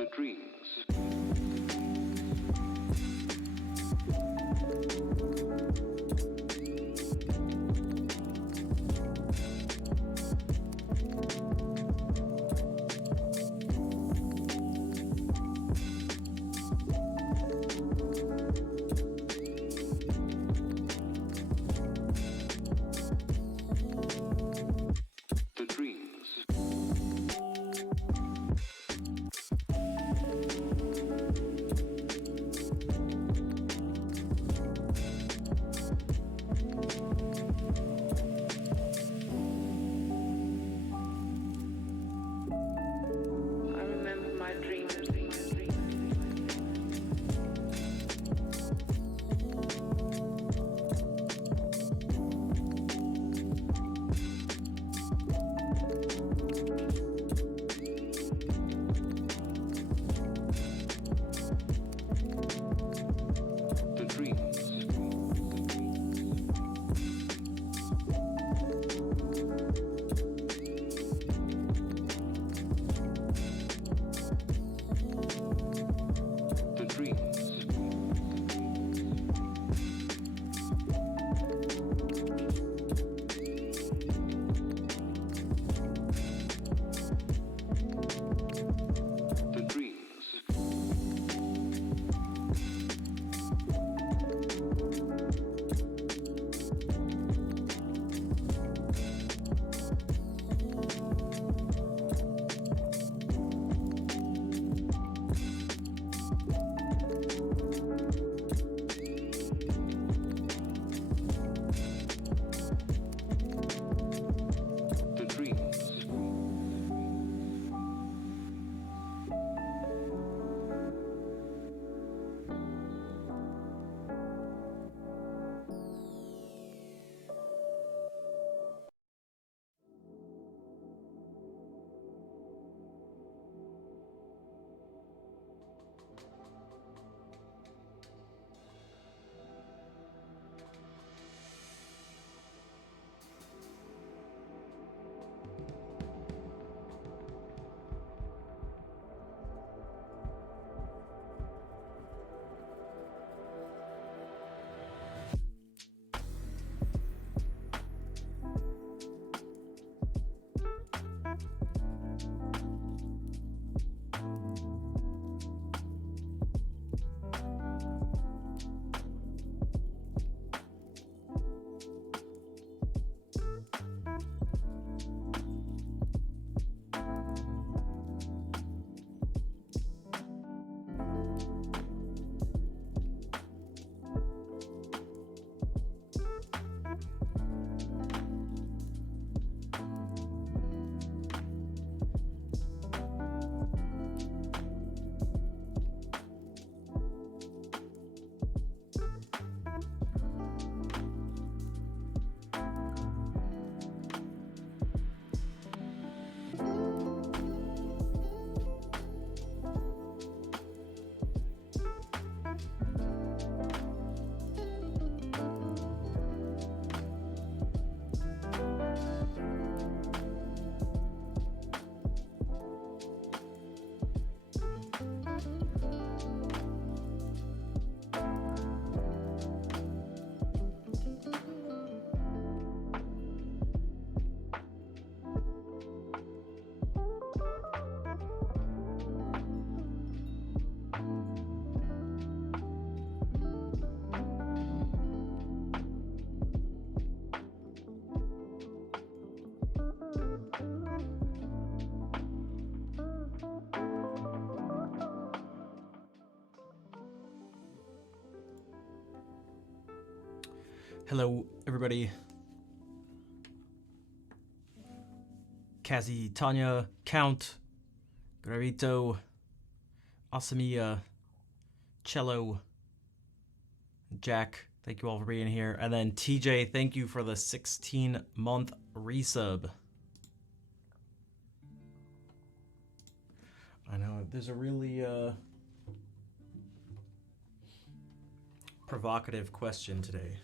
The dreams. The dreams. I remember my dreams. The dreams. The dreams. The dreams. The dreams. Hello, everybody. Kazi, Tanya, Count, Gravito, Asamiya, Cello, Jack, thank you all for being here. And then TJ, thank you for the 16-month resub. I know, there's a really provocative question today.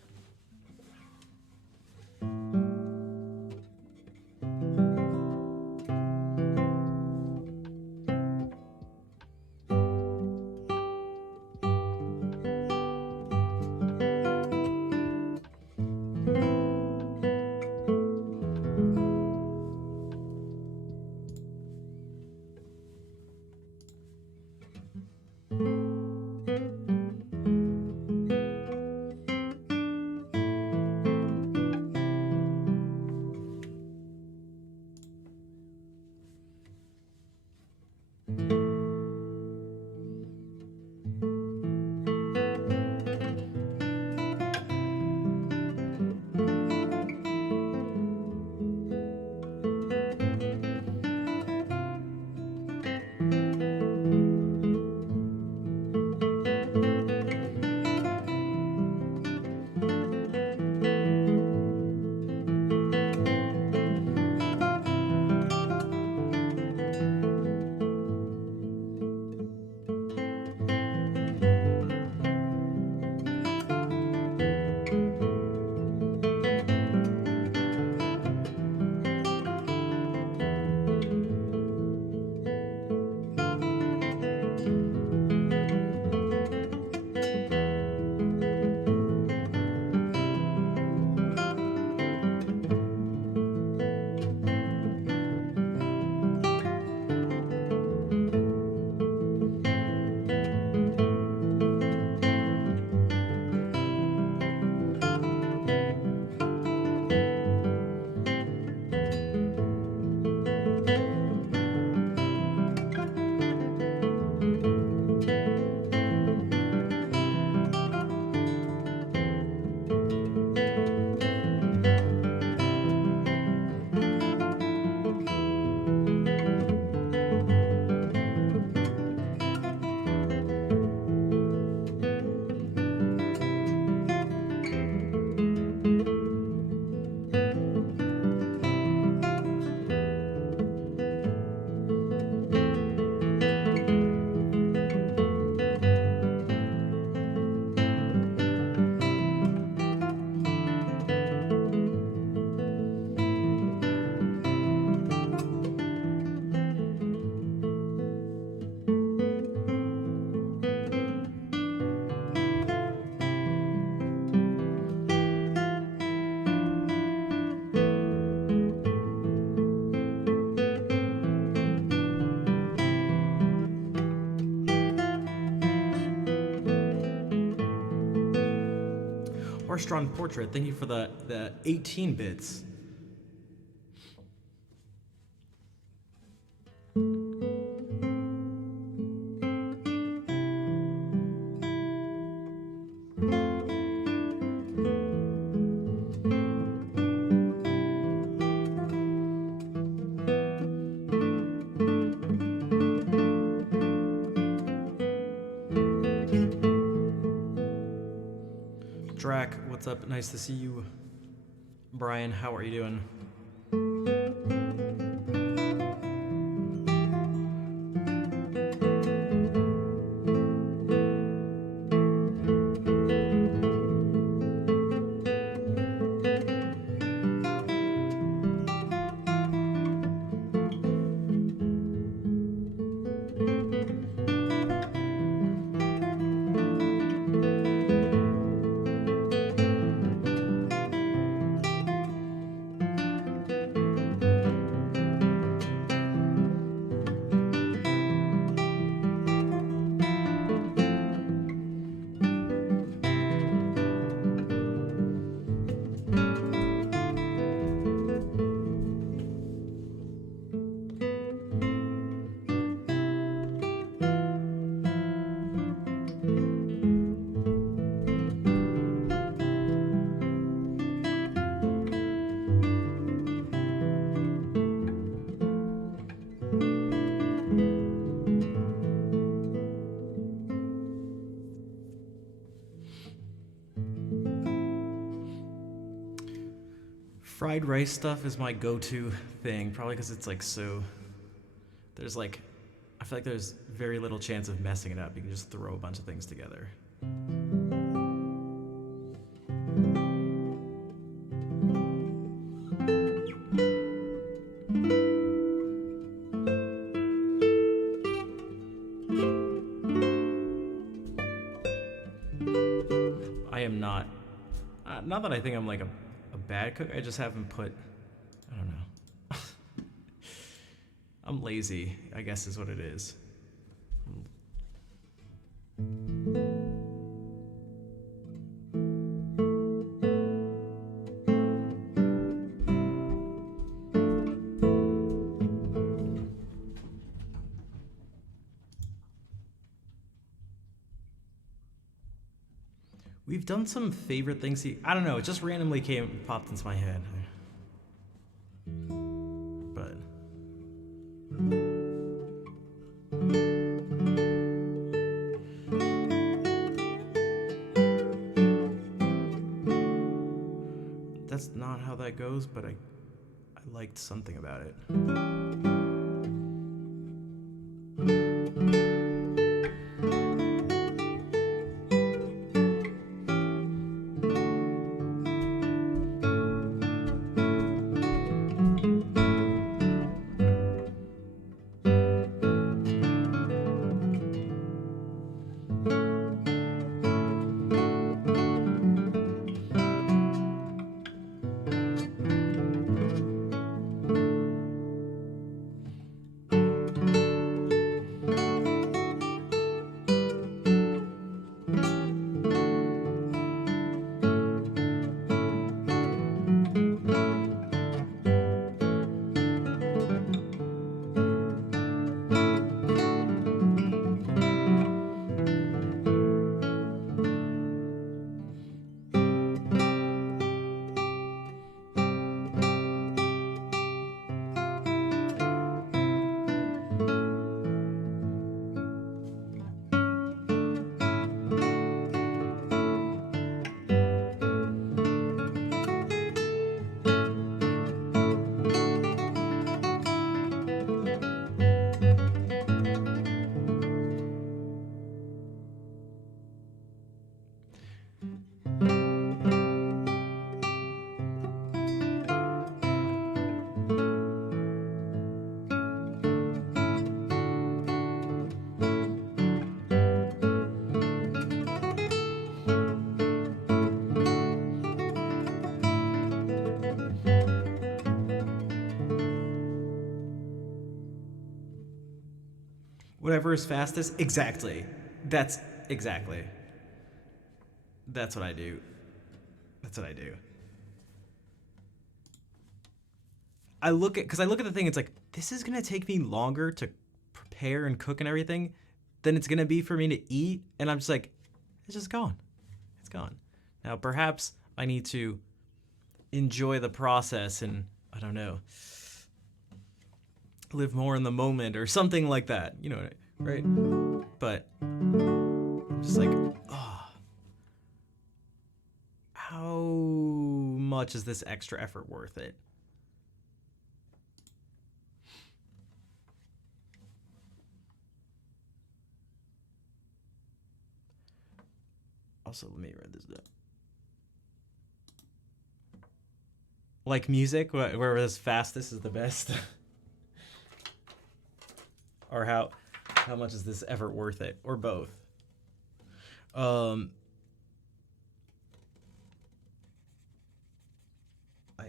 Harsh-drawn portrait. Thank you for the 18 bits. Drac, what's up? Nice to see you. Brian, how are you doing? Fried rice stuff is my go-to thing, probably because it's like so. There's like, I feel like there's very little chance of messing it up. You can just throw a bunch of things together. I am not. Not that I think I'm like a bad cook, I just haven't put, I don't know. I'm lazy, I guess is what it is. We've done some favorite things. I don't know. It just randomly popped into my head. But that's not how that goes. But I liked something about it. Whatever is fastest, exactly. That's exactly. That's what I do. That's what I do. I look at the thing, it's like, this is gonna take me longer to prepare and cook and everything than it's gonna be for me to eat, and I'm just like, it's just gone. It's gone. Now perhaps I need to enjoy the process and, I don't know, live more in the moment or something like that, you know, right? But I'm just like, oh, how much is this extra effort worth it? Also, let me write this down. Like music, where as fast this is the best. Or how much is this effort worth it? Or both. I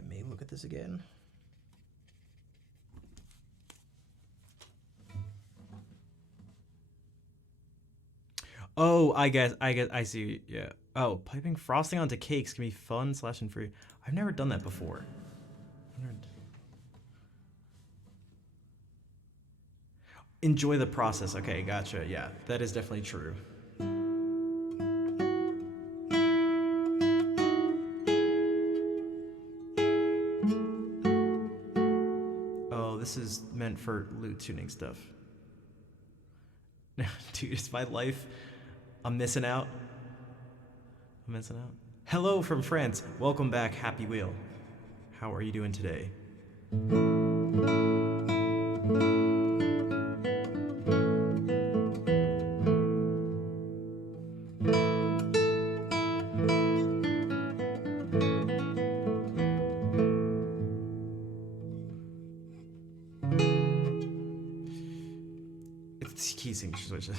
may look at this again. Oh, I see. Yeah. Oh, piping frosting onto cakes can be fun / and free. I've never done that before. Enjoy the process. Okay, gotcha. Yeah, that is definitely true. Oh, this is meant for loot tuning stuff. Dude, it's my life. I'm missing out. Hello from France. Welcome back, Happy Wheel. How are you doing today? It's key switches.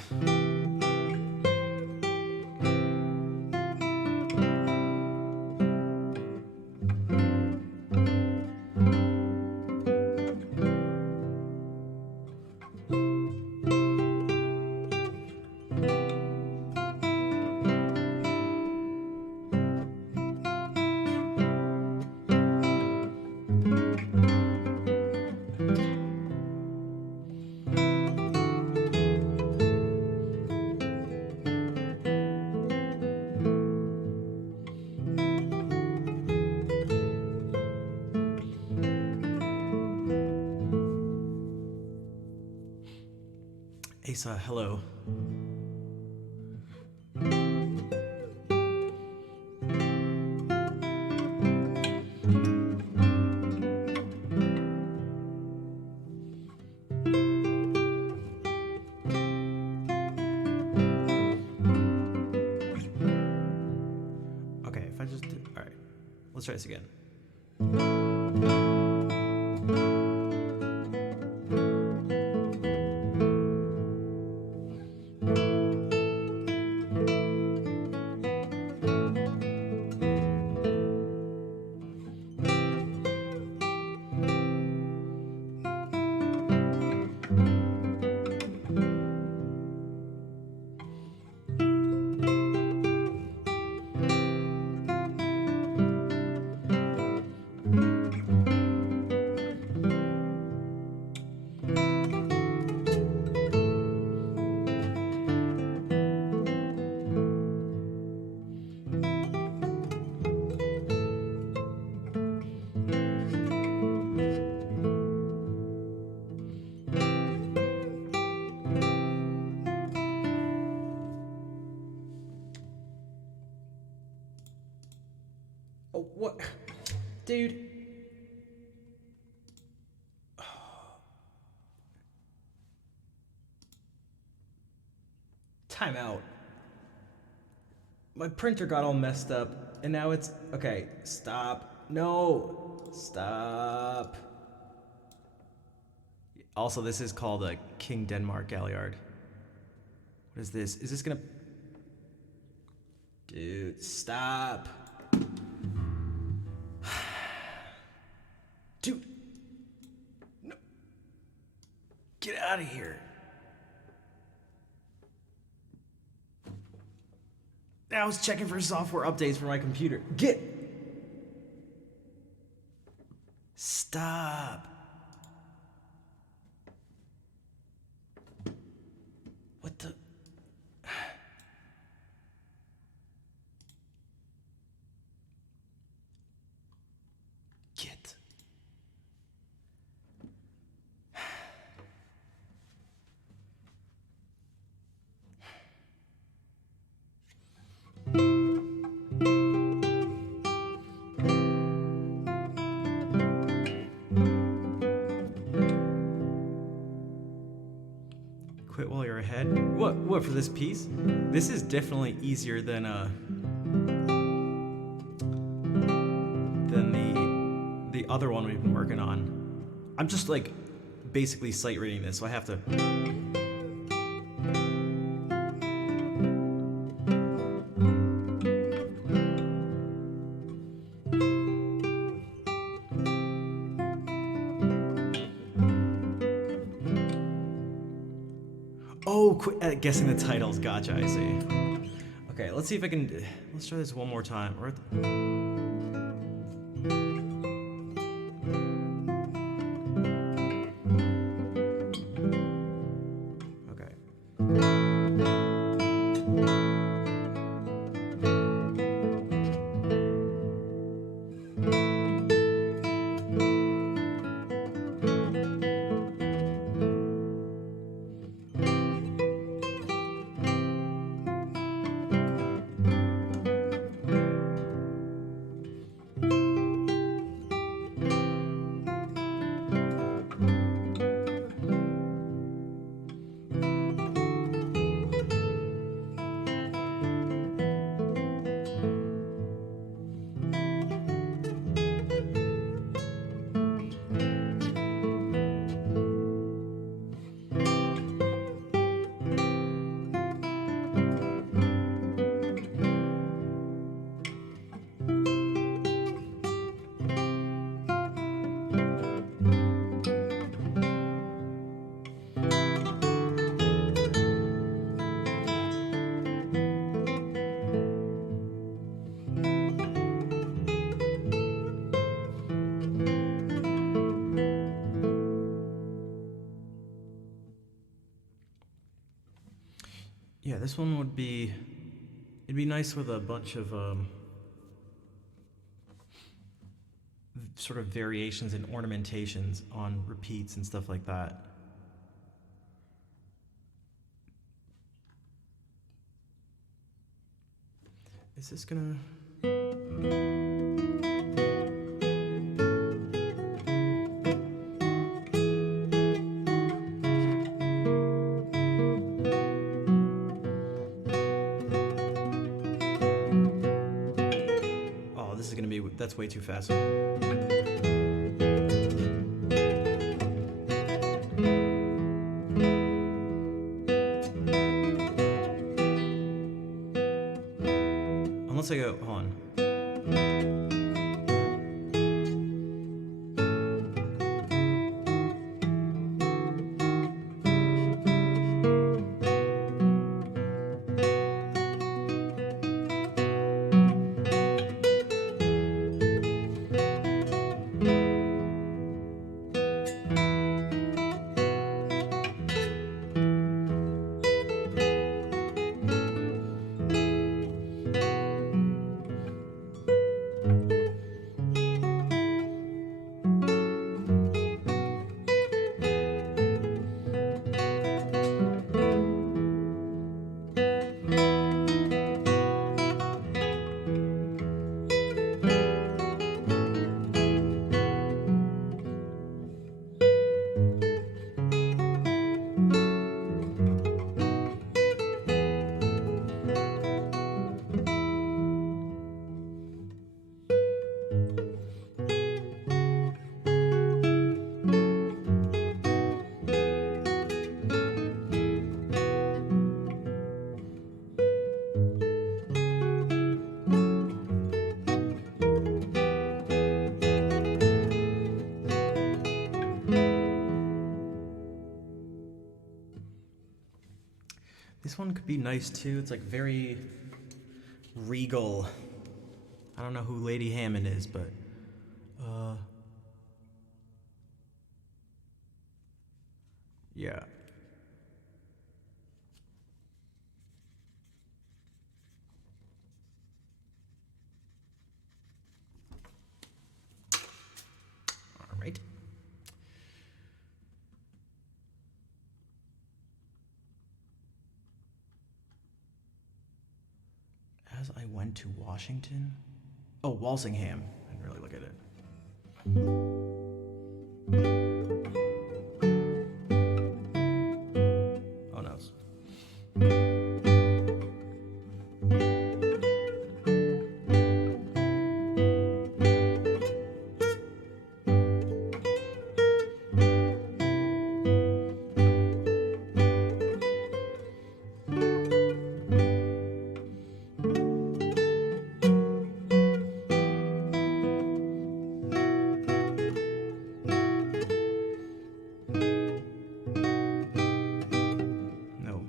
Asa, hello. Okay, if I just did, all right, let's try this again. Oh, what? Dude. Time out. My printer got all messed up, and now it's... Okay, stop. No. Stop. Also, this is called a King Denmark Galliard. What is this? Is this gonna... Dude, stop. Dude. No. Get out of here. I was checking for software updates for my computer. Get Stop. What the? Get. Quit while you're ahead. What for this piece? This is definitely easier than the other one we've been working on. I'm just like basically sight reading this, so I have to. Oh, quit guessing the titles. Gotcha, I see. Okay, let's see if I can. Let's try this one more time. We're at okay. Yeah, this one would be. It'd be nice with a bunch of sort of variations and ornamentations on repeats and stuff like that. Is this gonna? Oh, this is gonna be. That's way too fast. Unless I go, hold on. This one could be nice too. It's like very regal. I don't know who Lady Hammond is, but Yeah. All right. As I went to Washington. Oh, Walsingham. I didn't really look at it. Oh no. No.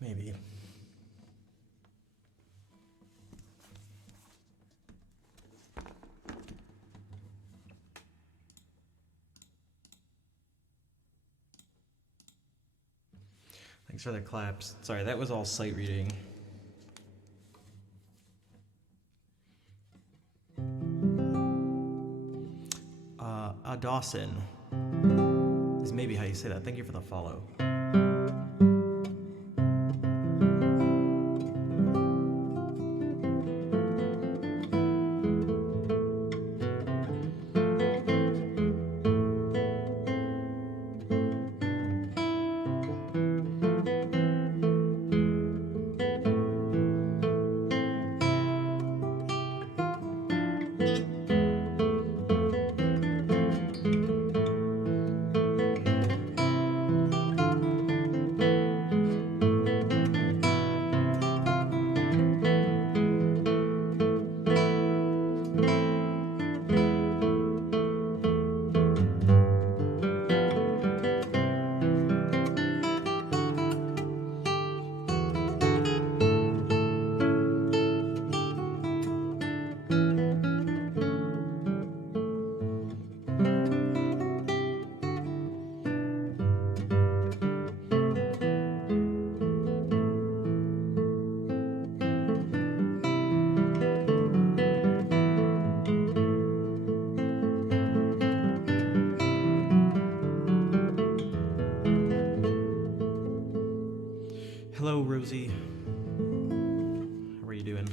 Maybe. Thanks for the claps. Sorry, that was all sight reading. Dawson is maybe how you say that. Thank you for the follow. Hello, Rosie. How are you doing?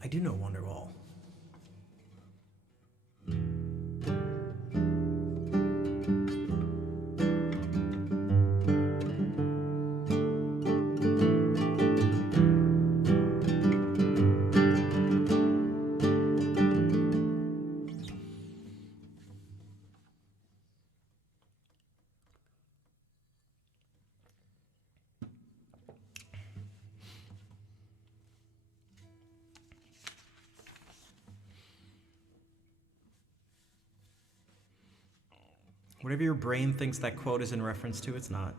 I do know Wonderwall. Whatever your brain thinks that quote is in reference to, it's not.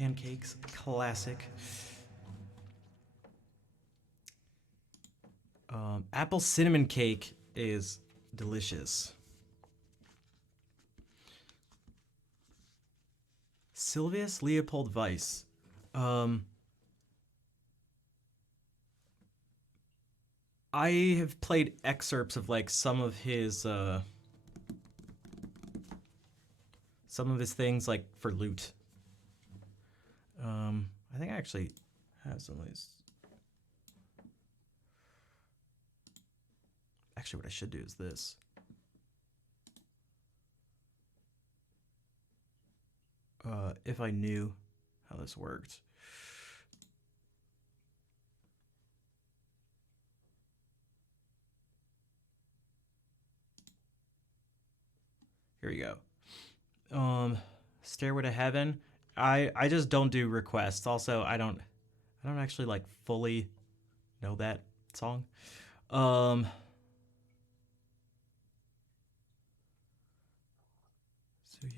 pancakes, classic. Apple cinnamon cake is delicious. Silvius Leopold Weiss. I have played excerpts of like some of his things like for loot. I think I actually have some of these. Actually, what I should do is this. If I knew how this worked. Here we go. Stairway to Heaven. I just don't do requests. Also, I don't actually like fully know that song. So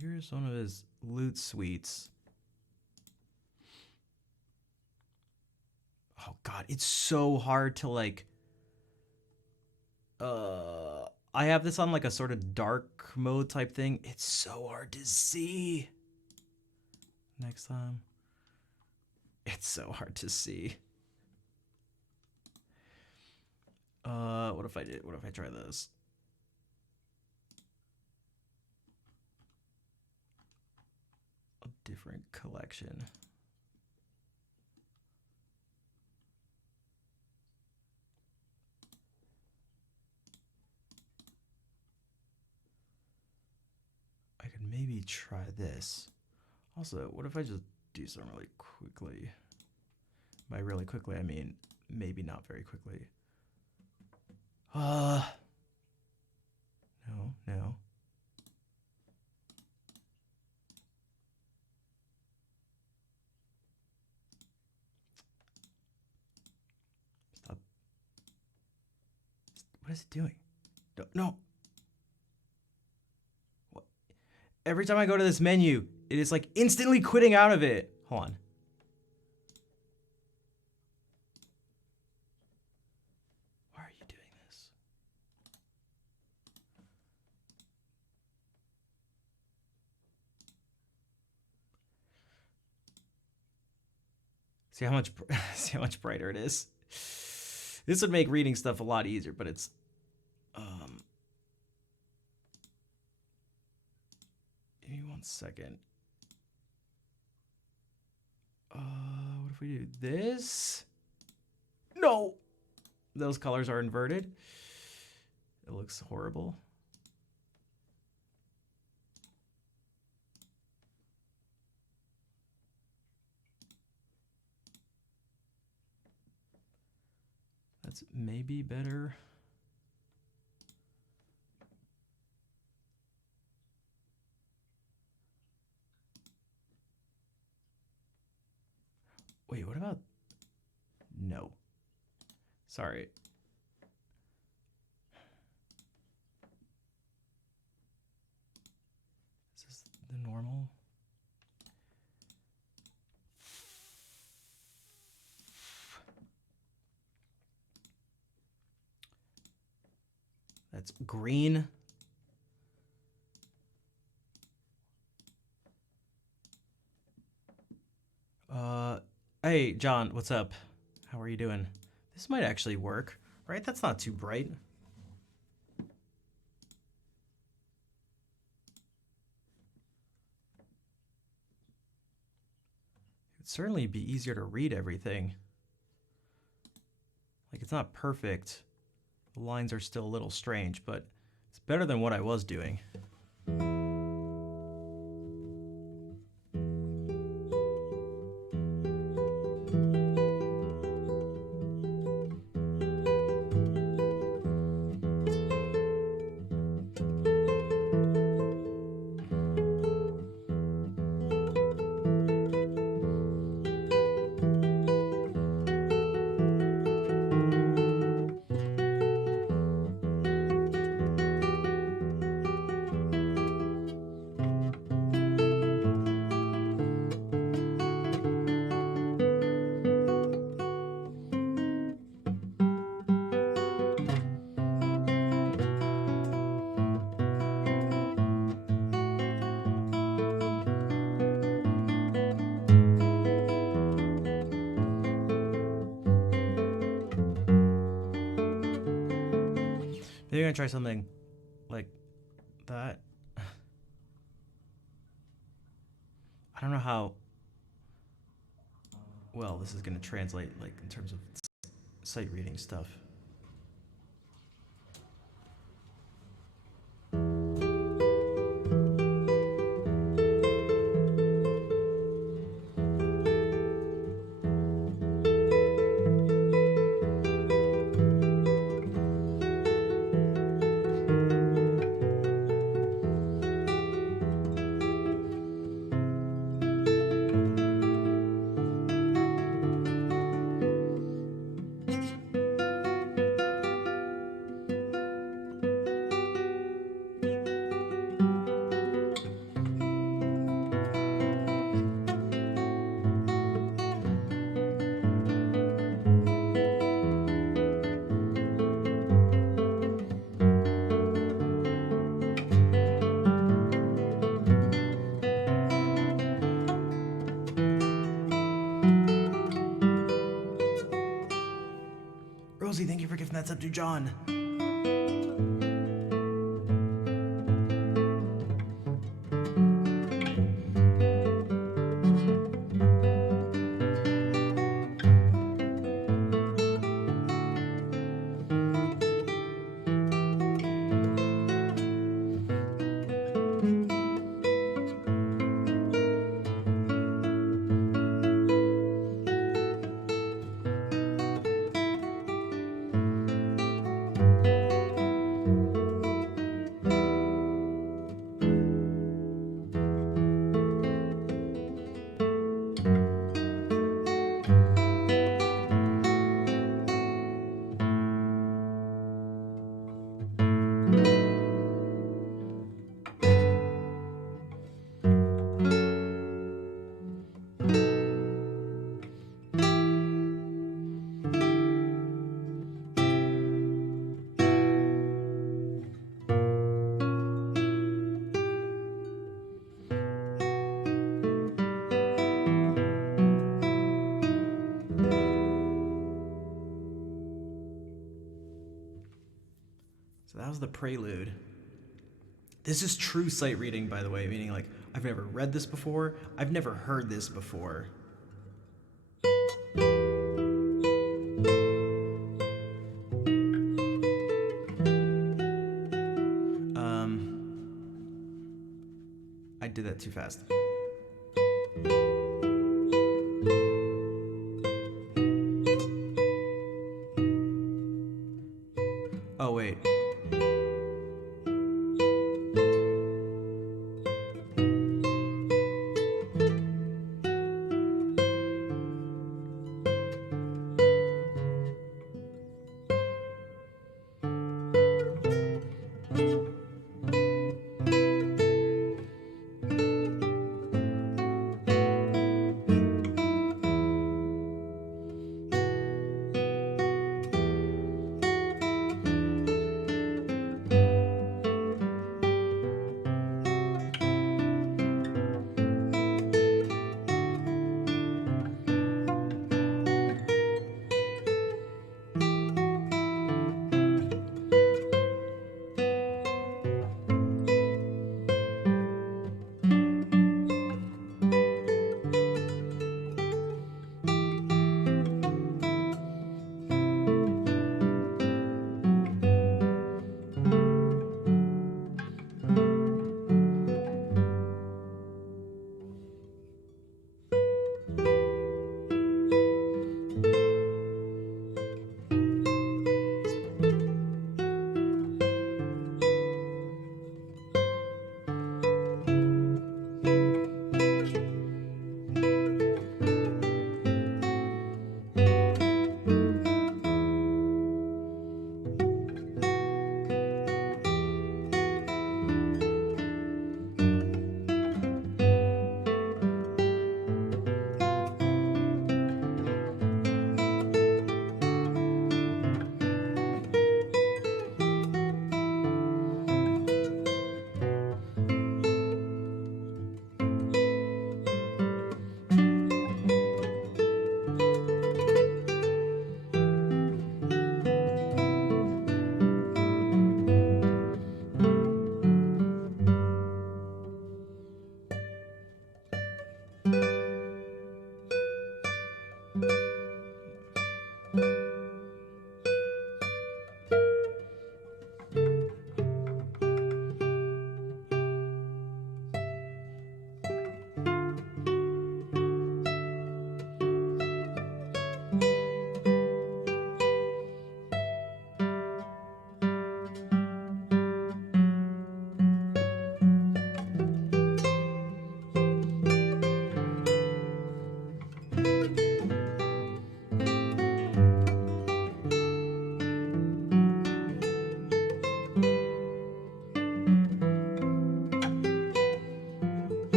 here's one of his loot suites. Oh god, it's so hard to like I have this on like a sort of dark mode type thing. It's so hard to see. Next time. It's so hard to see. What if I try this? A different collection. I could maybe try this. Also, what if I just do something really quickly? By really quickly, I mean maybe not very quickly. No. Stop. What is it doing? No. What? Every time I go to this menu, it is like instantly quitting out of it. Hold on. Why are you doing this? See how much brighter it is. This would make reading stuff a lot easier, but it's give me 1 second. What if we do this? No! Those colors are inverted. It looks horrible. That's maybe better. Wait, what about... No. Sorry. Is this the normal? That's green. Hey, John, what's up? How are you doing? This might actually work, right? That's not too bright. It'd certainly be easier to read everything. Like, it's not perfect. The lines are still a little strange, but it's better than what I was doing. Maybe I'm gonna try something like that. I don't know how well this is gonna translate, like in terms of sight reading stuff. Rosie, thank you for gifting that sub to John. So that was the prelude. This is true sight reading, by the way, meaning like I've never read this before, I've never heard this before. I did that too fast. Oh, wait.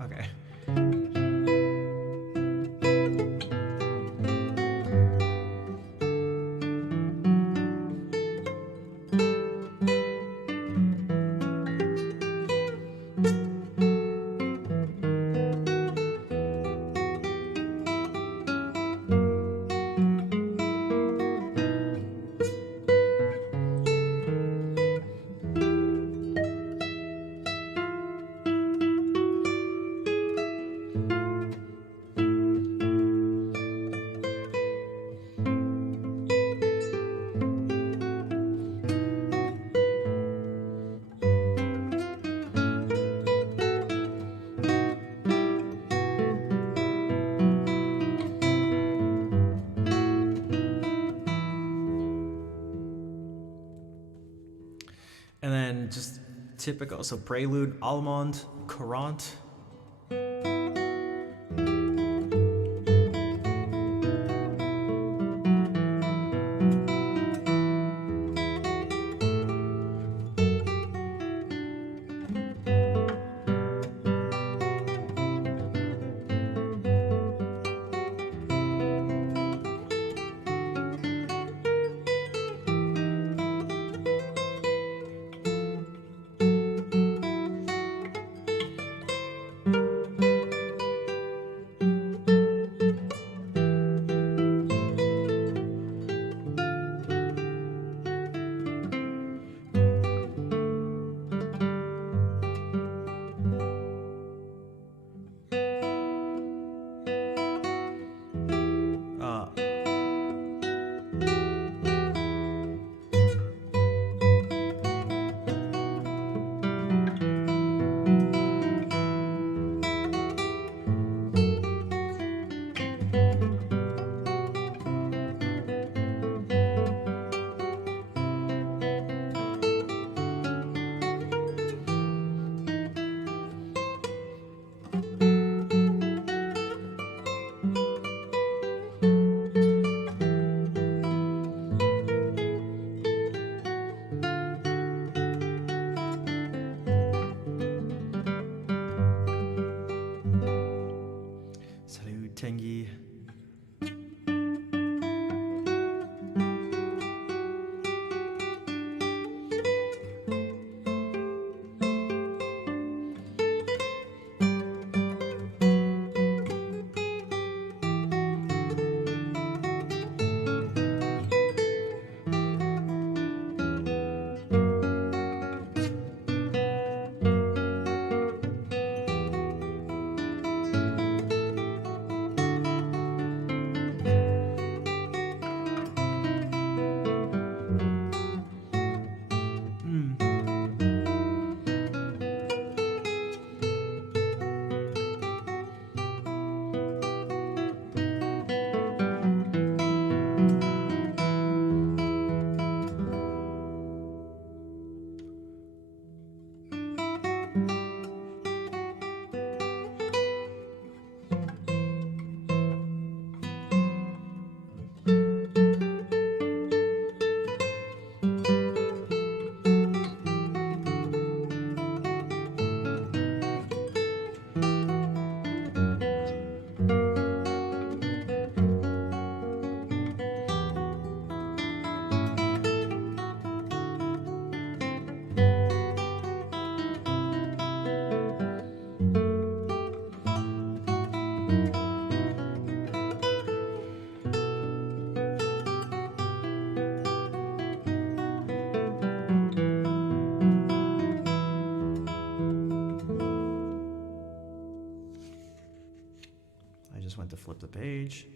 Okay. And then just typical. So prelude, Allemande, Courant. Salut, Tanguy. just went to flip the page.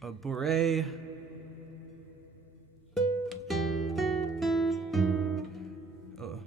A Bourrée. Oh.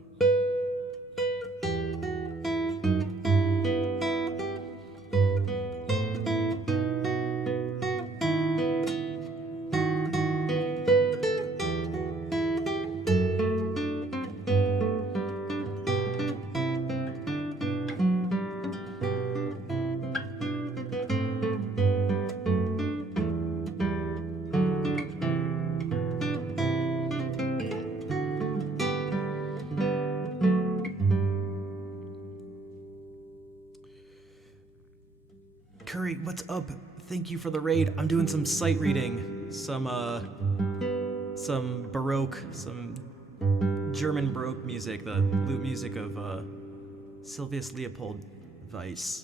Curry, what's up? Thank you for the raid. I'm doing some sight reading, some Baroque, some German Baroque music, the lute music of Sylvius Leopold Weiss.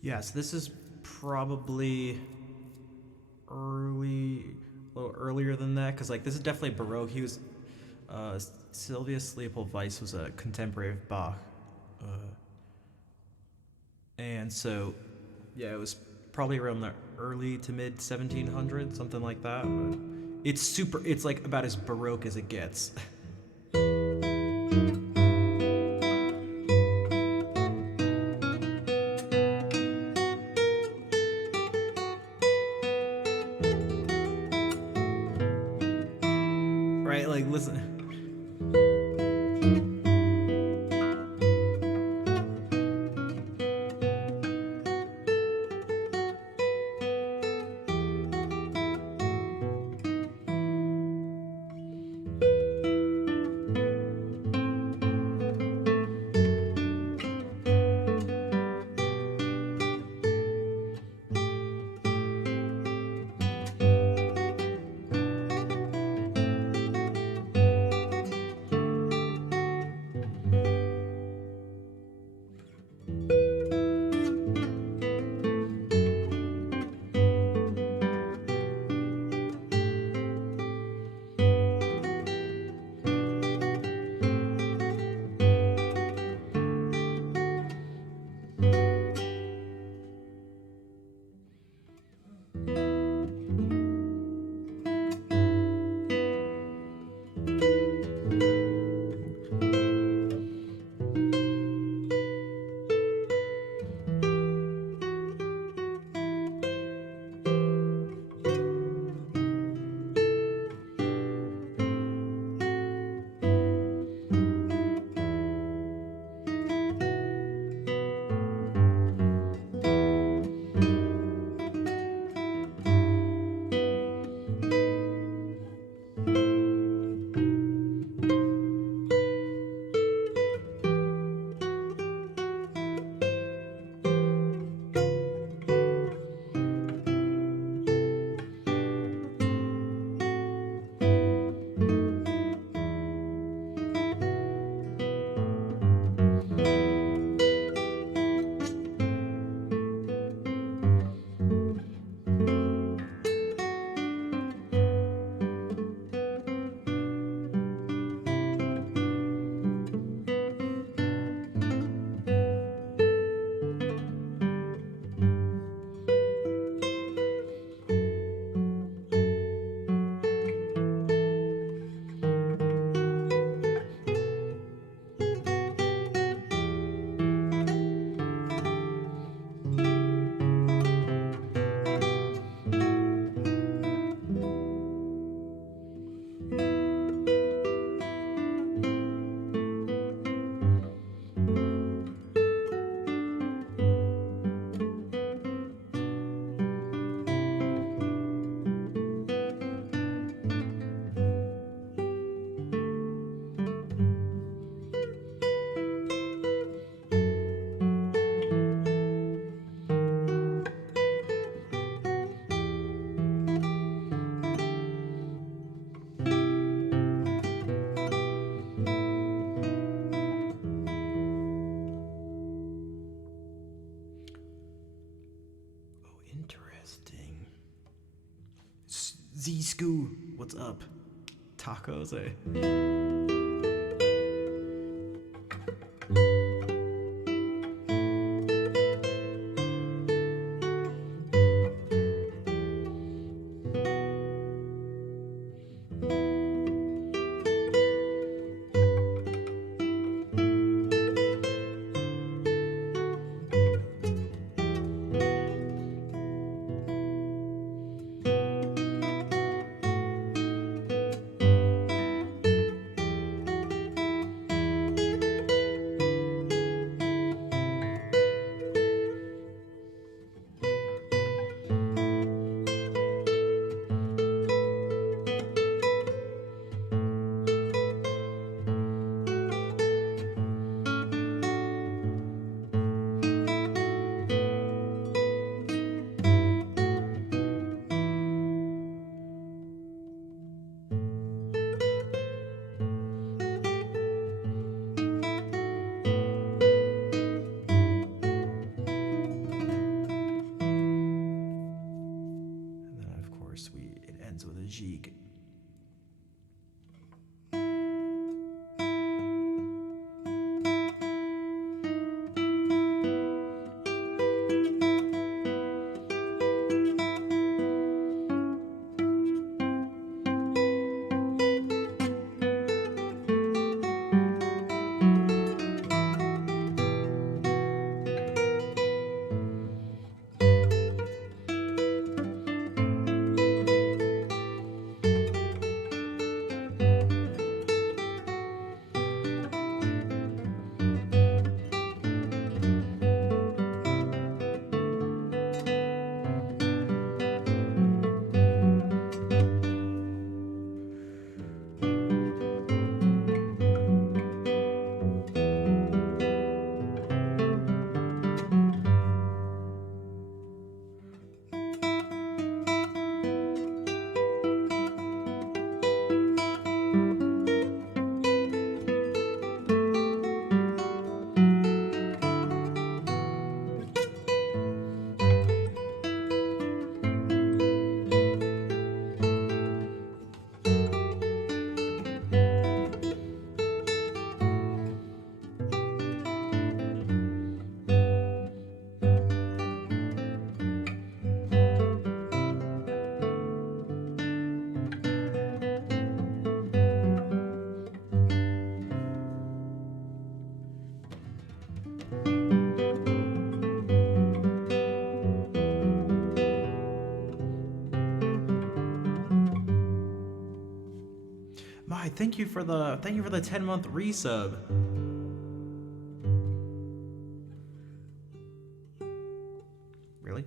Yes, this is probably a little earlier than that, because like this is definitely Baroque. He was Sylvius Leopold Weiss was a contemporary of Bach, and so yeah, it was probably around the early to mid 1700s, something like that. But it's like about as Baroque as it gets. Right, like listen. Z Scoo, what's up? Tacos, eh? And then, of course, it ends with a jig. My, thank you for the 10-month resub. Really?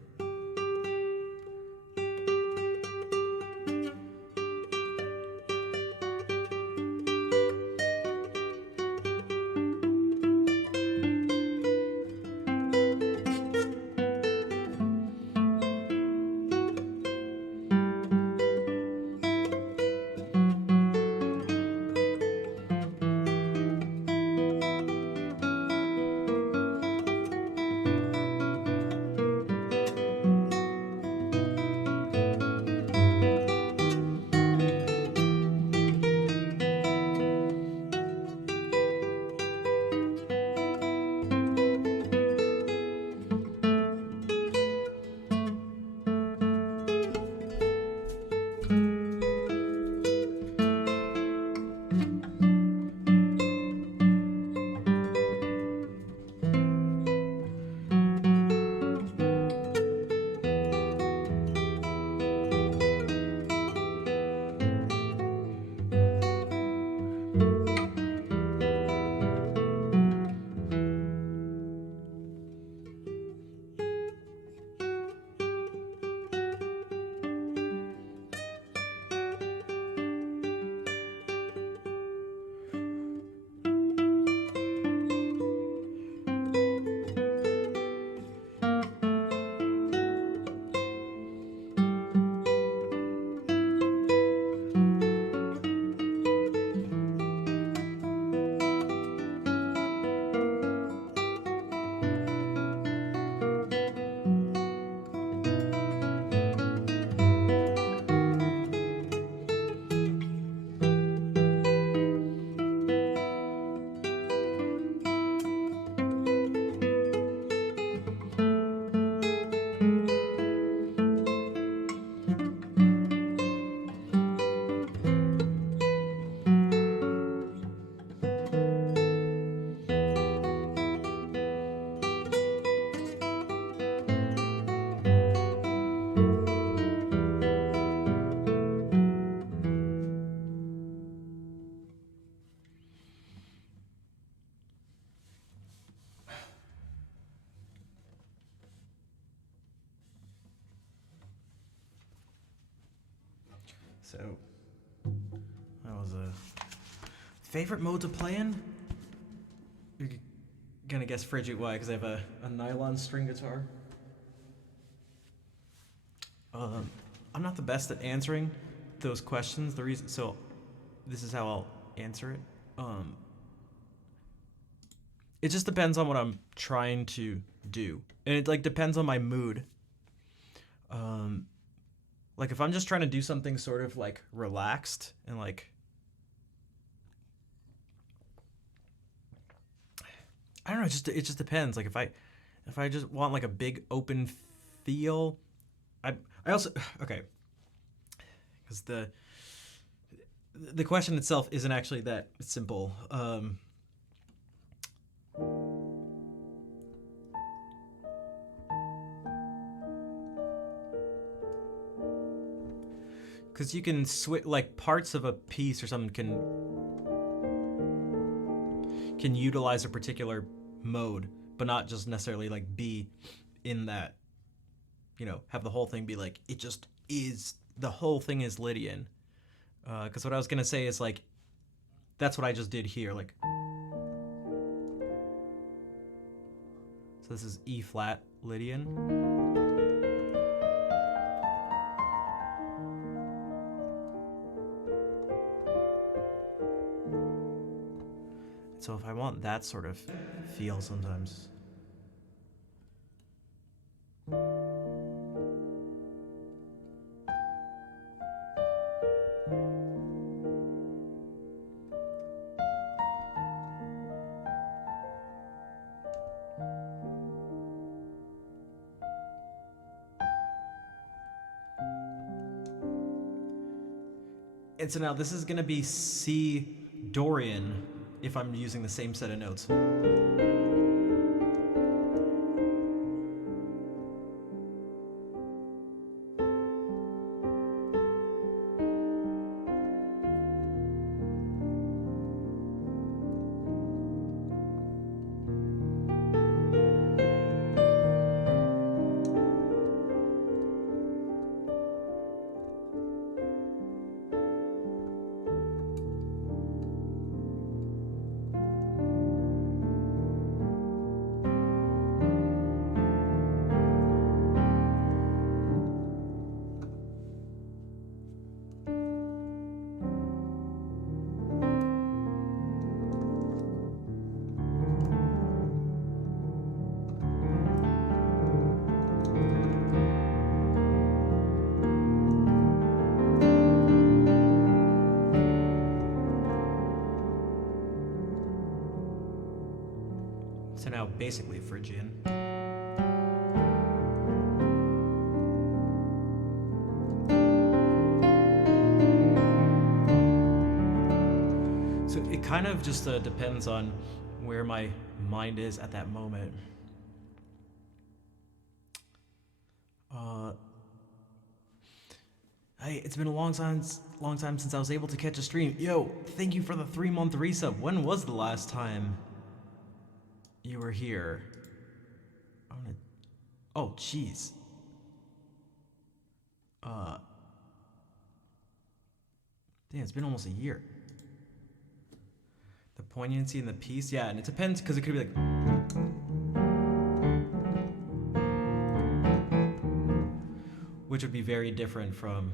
So that was a favorite mode to play in. You're gonna guess Frigid. Why? Because I have a nylon string guitar. I'm not the best at answering those questions. The reason, so this is how I'll answer it. It just depends on what I'm trying to do, and it like depends on my mood. Like if I'm just trying to do something sort of like relaxed and like, I don't know, it just depends. Like if I just want like a big open feel, I also okay, because the question itself isn't actually that simple. Because you can switch, like parts of a piece or something can utilize a particular mode, but not just necessarily like be in that, you know, have the whole thing be like, it just is, the whole thing is Lydian. Because what I was going to say is like, that's what I just did here. Like, so this is E flat Lydian. So if I want that sort of feel sometimes. And so now this is gonna be C Dorian if I'm using the same set of notes. So now basically Phrygian. So it kind of just depends on where my mind is at that moment. Hey, it's been a long time since I was able to catch a stream. Yo, thank you for the 3-month resub. When was the last time you were here? Oh, jeez. Damn, it's been almost a year. The poignancy in the piece, yeah, and it depends because it could be like. Which would be very different from.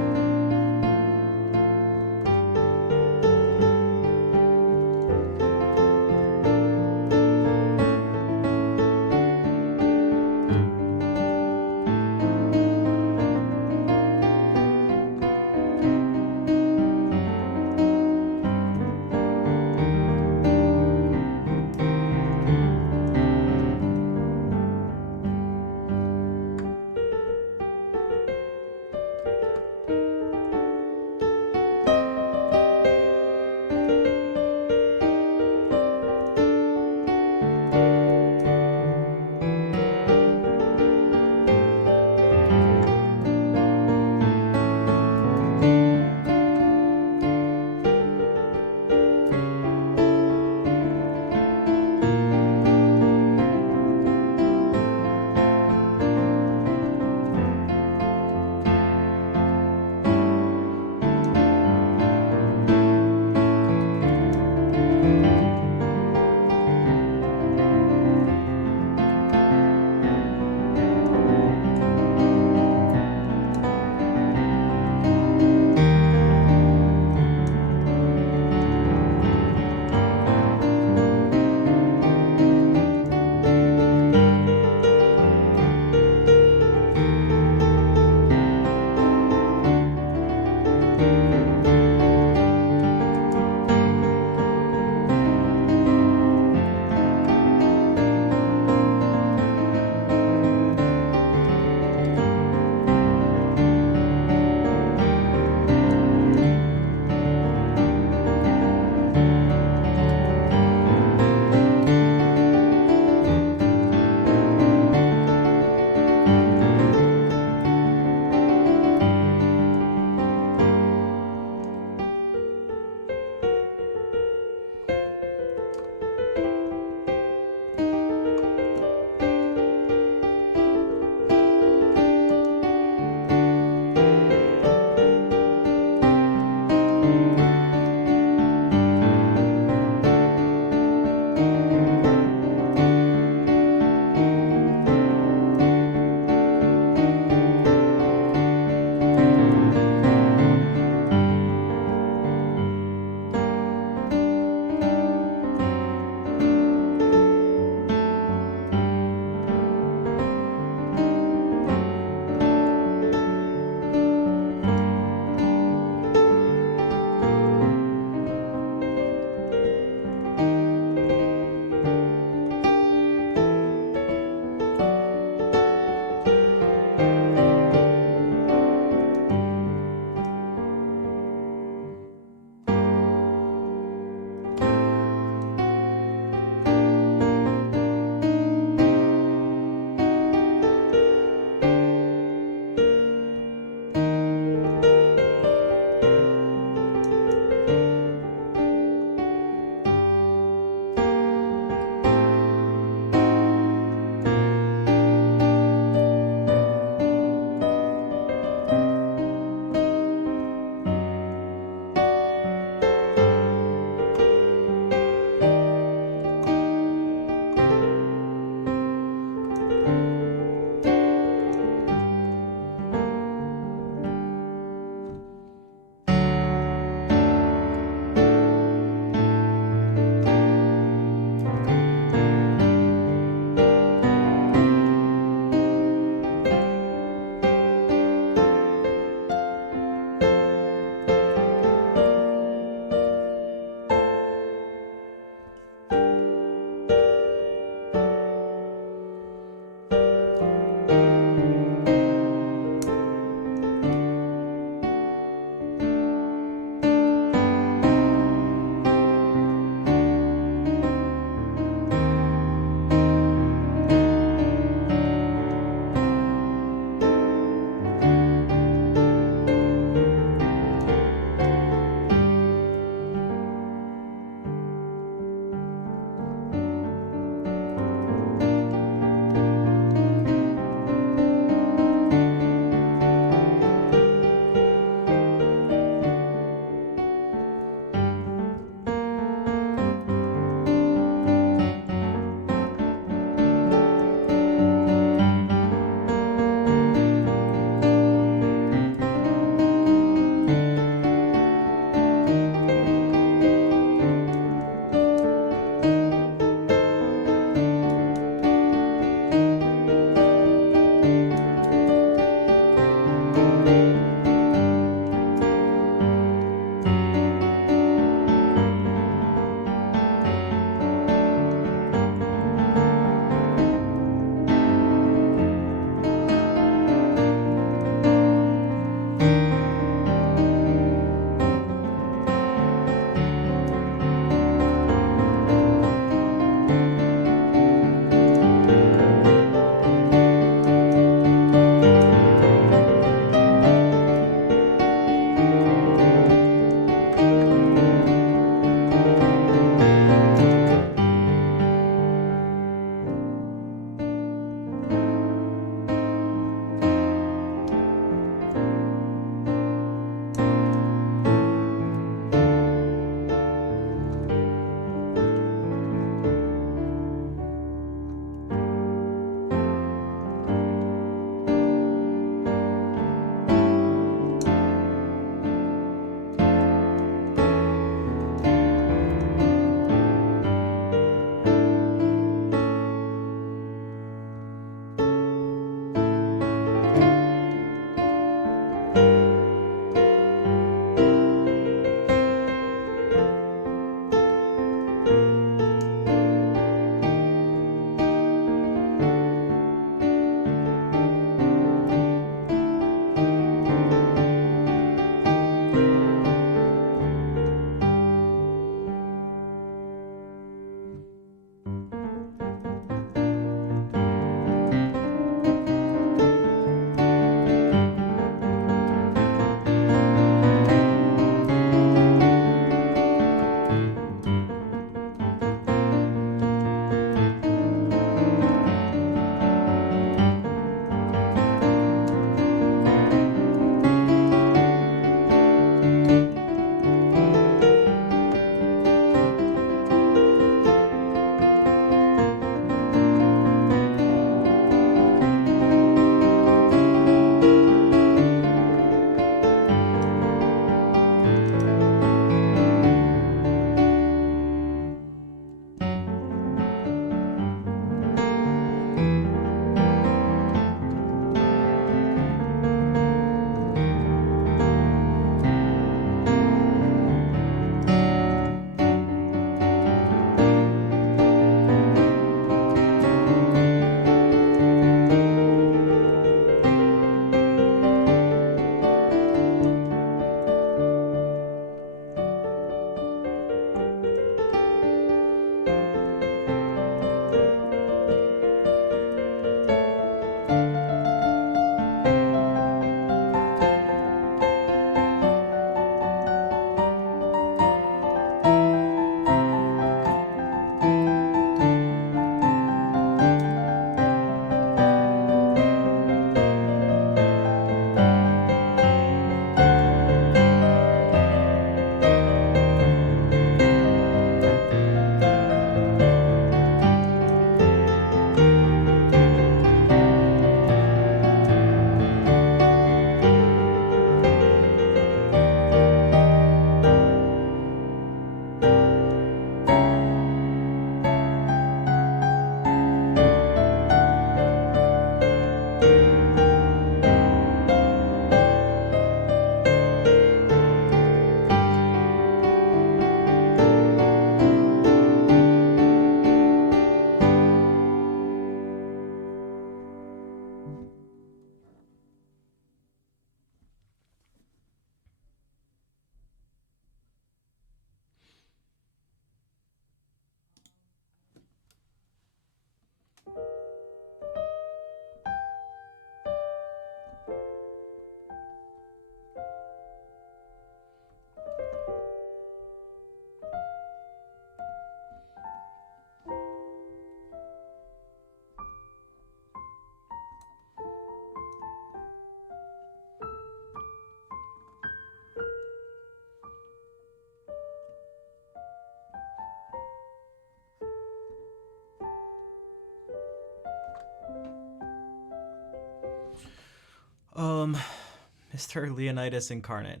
Mr. Leonidas Incarnate.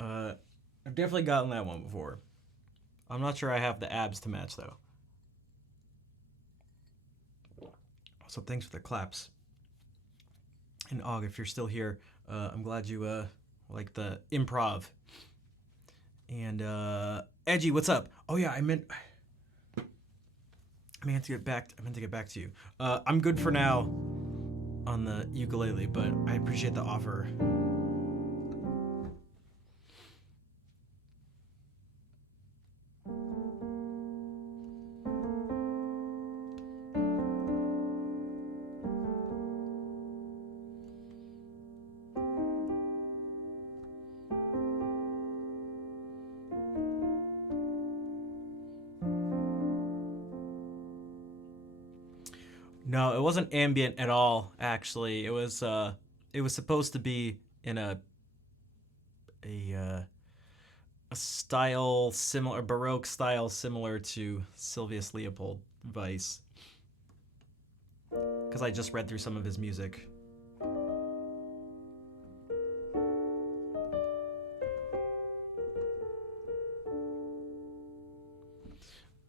I've definitely gotten that one before. I'm not sure I have the abs to match though. So thanks for the claps. And Og, if you're still here, I'm glad you like the improv. And Edgy, what's up? Oh yeah, I meant to get back to you. I'm good for now on the ukulele, but I appreciate the offer. No, it wasn't ambient at all. Actually, it was supposed to be in a style similar, a Baroque style similar to Sylvius Leopold Weiss, because I just read through some of his music.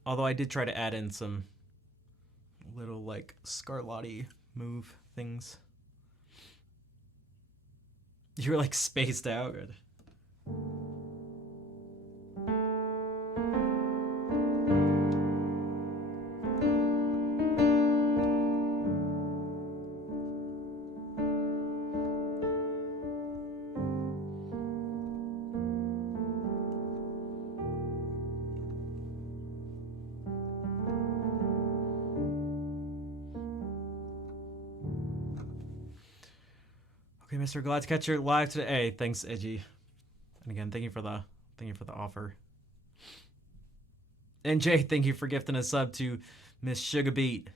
Although I did try to add in some little like Scarlatti move things. You were like spaced out. Okay, Mr. Gladscatcher live today. Hey, thanks, Edgy. And again, thank you for the offer. And Jay, thank you for gifting a sub to Miss Sugar Beat.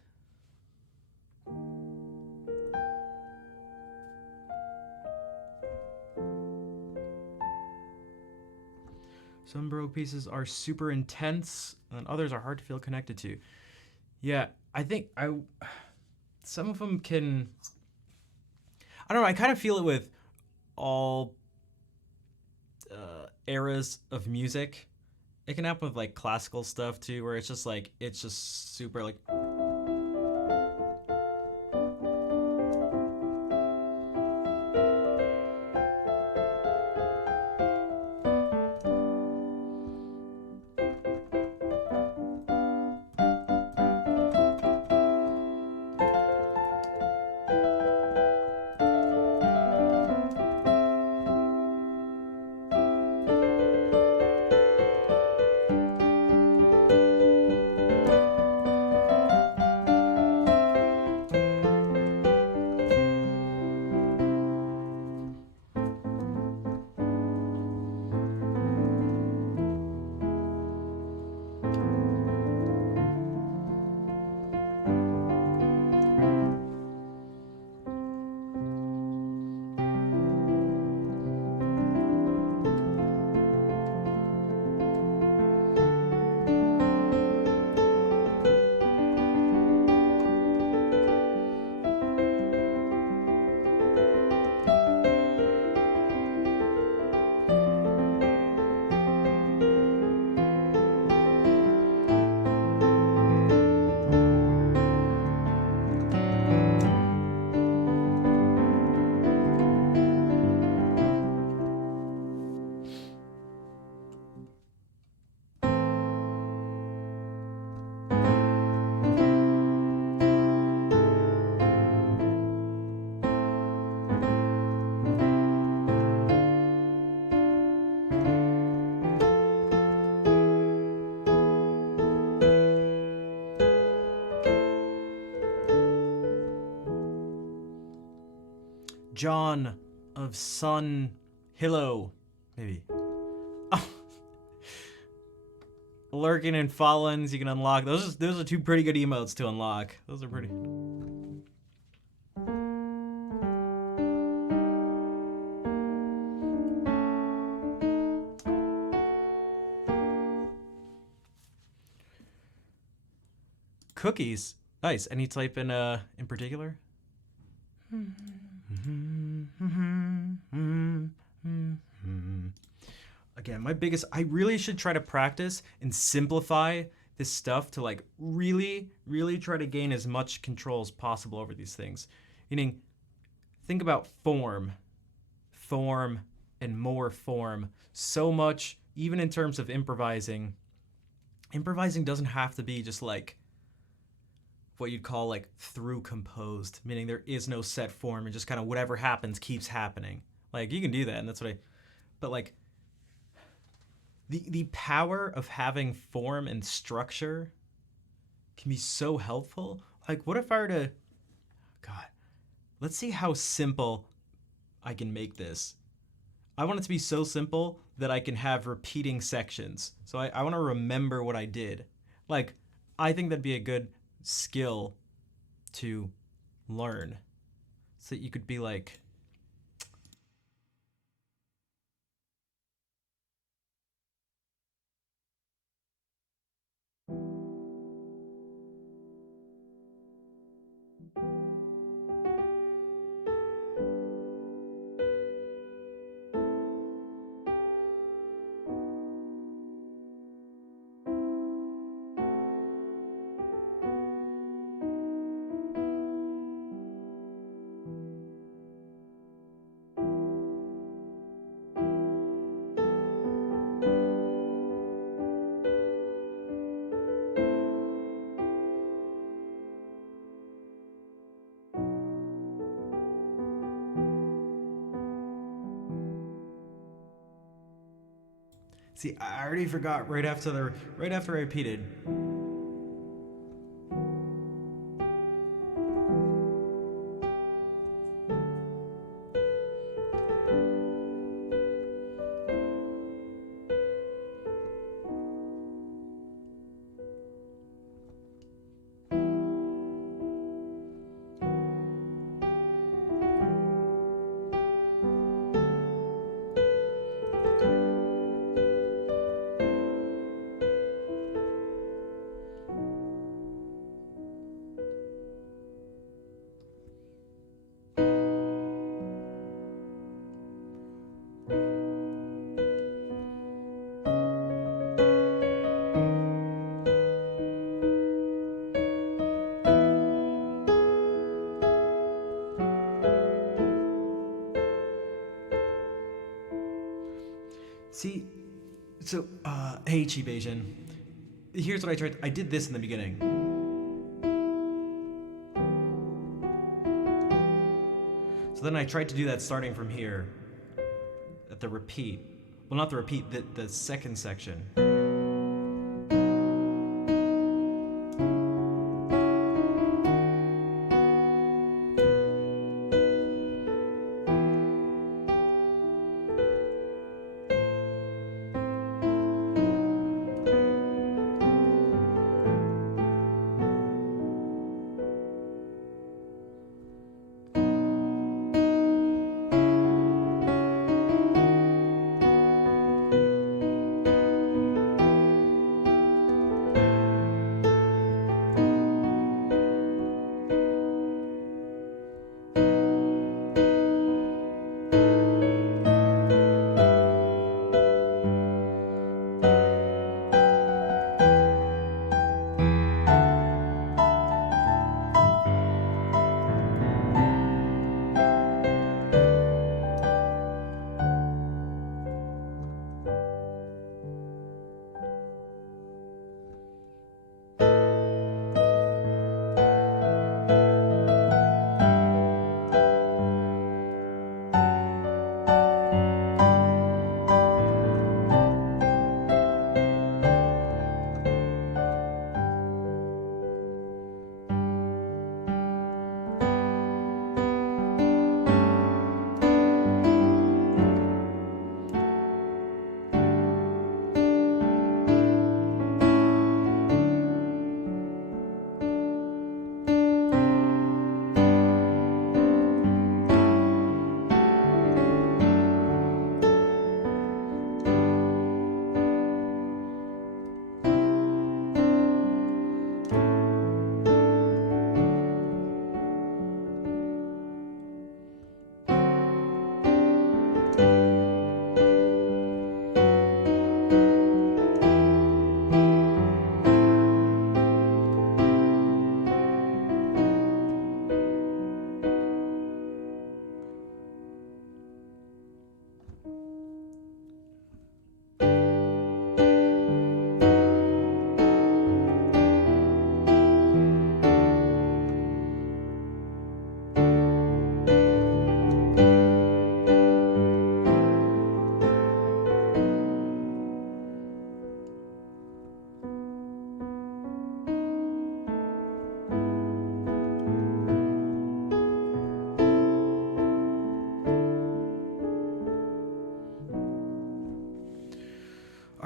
Some Baroque pieces are super intense, and others are hard to feel connected to. Yeah, I think some of them can. I don't know. I kind of feel it with all eras of music. It can happen with like classical stuff too, where it's just super like. John of Sun Hillo, maybe. Oh. Lurking and Fallens, you can unlock. Those are two pretty good emotes to unlock. Those are pretty. Cookies. Nice. Any type in particular? Again, I really should try to practice and simplify this stuff to like really, really try to gain as much control as possible over these things. Meaning, think about form, and more form. So much, even in terms of improvising. Improvising doesn't have to be just like what you'd call like through composed, meaning there is no set form and just kind of whatever happens keeps happening. Like you can do that, and that's what but like the power of having form and structure can be so helpful. Like what if I were to, God, let's see how simple I can make this. I want it to be so simple that I can have repeating sections. So I want to remember what I did. Like, I think that'd be a good skill to learn. So that you could be like, see, I already forgot right after I repeated. See, so, hey, Cheap Asian. Here's what I tried. I did this in the beginning. So then I tried to do that starting from here at the repeat. Well, not the repeat, the second section.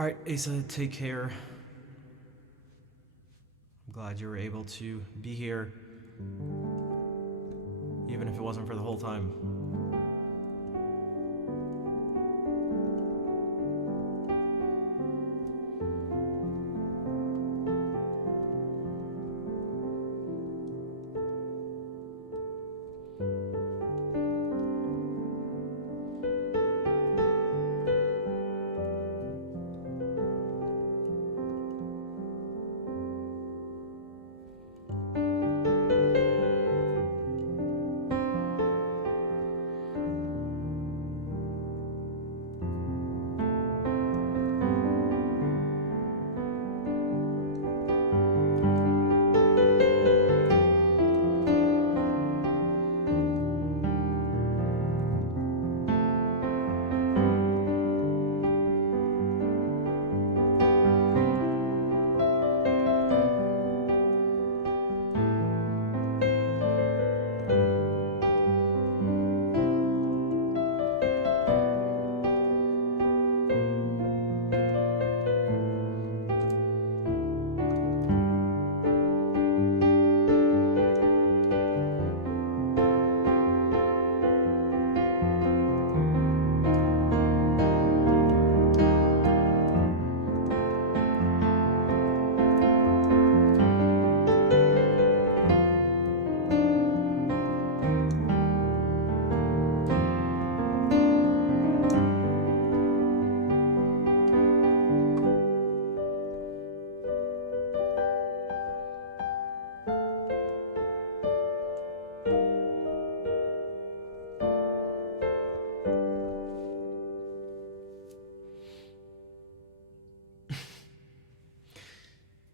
Alright, Asa, take care. I'm glad you were able to be here, even if it wasn't for the whole time.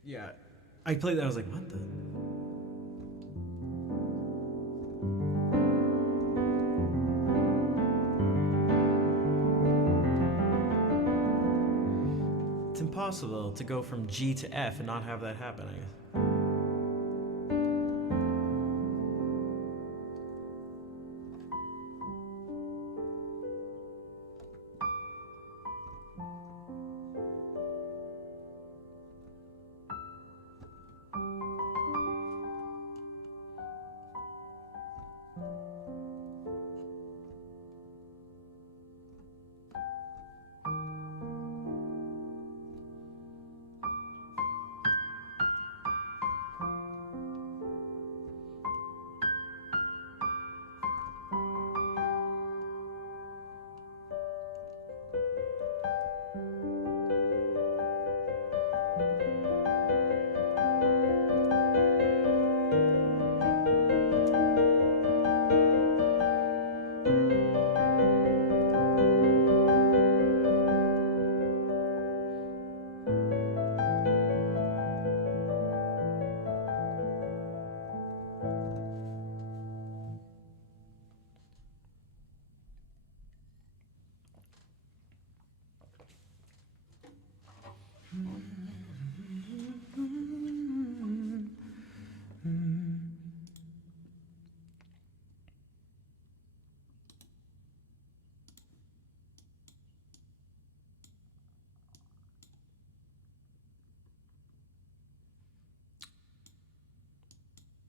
Yeah, I played that, I was like, what the? It's impossible to go from G to F and not have that happen, I guess.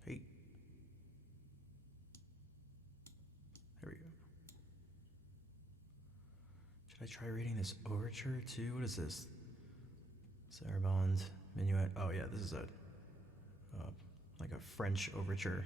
Hey. There we go. Should I try reading this overture too? What is this? Sarabande, Minuet. Oh yeah, this is a like a French overture.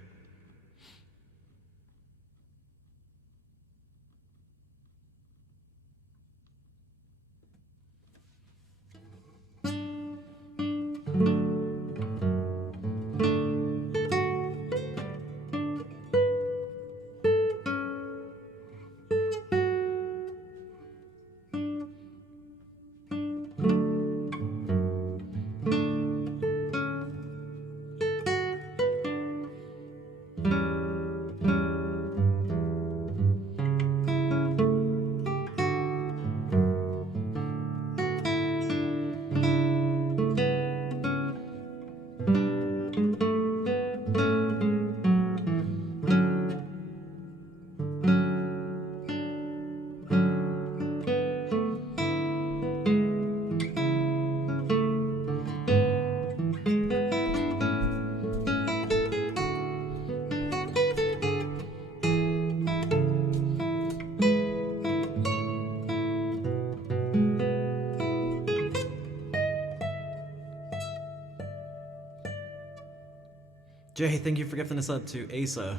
Jay, thank you for gifting us up to Asa.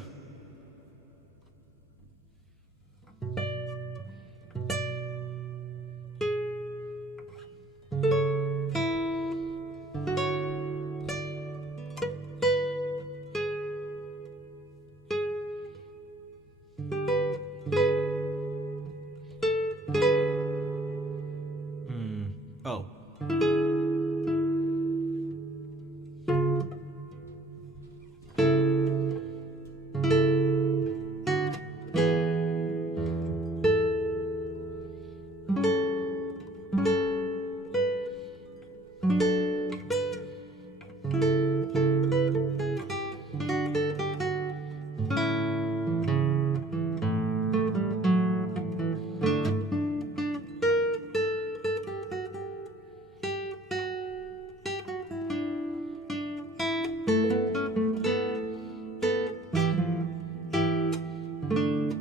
Oh.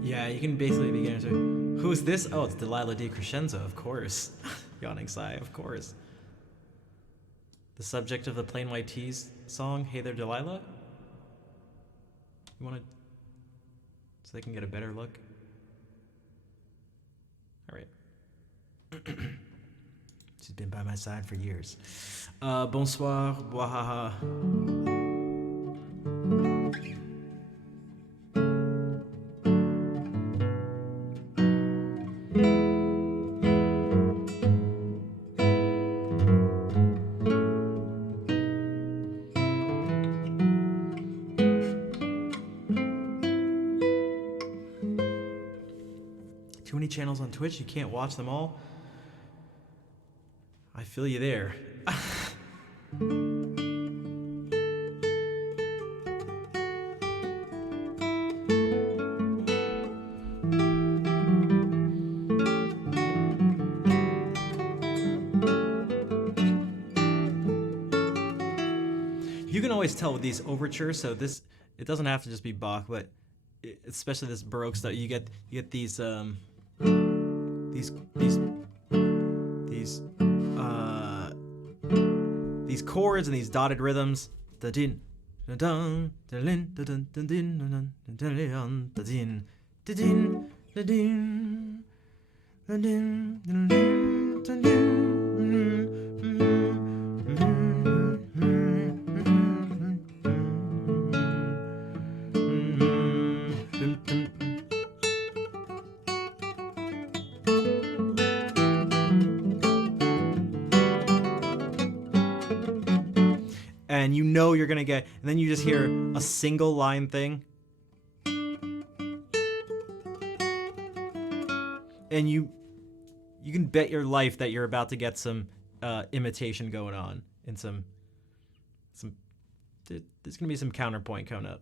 Yeah, you can basically begin to. Who's this? Oh, it's Delilah Di Crescenzo, of course. Yawning sigh, of course. The subject of the Plain White Tees song, Hey There Delilah? You want to. So they can get a better look? Alright. She's been by my side for years. Bonsoir, wahaha. Too many channels on Twitch, you can't watch them all. I feel you there. You can always tell with these overtures, so this, it doesn't have to just be Bach, but especially this Baroque stuff, you get these chords and these dotted rhythms. Da-din, da-dun, da-lin, da-dun, da-din, da-dun, da-dun, da-din, da-din, da-din, da-din, da-din, da-din. And you know you're gonna get, and then you just hear a single line thing, and you can bet your life that you're about to get some imitation going on, and some there's gonna be some counterpoint coming up.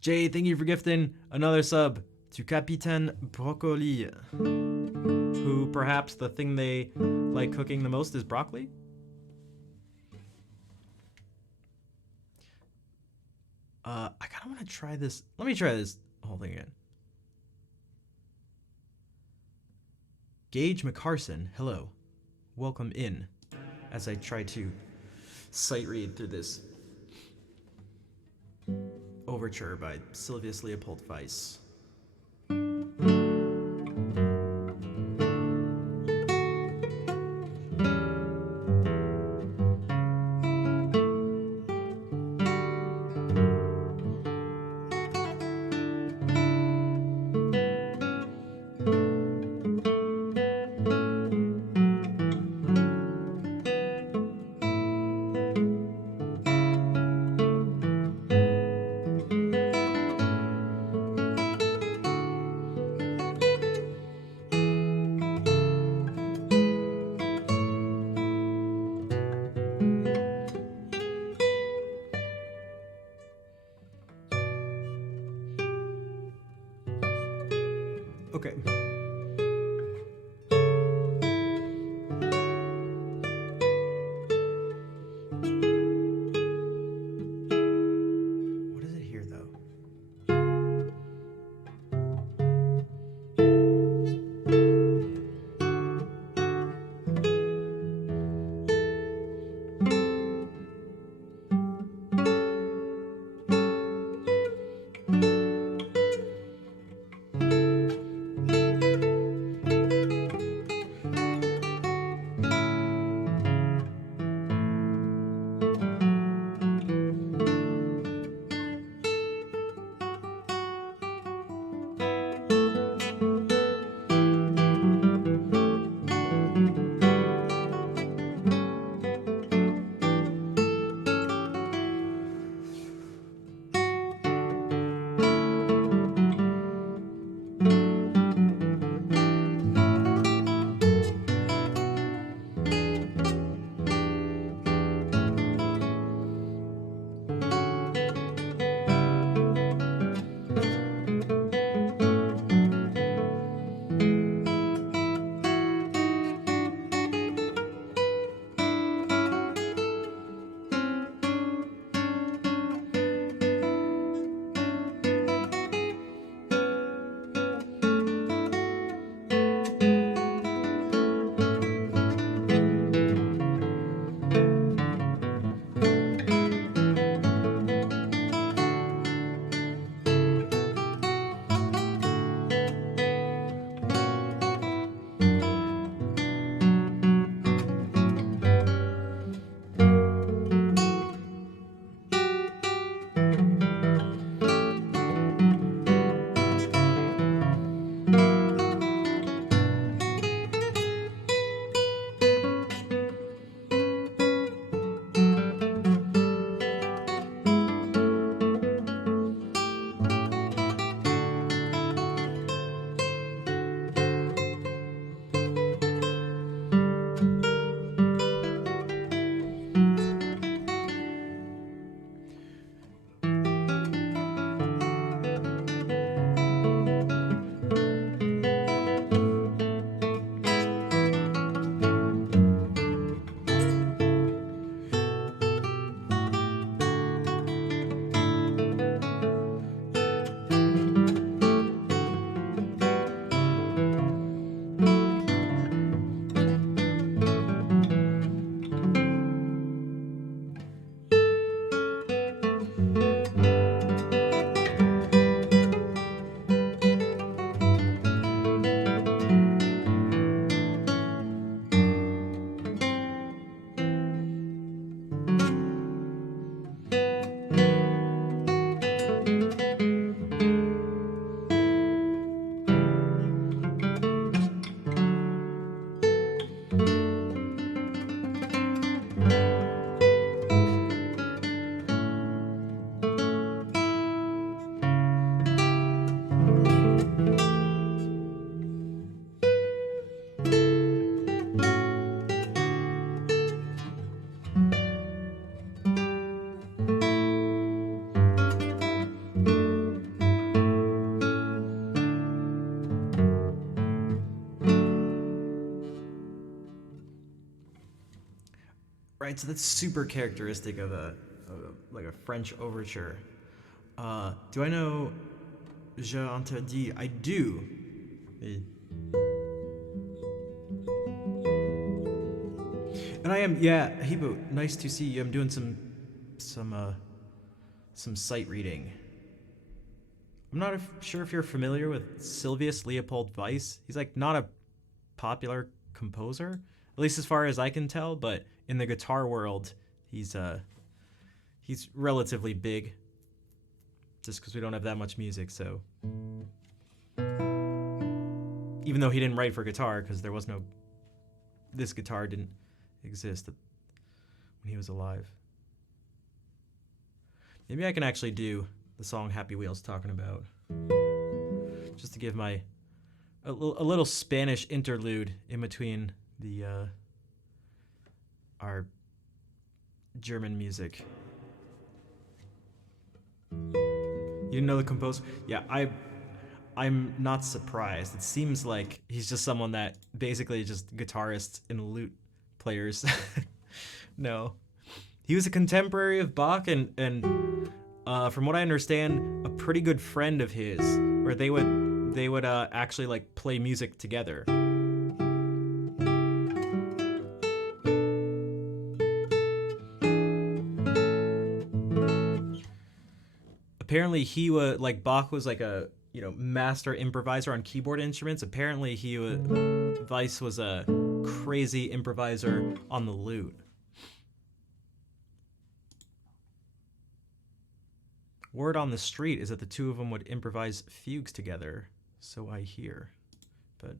Jay, thank you for gifting another sub to Capitaine Broccoli, who perhaps the thing they like cooking the most is broccoli. I kind of want to try this. Let me try this whole thing again. Gage McCarson, hello. Welcome in as I try to sight read through this overture by Sylvius Leopold Weiss. Okay. What is it here, though? right, so that's super characteristic of like a French overture. Do I know Je Interdit? I do. And I am, yeah, Hebo, nice to see you. I'm doing some sight reading. I'm not sure if you're familiar with Sylvius Leopold Weiss. He's like not a popular composer, at least as far as I can tell, but in the guitar world, he's relatively big. Just because we don't have that much music, so even though he didn't write for guitar, because there was no, this guitar didn't exist when he was alive. Maybe I can actually do the song Happy Wheels talking about, just to give my a little Spanish interlude in between the our German music. You didn't know the composer? Yeah, I'm not surprised. It seems like he's just someone that basically just guitarists and lute players. No. He was a contemporary of Bach and from what I understand, a pretty good friend of his, where they would actually like play music together. Apparently he was like Bach was like a master improviser on keyboard instruments. Apparently Weiss was a crazy improviser on the lute. Word on the street is that the two of them would improvise fugues together, so I hear. But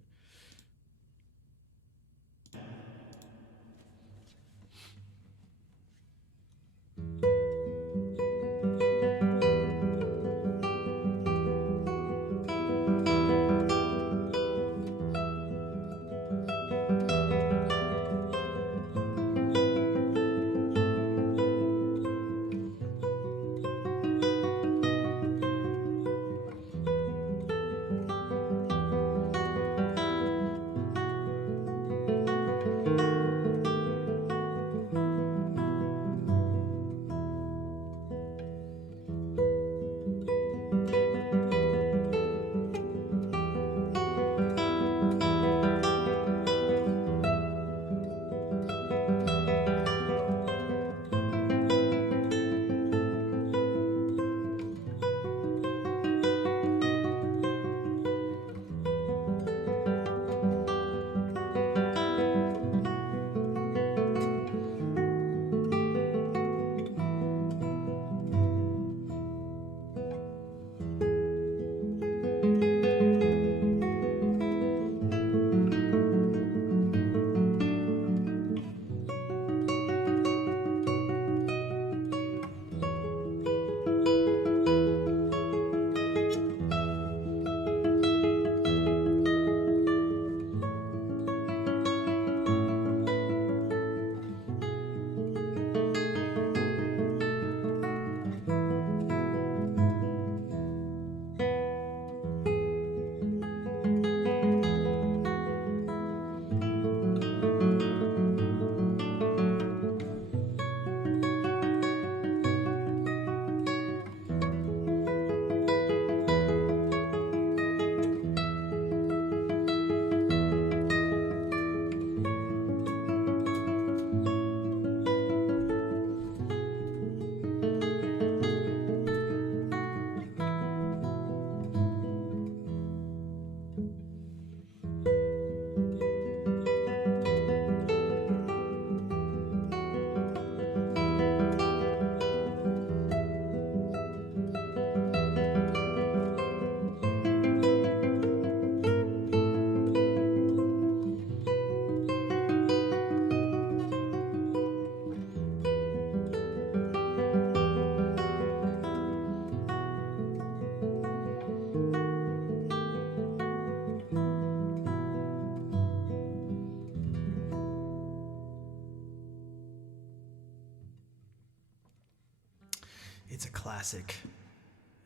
it's a classic.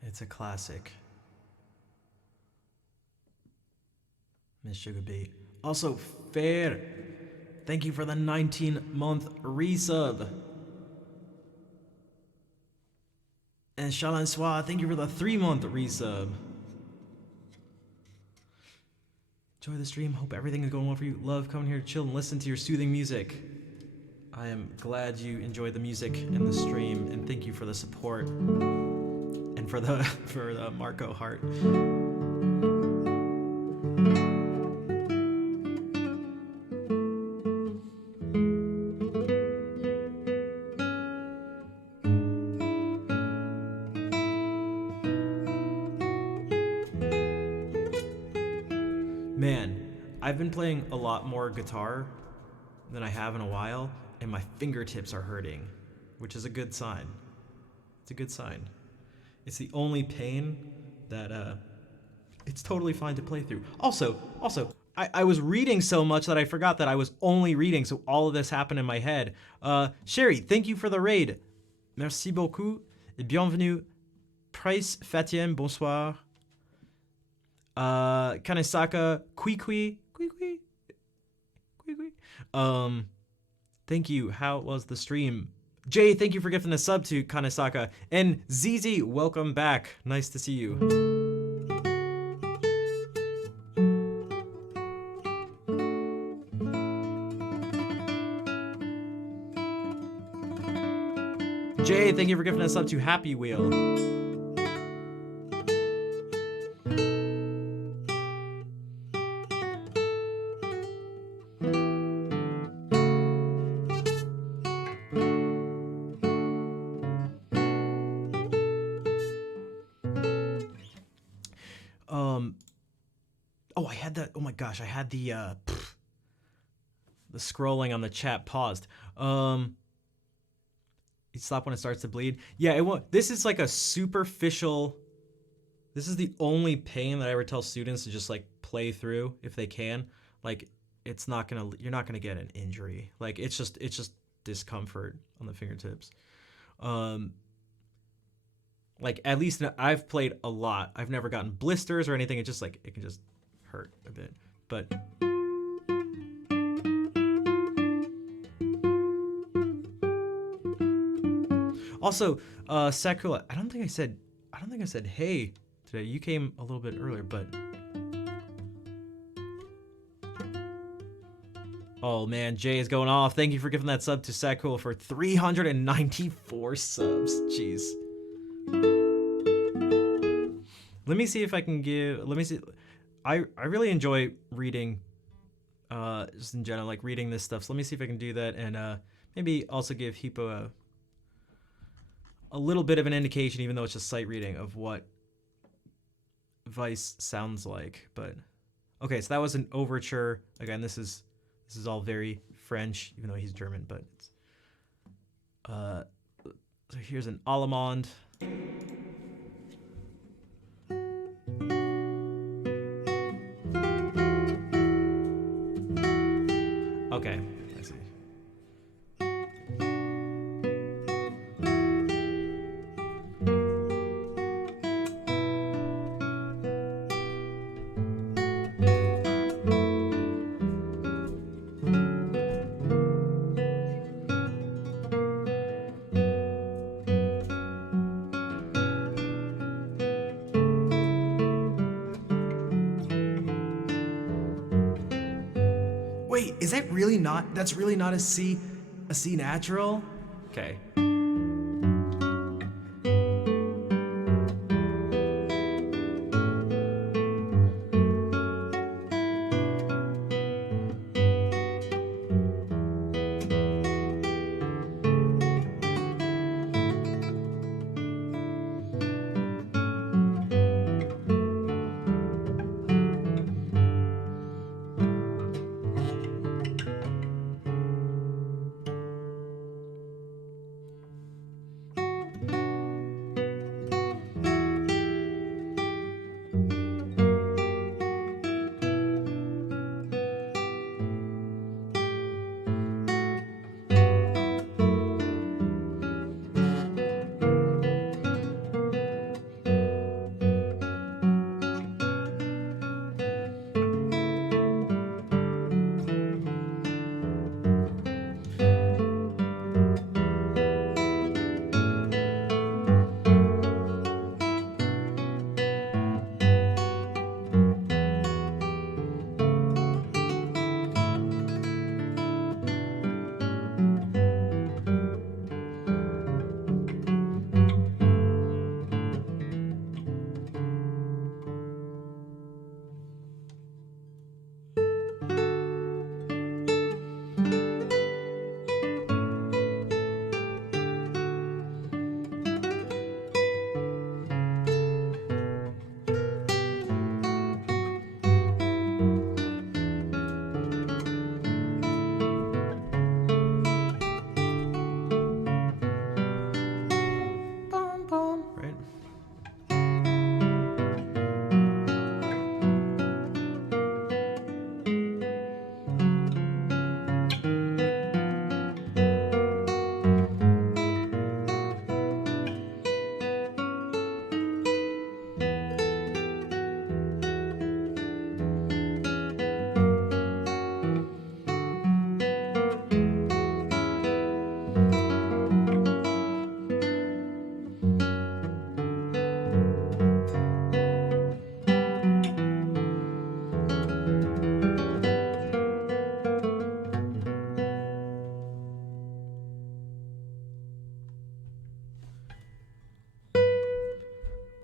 It's a classic. Miss Sugar Beat. Also, fair. thank you for the 19-month resub. And Chalansois, thank you for the 3-month resub. Enjoy the stream. Hope everything is going well for you. Love coming here to chill and listen to your soothing music. I am glad you enjoyed the music and the stream, and thank you for the support and for the Marco heart. Man, I've been playing a lot more guitar than I have in a while, and my fingertips are hurting, which is a good sign. It's a good sign. It's the only pain that it's totally fine to play through. Also, I was reading so much that I forgot that I was only reading, so all of this happened in my head. Sherry, thank you for the raid. Merci beaucoup et bienvenue. Price Fatiem, bonsoir. Kanesaka, Kui. Thank you. How was the stream? Jay, thank you for gifting a sub to Kanesaka. And ZZ, welcome back. Nice to see you. Jay, thank you for gifting a sub to Happy Wheel. Oh, I had that. Oh my gosh, I had the scrolling on the chat paused. You stop when it starts to bleed. Yeah, it won't. This is like a superficial. This is the only pain that I ever tell students to just like play through if they can. Like, it's not gonna. You're not gonna get an injury. Like, it's just discomfort on the fingertips. Like, at least I've played a lot. I've never gotten blisters or anything. It's just like, it can just hurt a bit. But also, Sakura, I don't think I said hey today. You came a little bit earlier, but oh man, Jay is going off. Thank you for giving that sub to Sakura for 394 subs. Jeez. Let me see if I can give. Let me see. I really enjoy reading, just in general, like reading this stuff. So let me see if I can do that, and maybe also give Hippo a little bit of an indication, even though it's just sight reading, of what Vice sounds like. But okay, so that was an overture. Again, this is all very French, even though he's German. But it's, so here's an Allemande. Okay, I see. Wait, is that really not? That's really not a C natural? Okay.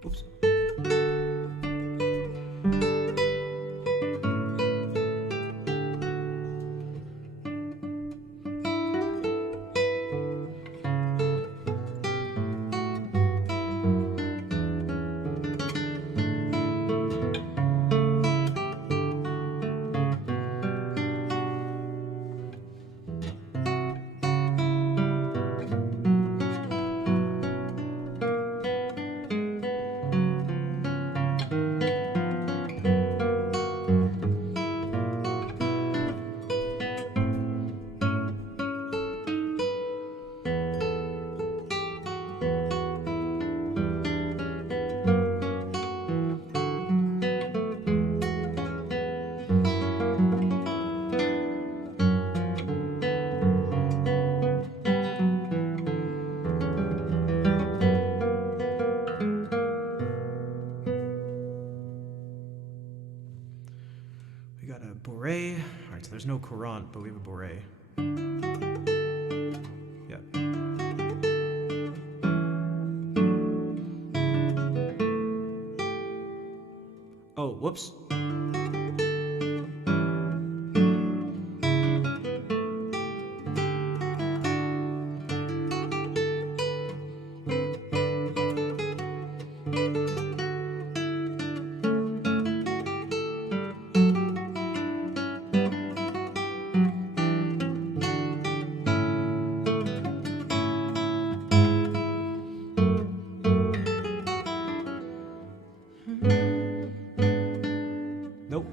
Oops. We got a Bourrée. All right, so there's no Courant, but we have a Bourrée. Yeah. Oh, whoops. Nope.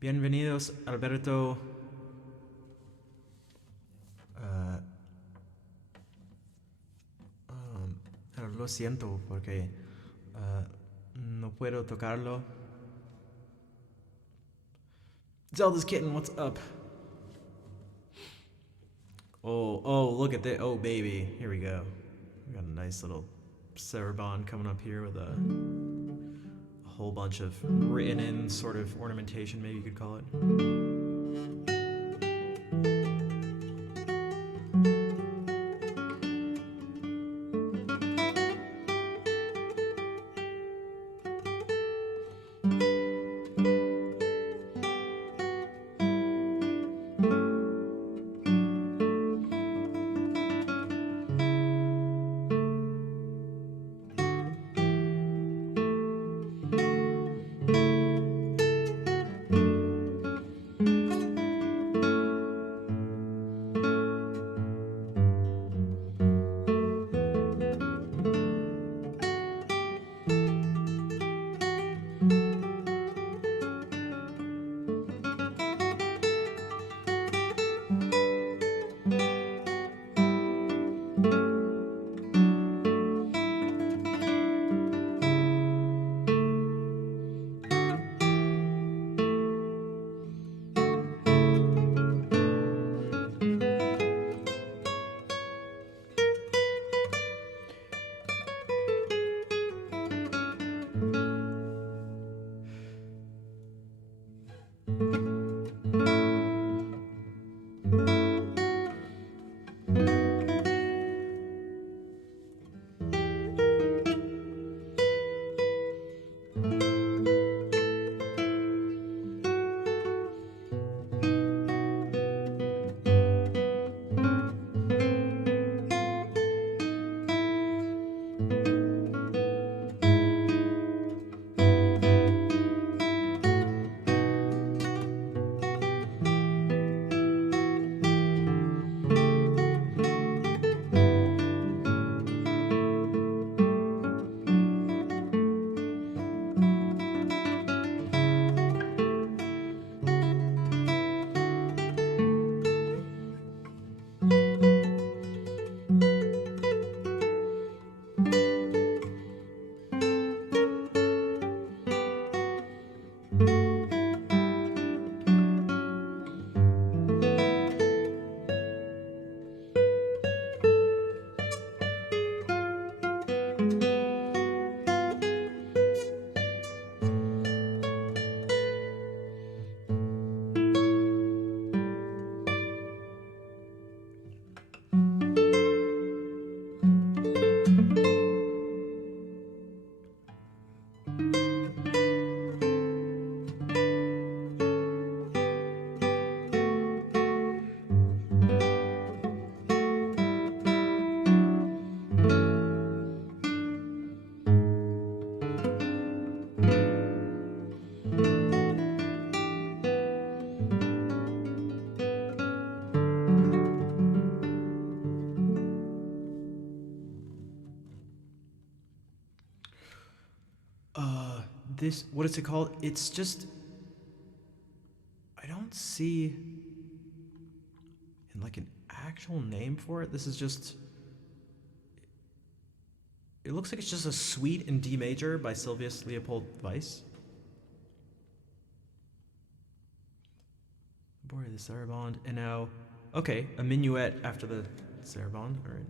Bienvenidos, Alberto. Pero lo siento porque no puedo tocarlo. Zelda's kitten, what's up? Oh, look at that. Oh, baby. Here we go. We got a nice little Cerebon coming up here with a whole bunch of written in sort of ornamentation, maybe you could call it. This, what is it called? It's just, I don't see like an actual name for it. This is just, it looks like it's just a suite in D major by Sylvius Leopold Weiss. Boy, the Saraband, and now, okay, a minuet after the Saraband, all right.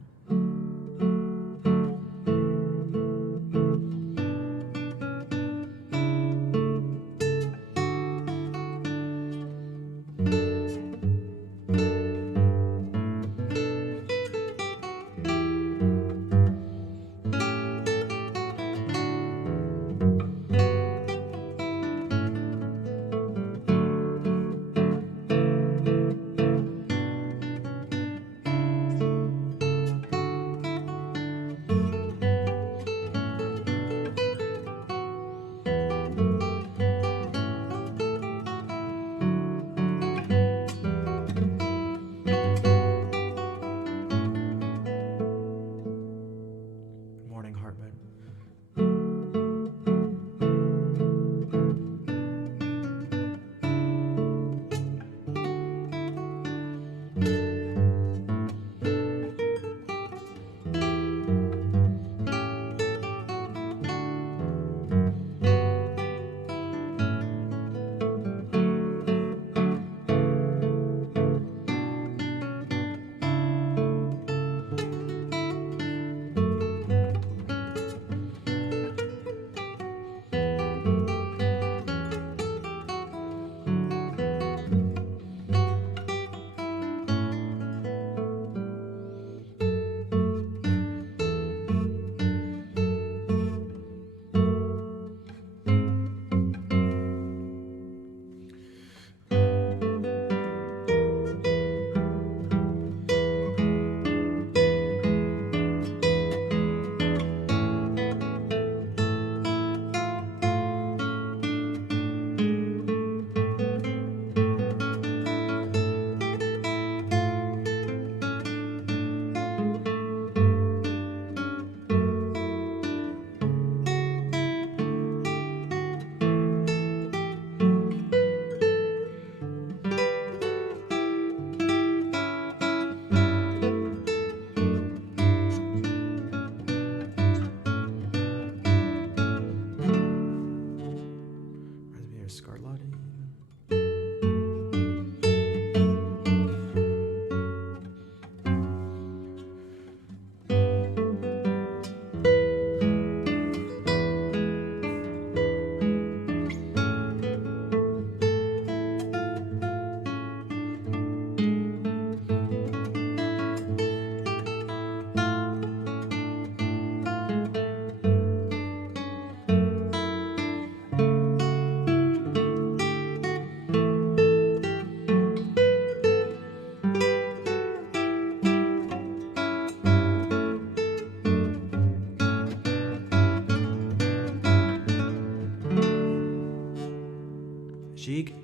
Zig.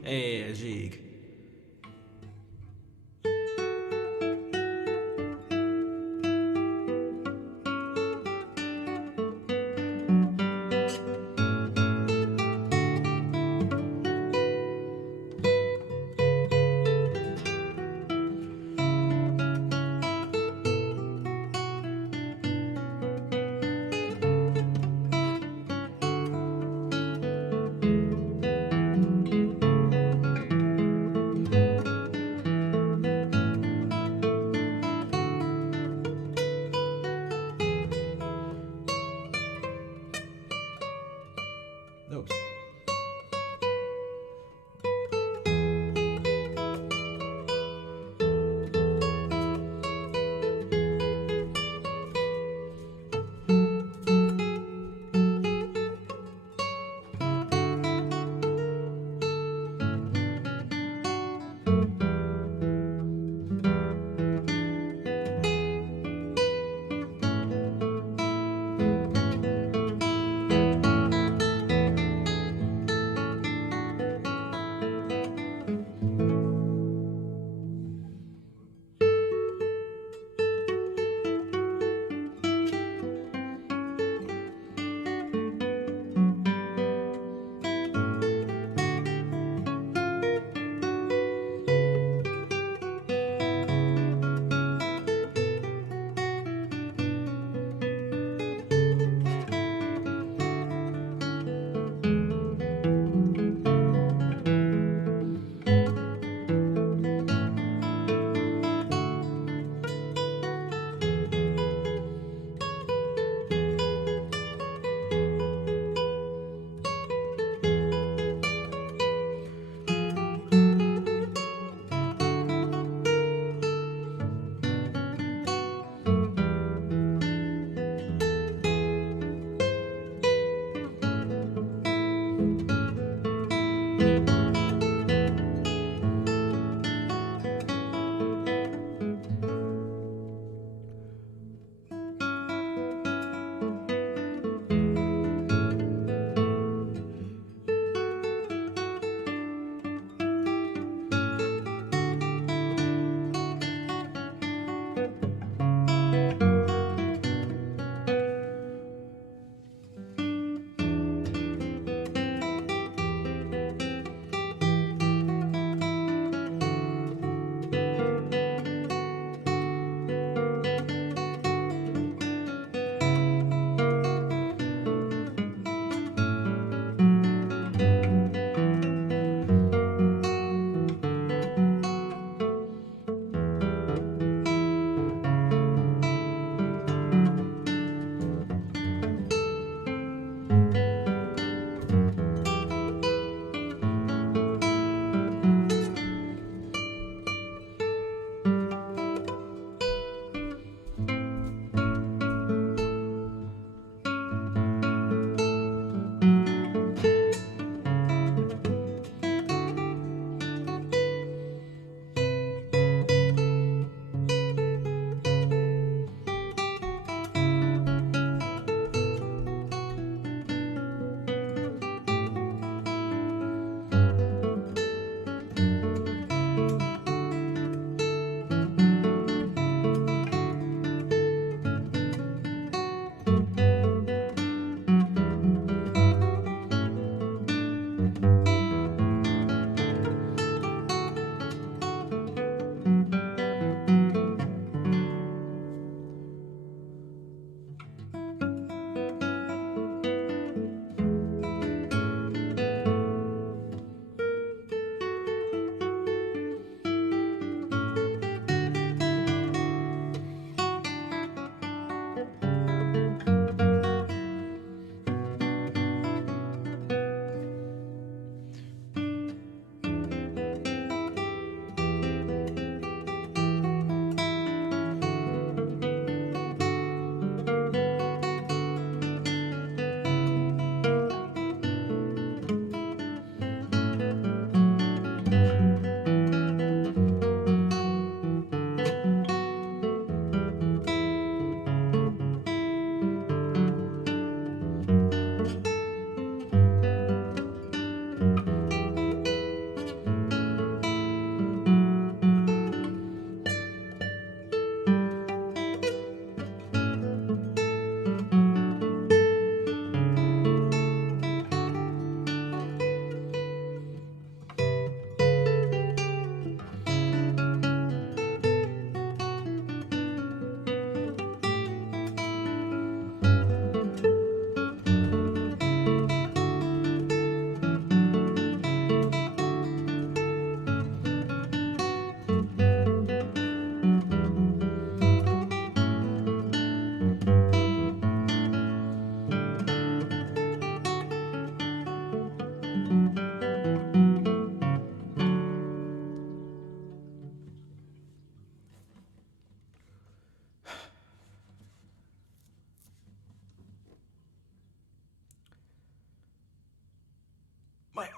Zig.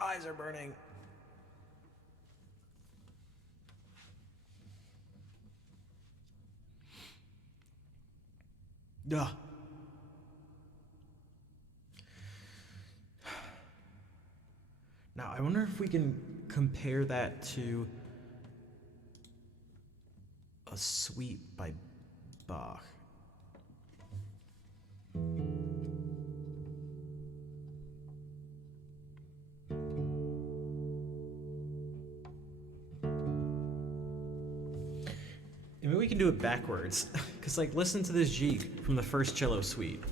eyes are burning. Ugh. Now, I wonder if we can compare that to a suite by Bach. Maybe we can do it backwards. Because, like, listen to this jig from the first cello suite.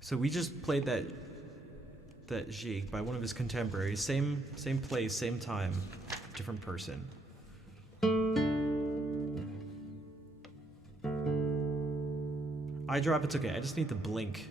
So we just played that jig by one of his contemporaries. Same place, same time, different person. I drop, it's okay. I just need to blink.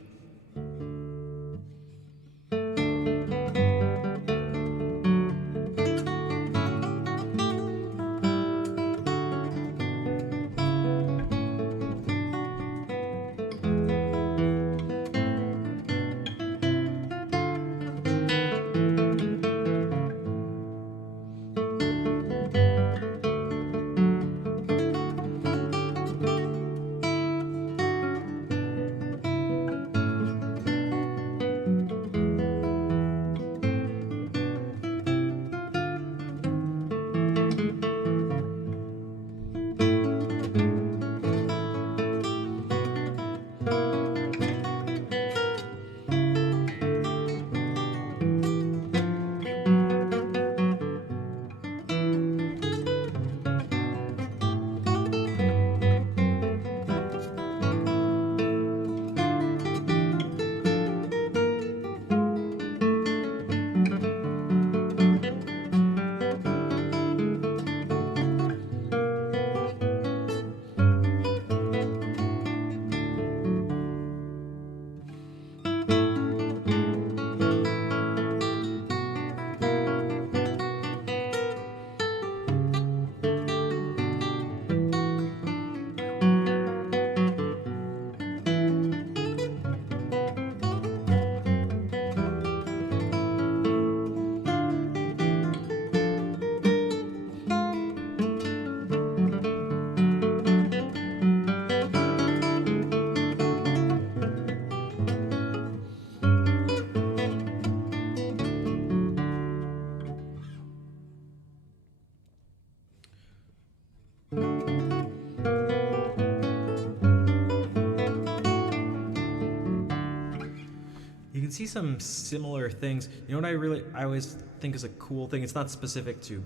You can see some similar things. You know what I always think is a cool thing? It's not specific to,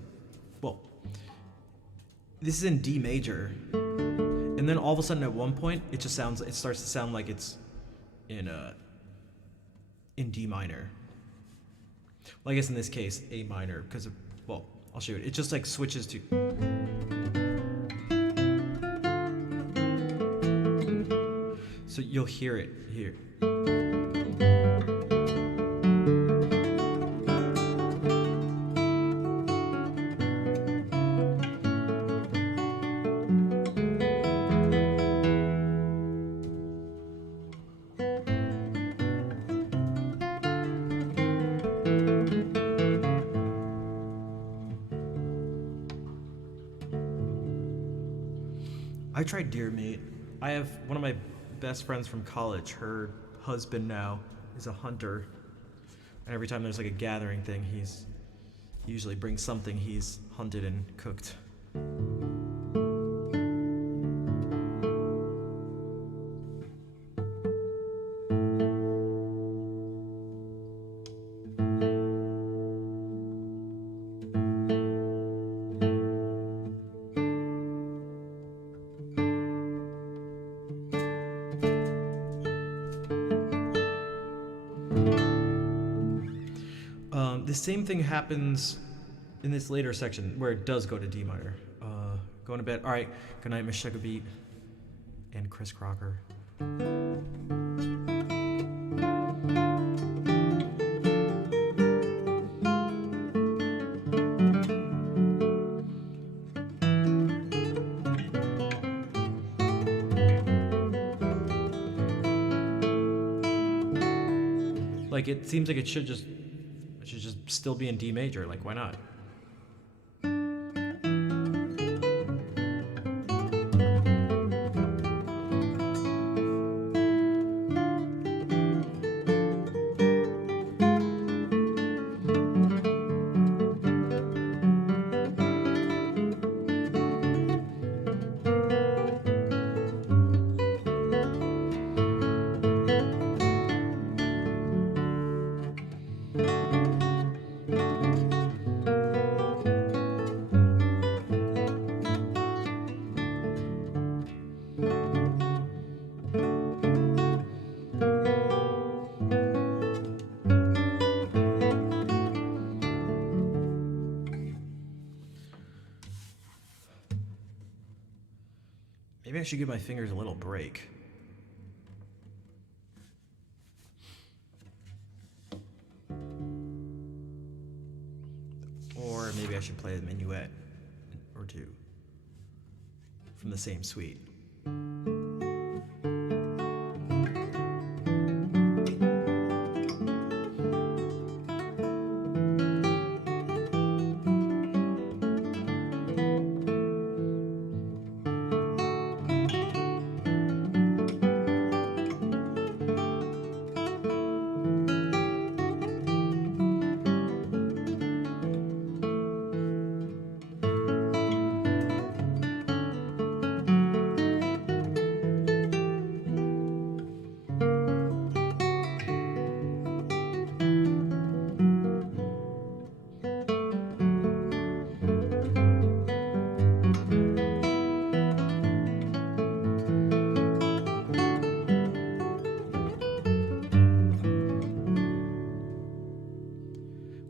well, this is in D major. And then all of a sudden at one point, it starts to sound like it's in D minor. Well, I guess in this case, A minor, because of, well, I'll show you. It just like switches to. So you'll hear it here. I tried Dear Mate. I have one of my best friends from college. Her husband now is a hunter. And every time there's like a gathering thing, he usually brings something he's hunted and cooked. The same thing happens in this later section where it does go to D minor. Going to bed. All right. Good night, Miss Sugar Beat and Chris Crocker. like it seems like it should just still be in D major. Like, why not? Maybe I should give my fingers a little break. Or maybe I should play a minuet or two from the same suite.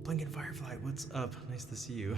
Blinking Firefly, what's up? Nice to see you.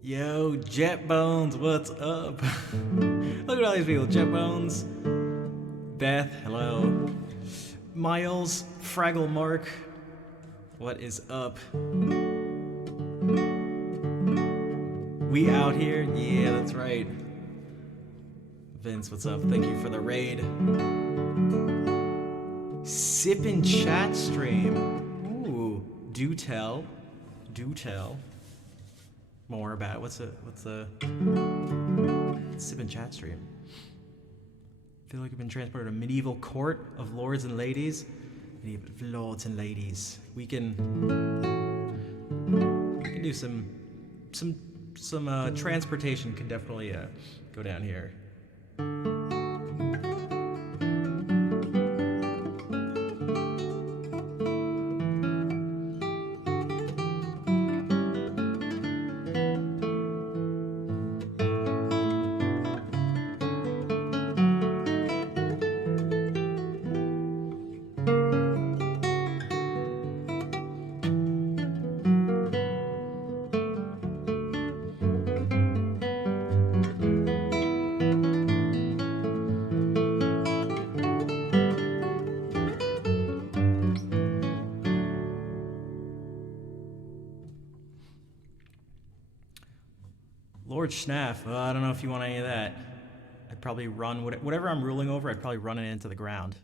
Yo, Jetbones, what's up? Look at all these people. Jetbones, Beth, hello. Miles, Fraggle Mark, what is up? We out here? Yeah, that's right. Vince, what's up? Thank you for the raid. Sippin' chat stream. Ooh, do tell. Do tell. More about it. What's the Sippin' chat stream? I feel like I've been transported to a medieval court of lords and ladies. Medieval lords and ladies. We can do some transportation. Can definitely go down here. Lord Schnaff, I don't know if you want any of that. I'd probably run whatever I'm ruling over. I'd probably run it into the ground.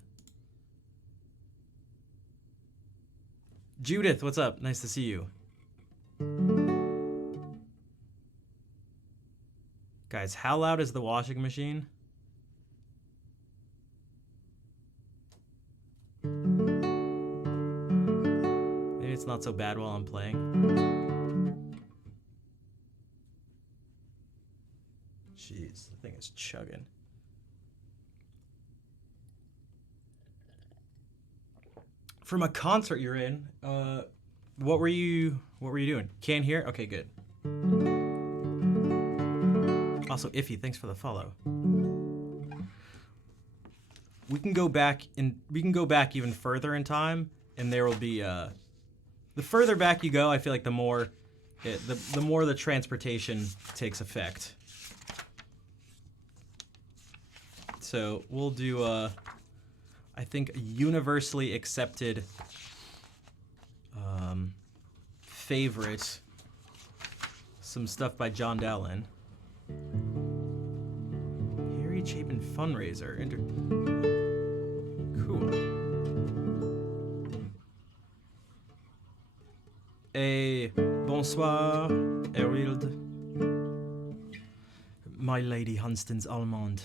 Judith, what's up? Nice to see you. Guys, how loud is the washing machine? Maybe it's not so bad while I'm playing. Jeez, the thing is chugging. From a concert you're in, what were you doing? Can't hear? Okay, good. Also, Iffy, thanks for the follow. We can go back even further in time, and there will be the further back you go, I feel like the more the transportation takes effect. So we'll do I think a universally accepted favorite, some stuff by John Dowland. Harry Chapin fundraiser. Cool. Bonsoir, Erild. My Lady Hunstan's Allemande.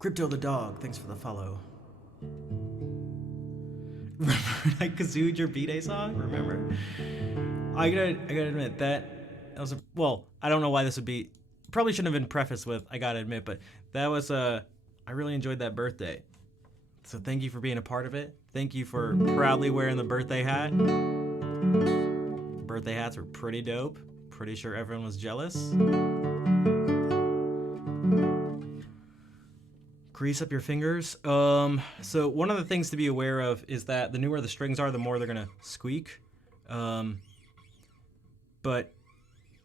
Crypto the dog, thanks for the follow. Remember I kazooed your B-Day song? Remember? I gotta admit that was well, I don't know why this would be, probably shouldn't have been prefaced with I gotta admit, but that was I really enjoyed that birthday. So thank you for being a part of it. Thank you for proudly wearing the birthday hat. Birthday hats were pretty dope. Pretty sure everyone was jealous. Grease up your fingers. So one of the things to be aware of is that the newer the strings are, the more they're gonna squeak. But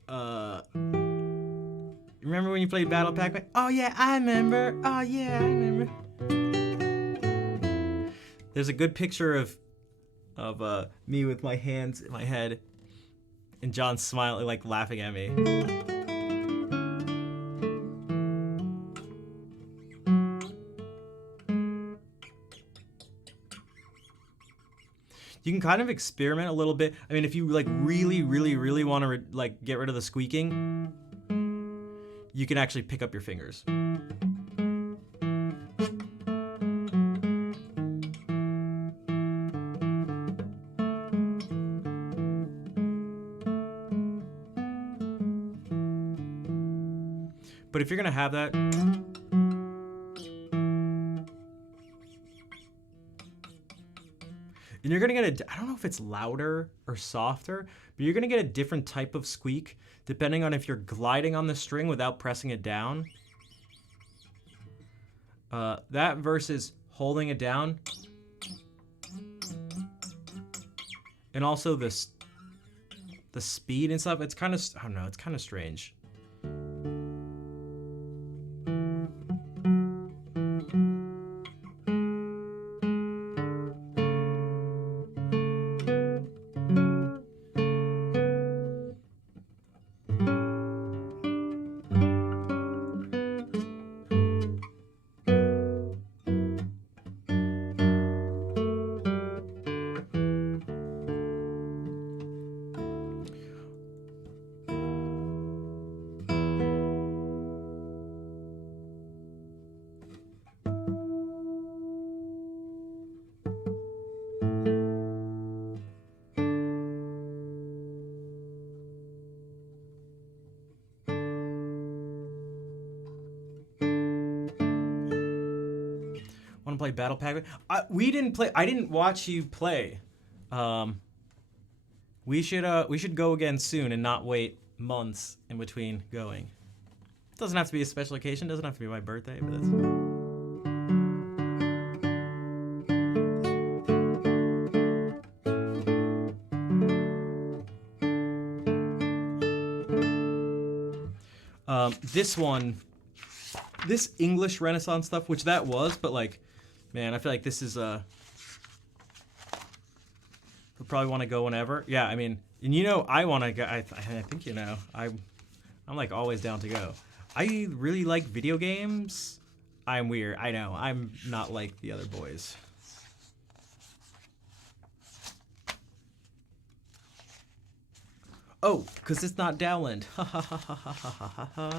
remember when you played Battle Pac-Man? Oh yeah, I remember. Oh yeah, I remember. There's a good picture of me with my hands in my head, and John smiling, like laughing at me. You can kind of experiment a little bit. I mean, if you like really want to like get rid of the squeaking, you can actually pick up your fingers. But if you're gonna have that, and you're gonna get I don't know if it's louder or softer, but you're gonna get a different type of squeak depending on if you're gliding on the string without pressing it down. That versus holding it down. And also the speed and stuff, it's kind of, I don't know, it's kind of strange. Want to play Battle Pack? We didn't play. I didn't watch you play. We should go again soon and not wait months in between going. It doesn't have to be a special occasion. It doesn't have to be my birthday, but that's. This one, this English Renaissance stuff, which that was, but like, man, I feel like this is we'll probably want to go whenever. Yeah, I mean, and you know, I want to go. I think you know, I'm like always down to go. I really like video games. I'm weird. I know. I'm not like the other boys. Oh, because it's not Dowland. Ha ha ha ha ha ha ha ha.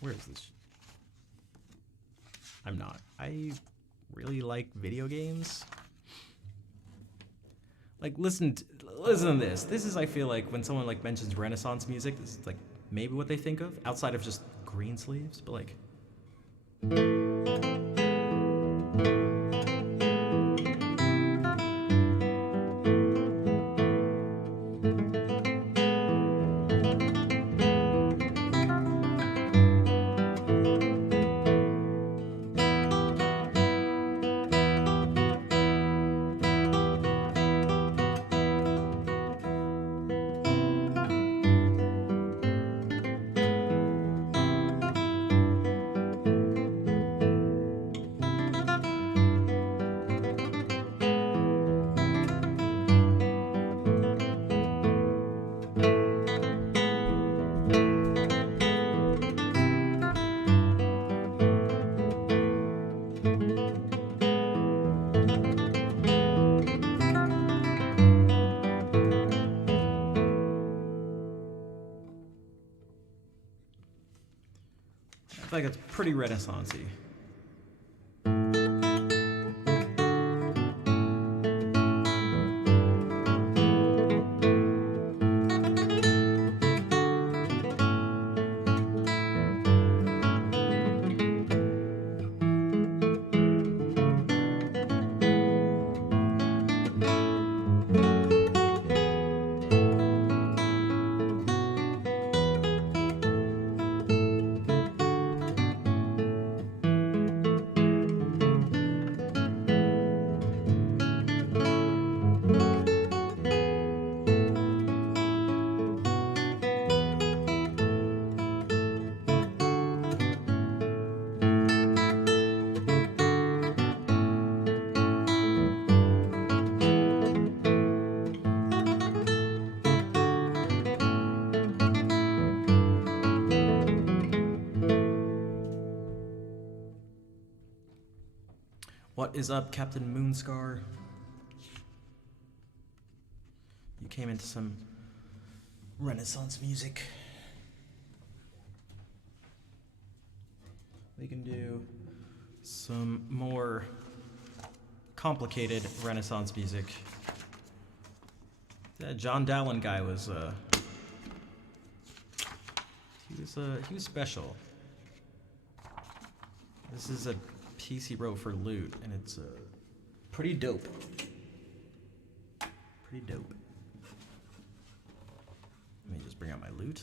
Where is this? I'm not. I really like video games. Like, listen to this. This is, I feel like, when someone like mentions Renaissance music, this is like maybe what they think of, outside of just Greensleeves, but like. I feel like it's pretty Renaissance-y. What is up, Captain Moonscar? You came into some Renaissance music. We can do some more complicated Renaissance music. That John Dowland guy was He was special. This is a piece he wrote for Loot, and it's pretty dope. Pretty dope. Let me just bring out my loot.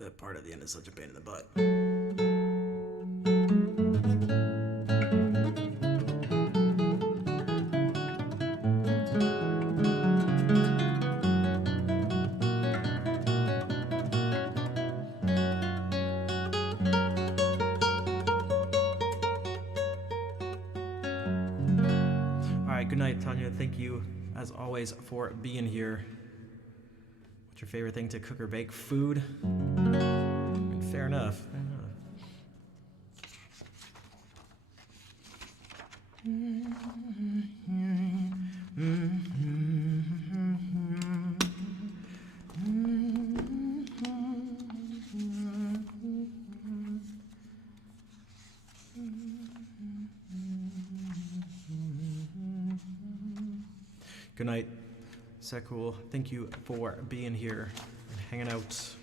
That part at the end is such a pain in the butt. Alright, good night, Tanya. Thank you, as always, for being here. What's your favorite thing to cook or bake? Food? Fair enough. Fair enough. Good night, Sekul. Thank you for being here and hanging out.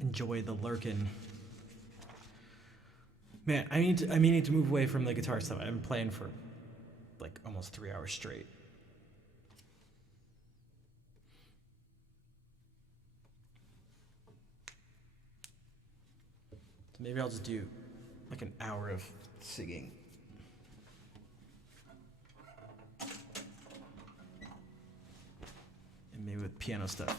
Enjoy the lurkin. Man, I need to move away from the guitar stuff. I've been playing for like almost 3 hours straight. So maybe I'll just do like an hour of singing. And maybe with piano stuff.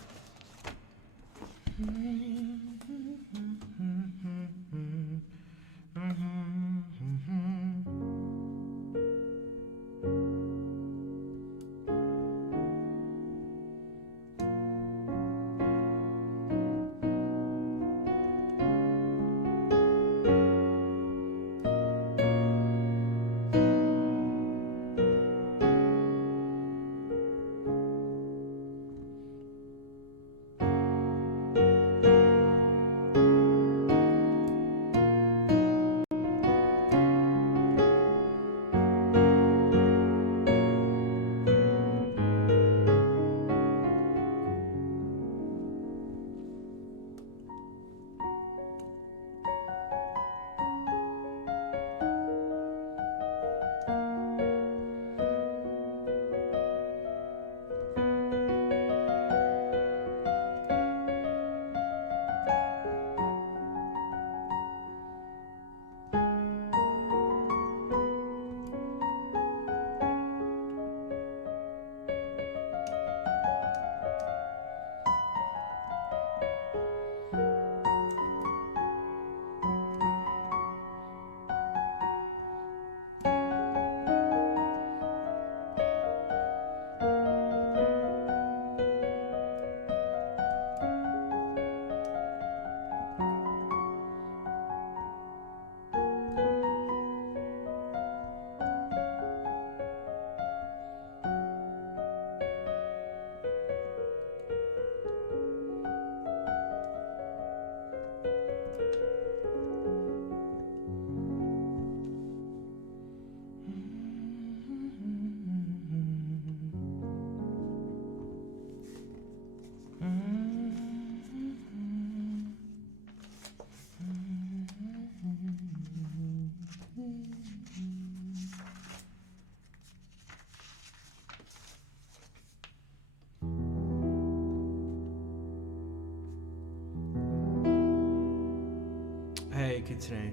Hey, Kitsune.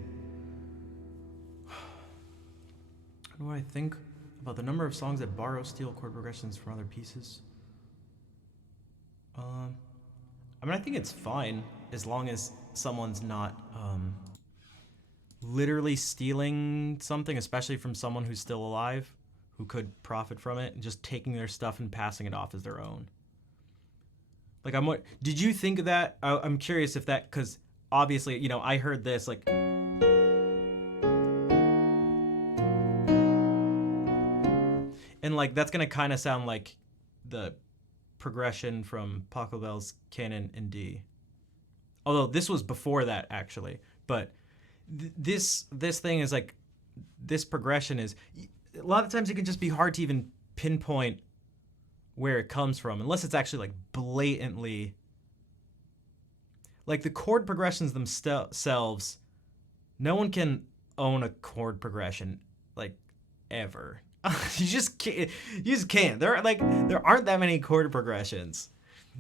What do I think about the number of songs that borrow steel chord progressions from other pieces? I think it's fine as long as someone's not literally stealing something, especially from someone who's still alive, who could profit from it, and just taking their stuff and passing it off as their own. Like, did you think of that? I'm curious if that, because obviously, you know, I heard this, like, And like that's gonna kind of sound like the progression from Pachelbel's Canon in D. Although this was before that actually, but this thing is like this progression is a lot of times it can just be hard to even pinpoint where it comes from unless it's actually like blatantly like the chord progressions themselves. No one can own a chord progression like ever. You just can't. You just can't. There aren't that many chord progressions.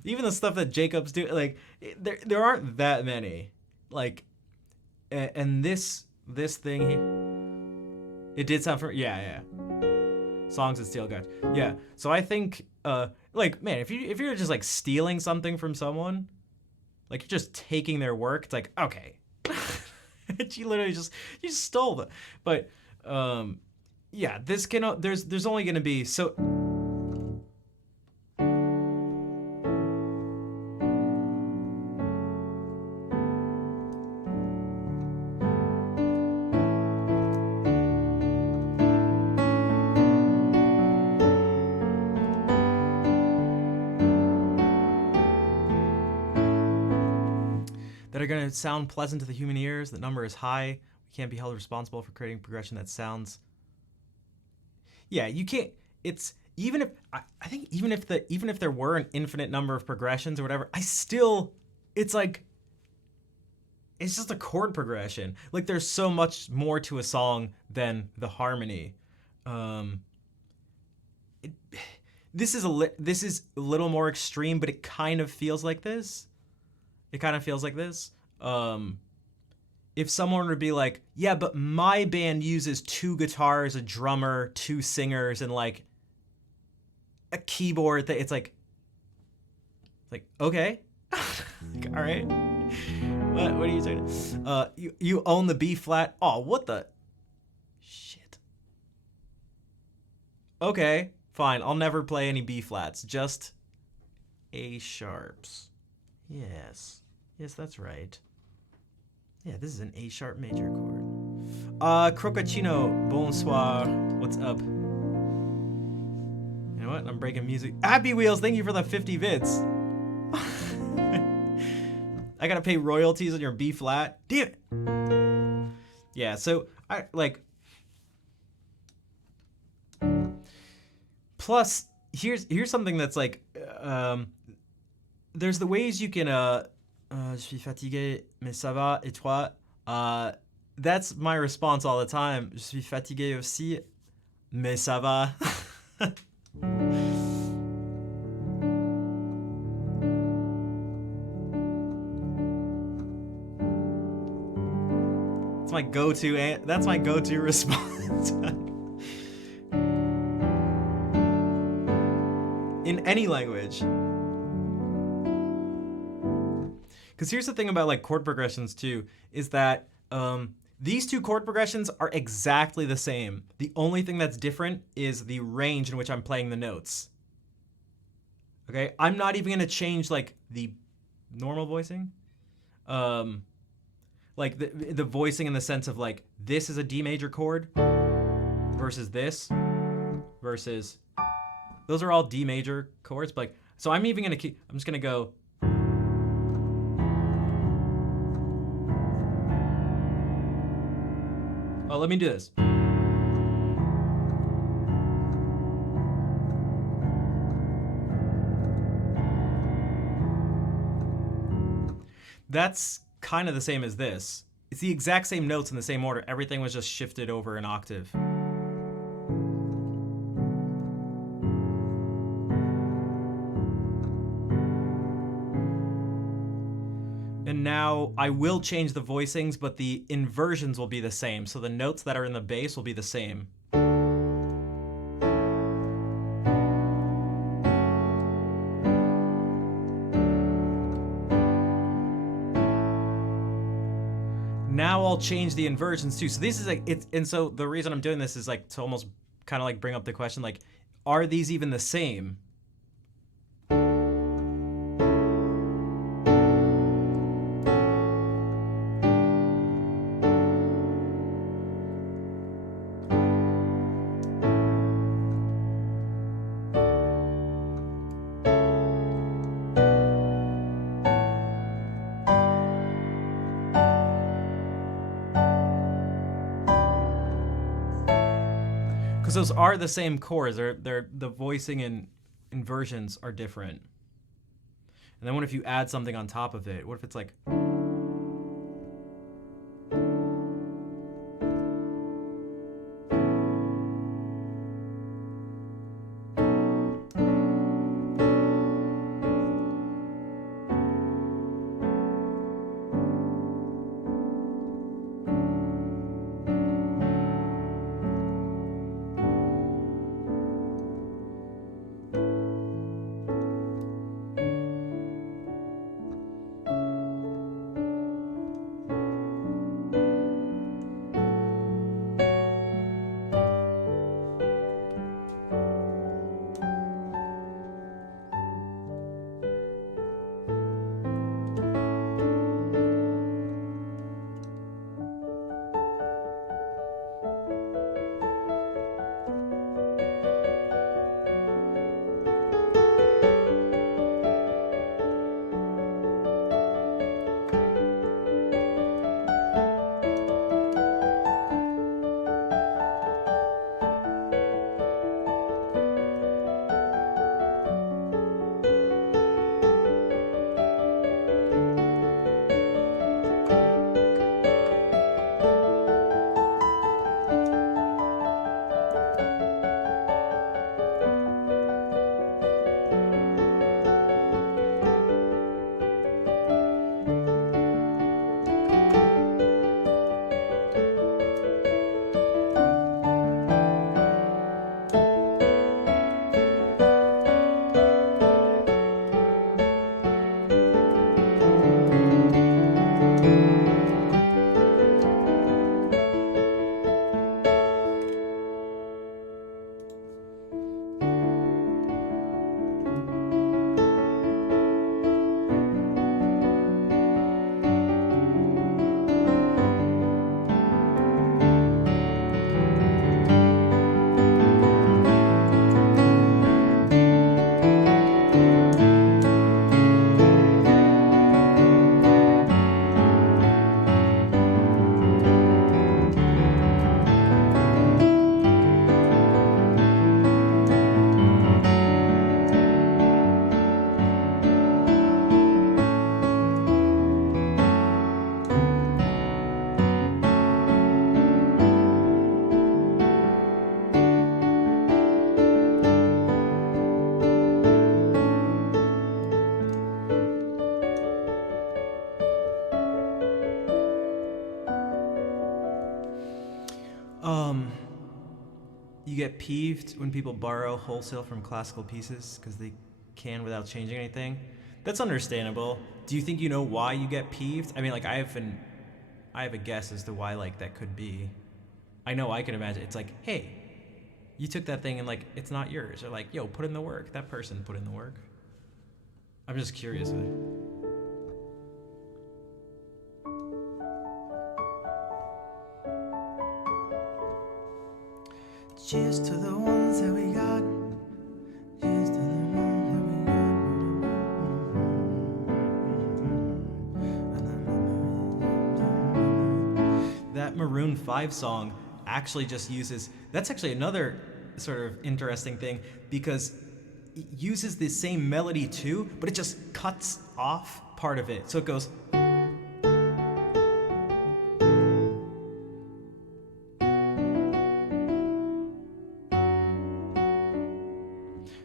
Even the stuff that Jacobs do, like there aren't that many. Like, and this thing, it did sound for yeah. Songs of Steel God. Yeah. So I think like man, if you're just like stealing something from someone, like you're just taking their work, it's like okay. You literally just stole it. But yeah, this can there's only going to be so that are going to sound pleasant to the human ears. The number is high. We can't be held responsible for creating progression that sounds. Yeah, you can't. It's even if I think even if there were an infinite number of progressions or whatever, it's like it's just a chord progression. Like there's so much more to a song than the harmony. This is a little more extreme, but it kind of feels like this. It kind of feels like this. If someone would be like, yeah, but my band uses 2 guitars, a drummer, 2 singers, and like a keyboard, it's like okay, all right. What are you saying? You own the B flat. Oh, what the shit? Okay, fine. I'll never play any B flats. Just A sharps. Yes, that's right. Yeah, this is an A sharp major chord. Crocacino, bonsoir. What's up? You know what? I'm breaking music. Happy Wheels, thank you for the 50 bits. I gotta pay royalties on your B flat. Damn it. Yeah, so I like. Plus, here's something that's like, there's the ways you can je suis fatigué, mais ça va, et toi? That's my response all the time. Je suis fatigué aussi, mais ça va. That's my go-to response. In any language. Because here's the thing about like chord progressions too, is that these 2 chord progressions are exactly the same. The only thing that's different is the range in which I'm playing the notes. Okay, I'm not even gonna change like the normal voicing. Like the voicing in the sense of like this is a D major chord versus this versus those are all D major chords. But like, so I'm just gonna go. Oh, let me do this. That's kind of the same as this. It's the exact same notes in the same order. Everything was just shifted over an octave. And now I will change the voicings, but the inversions will be the same. So the notes that are in the bass will be the same. Now I'll change the inversions too. So this is like and so the reason I'm doing this is like to almost kind of like bring up the question like, are these even the same? Because those are the same chords. They're the voicing and inversions are different. And then what if you add something on top of it? What if it's like... You get peeved when people borrow wholesale from classical pieces because they can without changing anything. That's understandable. Do you think you know why you get peeved? I mean, like, I have a guess as to why, like, that could be. I know I can imagine. It's like, hey, you took that thing and, like, it's not yours. Or like, yo, put in the work. That person put in the work. I'm just curious. Cheers to the ones that we got. Cheers to the ones that we got. That Maroon 5 song actually just uses... That's actually another sort of interesting thing because it uses the same melody too, but it just cuts off part of it. So it goes...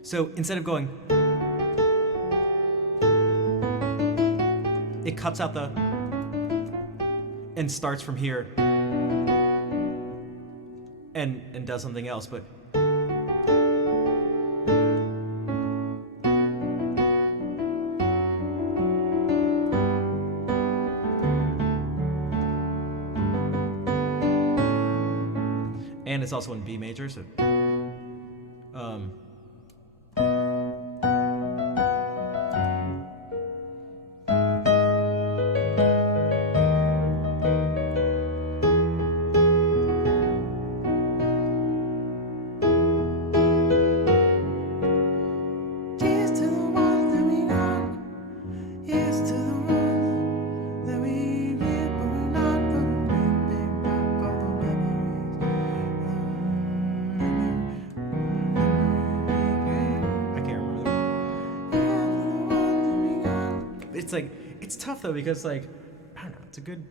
So instead of going, it cuts out the, and starts from here, and does something else, but. And it's also in B major, so. Cheers to the ones that we got. Here's to the ones that we get, but we're not gonna bring back all the memories. It's like, it's tough though because like, I don't know, it's a good,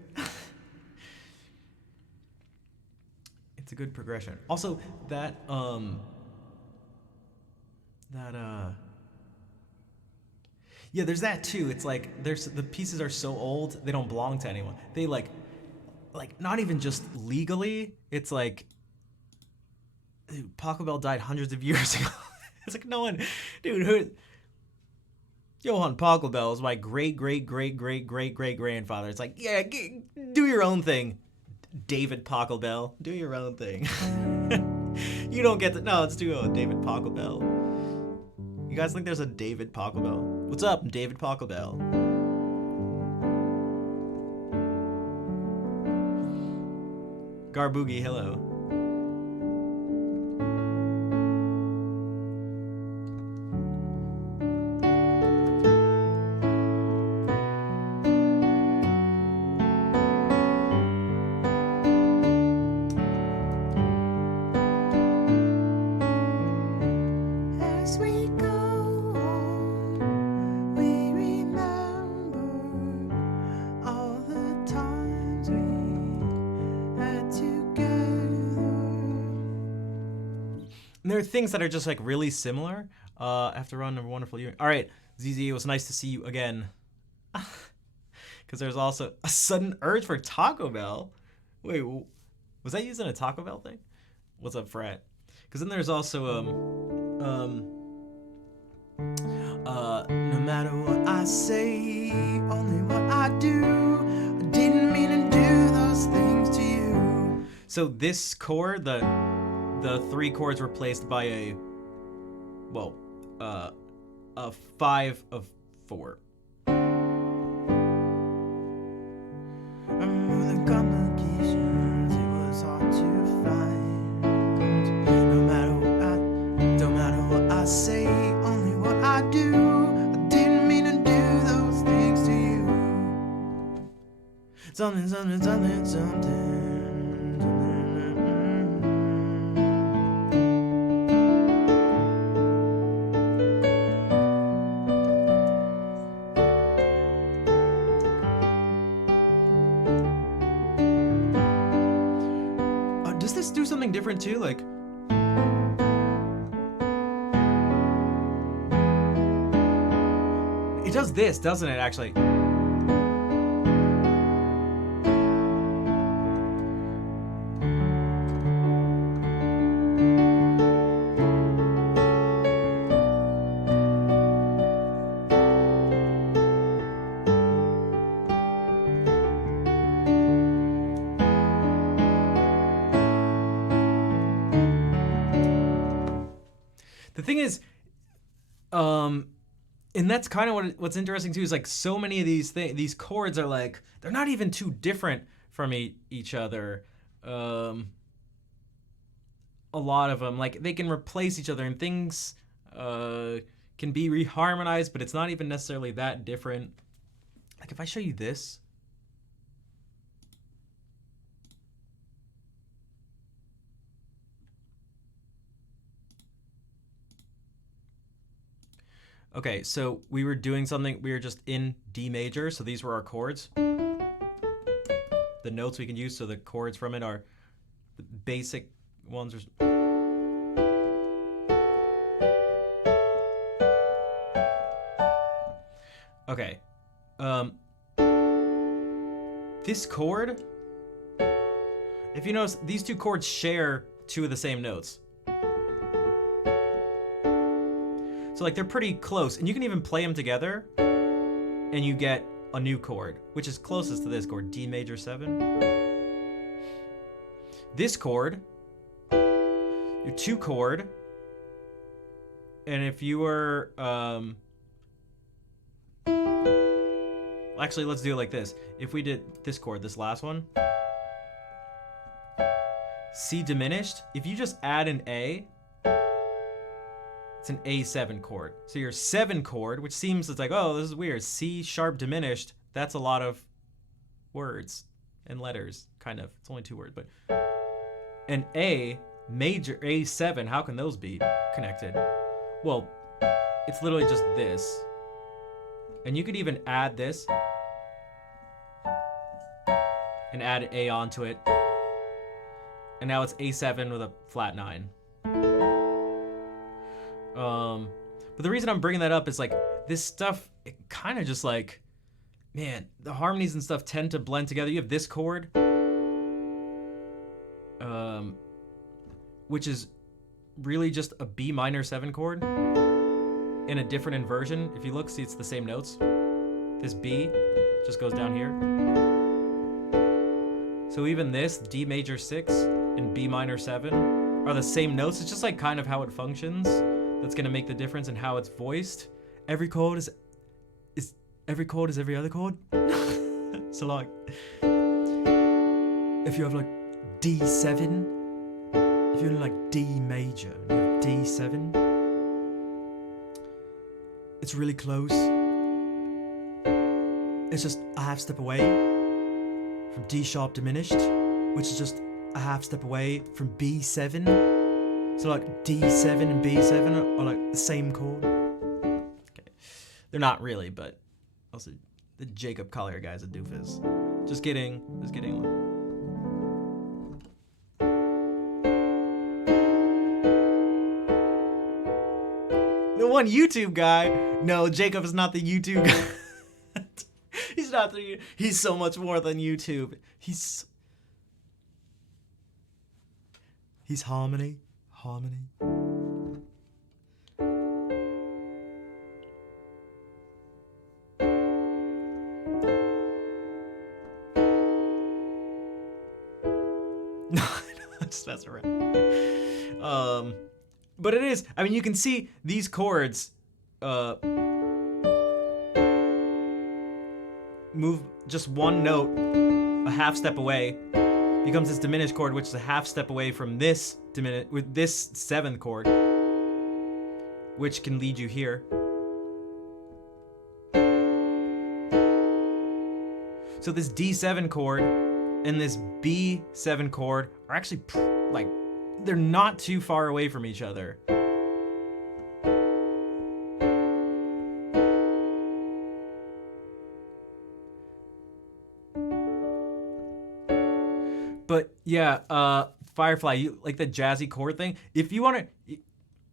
it's a good progression. Also, yeah, there's that too. It's like the pieces are so old they don't belong to anyone. They like not even just legally. It's like dude, Pachelbel died hundreds of years ago. It's like no one, dude. Who? Johann Pachelbel is my great grandfather. It's like yeah, do your own thing, David Pachelbel. Do your own thing. You don't get to. No, it's too old, David Pachelbel. You guys think there's a David Pachelbel? What's up, David Pachelbel? Garboogie, hello. As we go on, we remember all the times we had together. And there are things that are just like really similar. After run a wonderful year. All right, ZZ, it was nice to see you again. Because there's also a sudden urge for Taco Bell. Wait, was that using a Taco Bell thing? What's up, Frat? Because then there's also no matter what I say, only what I do. I didn't mean to do those things to you. So this chord, the 3 chords replaced by a 5 of 4. Remember the complications, it was hard to find. No matter what I say, only what I do. I didn't mean to do those things to you. Something. Does this do something different too? Like, it does this, doesn't it? Actually. The thing is, and that's kind of what's interesting too is like so many of these chords are like they're not even too different from each other. A lot of them like they can replace each other and things can be reharmonized, but it's not even necessarily that different. Like if I show you this. Okay, so we were doing something, we were just in D major, so these were our chords. The notes we can use, so the chords from it are the basic ones. Okay. This chord, if you notice, these 2 chords share 2 of the same notes. So like they're pretty close, and you can even play them together and you get a new chord, which is closest to this chord, D major 7. This chord, your 2 chord, and if you were, actually let's do it like this. If we did this chord, this last one, C diminished, if you just add an A, it's an A7 chord. So your 7 chord, which seems it's like, oh, this is weird. C sharp diminished, that's a lot of words and letters, kind of. It's only 2 words, but an A major A7, how can those be connected? Well, it's literally just this. And you could even add this and add A onto it. And now it's A7 with a flat 9. But the reason I'm bringing that up is like this stuff, it kind of just like, man, the harmonies and stuff tend to blend together. You have this chord, which is really just a B minor 7 chord in a different inversion. If you look, see it's the same notes. This B just goes down here. So even this D major 6 and B minor 7 are the same notes. It's just like kind of how it functions that's gonna make the difference in how it's voiced. Every chord is every chord is every other chord. So like if you have like D7, if you're in like D major and you have D7, it's really close. It's just a half step away from D sharp diminished, which is just a half step away from B7. So like D7 and B7 are like the same chord. Okay, they're not really, but also the Jacob Collier guy's a doofus. Just kidding. Just kidding. The one YouTube guy. No, Jacob is not the YouTube guy. He's not the. He's so much more than YouTube. He's harmony. Harmony. No, just mess around. But it is. I mean, you can see these chords move just one note a half step away, becomes this diminished chord, which is a half step away from this with this 7th chord, which can lead you here. So this D7 chord and this B7 chord are actually like, they're not too far away from each other. But yeah, Firefly, you like the jazzy chord thing? If you want to,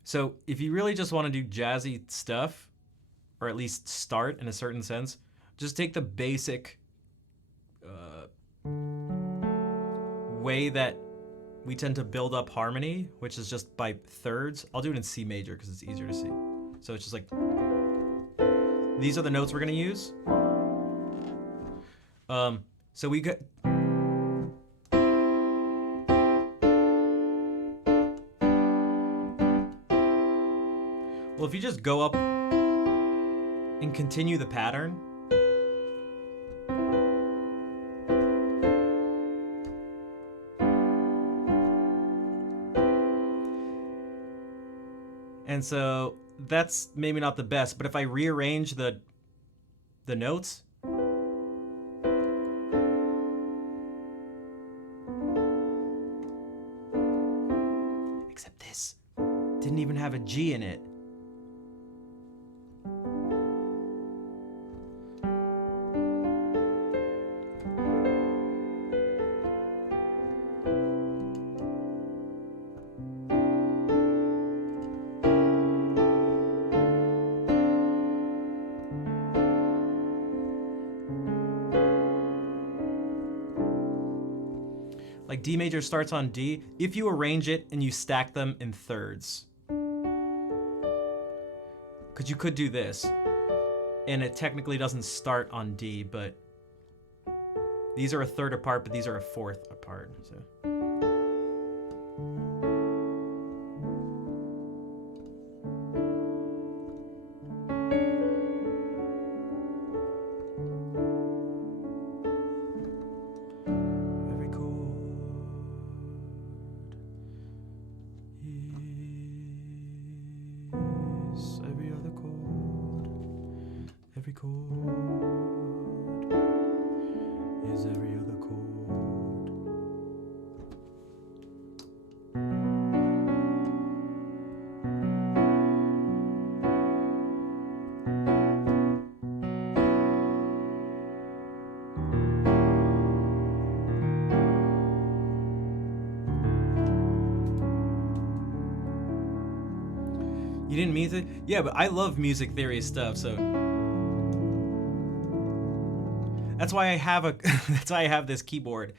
so if you really just want to do jazzy stuff, or at least start in a certain sense, just take the basic way that we tend to build up harmony, which is just by thirds. I'll do it in C major because it's easier to see. So it's just like, these are the notes we're gonna use. So we got. Well, if you just go up and continue the pattern, and so that's maybe not the best, but if I rearrange the notes, except this didn't even have a G in it. Like D major starts on D, if you arrange it and you stack them in thirds. Because you could do this, and it technically doesn't start on D, but these are a third apart, but these are a fourth apart. So. Every chord is every other chord. You didn't mean to? Yeah, but I love music theory stuff, so that's why I have a that's why I have this keyboard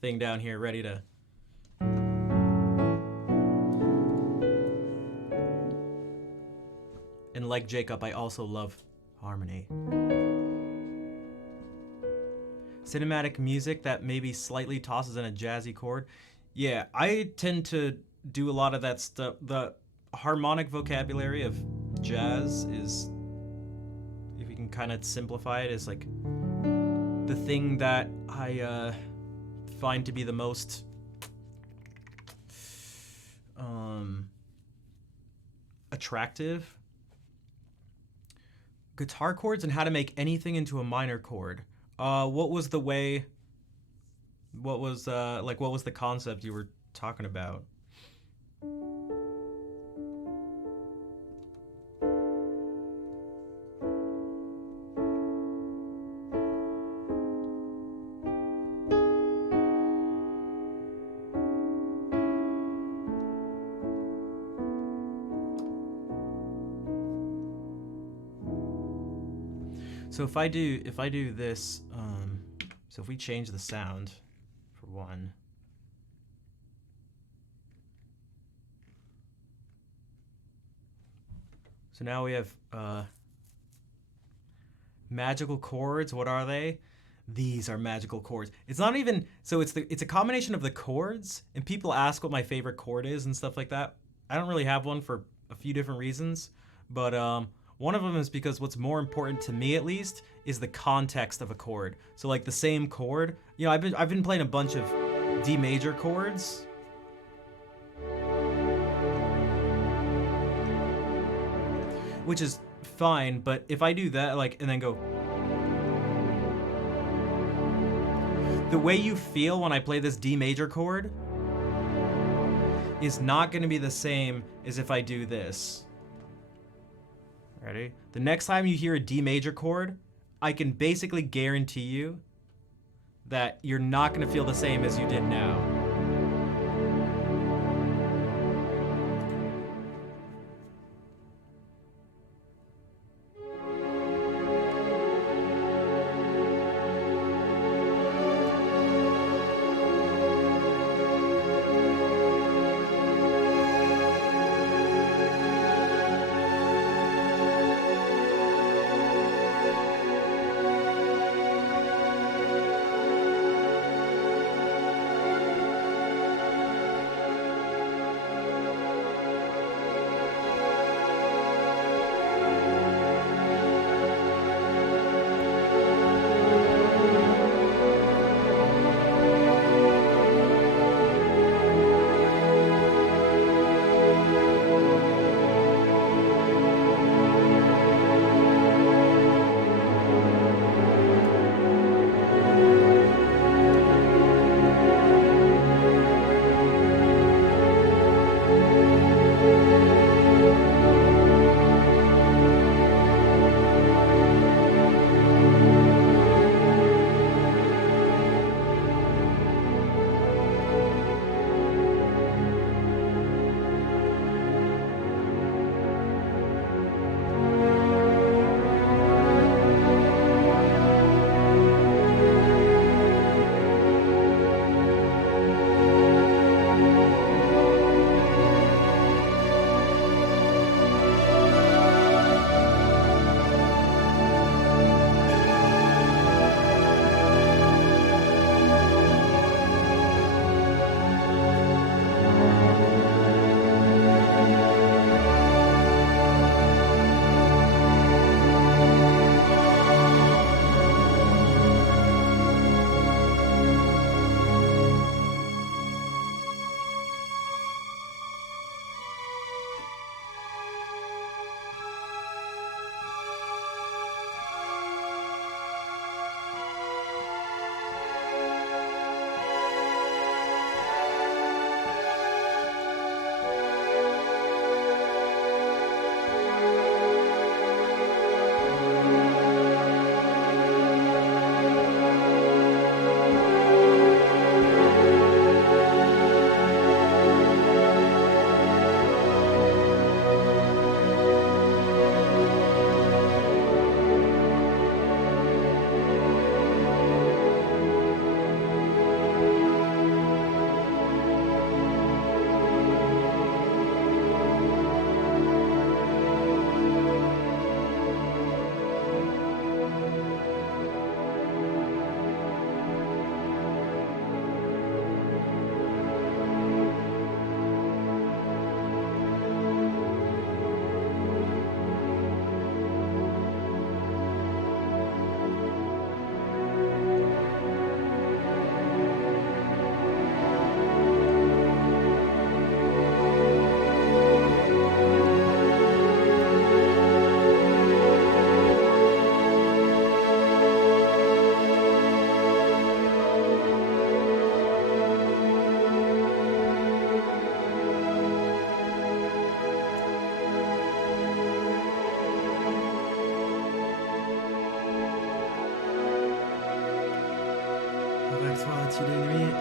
thing down here ready to. And like Jacob, I also love harmony. Cinematic music that maybe slightly tosses in a jazzy chord. Yeah, I tend to do a lot of that stuff. The harmonic vocabulary of jazz is, if we can kind of simplify it, is like the thing that I find to be the most attractive. Guitar chords and how to make anything into a minor chord. What was the way? What was the concept you were talking about? So if I do this, so if we change the sound for one, so now we have magical chords. What are they? These are magical chords. It's not even, so it's a combination of the chords, and people ask what my favorite chord is and stuff like that. I don't really have one for a few different reasons, but one of them is because what's more important to me, at least, is the context of a chord. So like the same chord, you know, I've been playing a bunch of D major chords. Which is fine, but if I do that, like, and then go, the way you feel when I play this D major chord is not going to be the same as if I do this. Ready? The next time you hear a D major chord, I can basically guarantee you that you're not going to feel the same as you did now. toi, tu les nuits.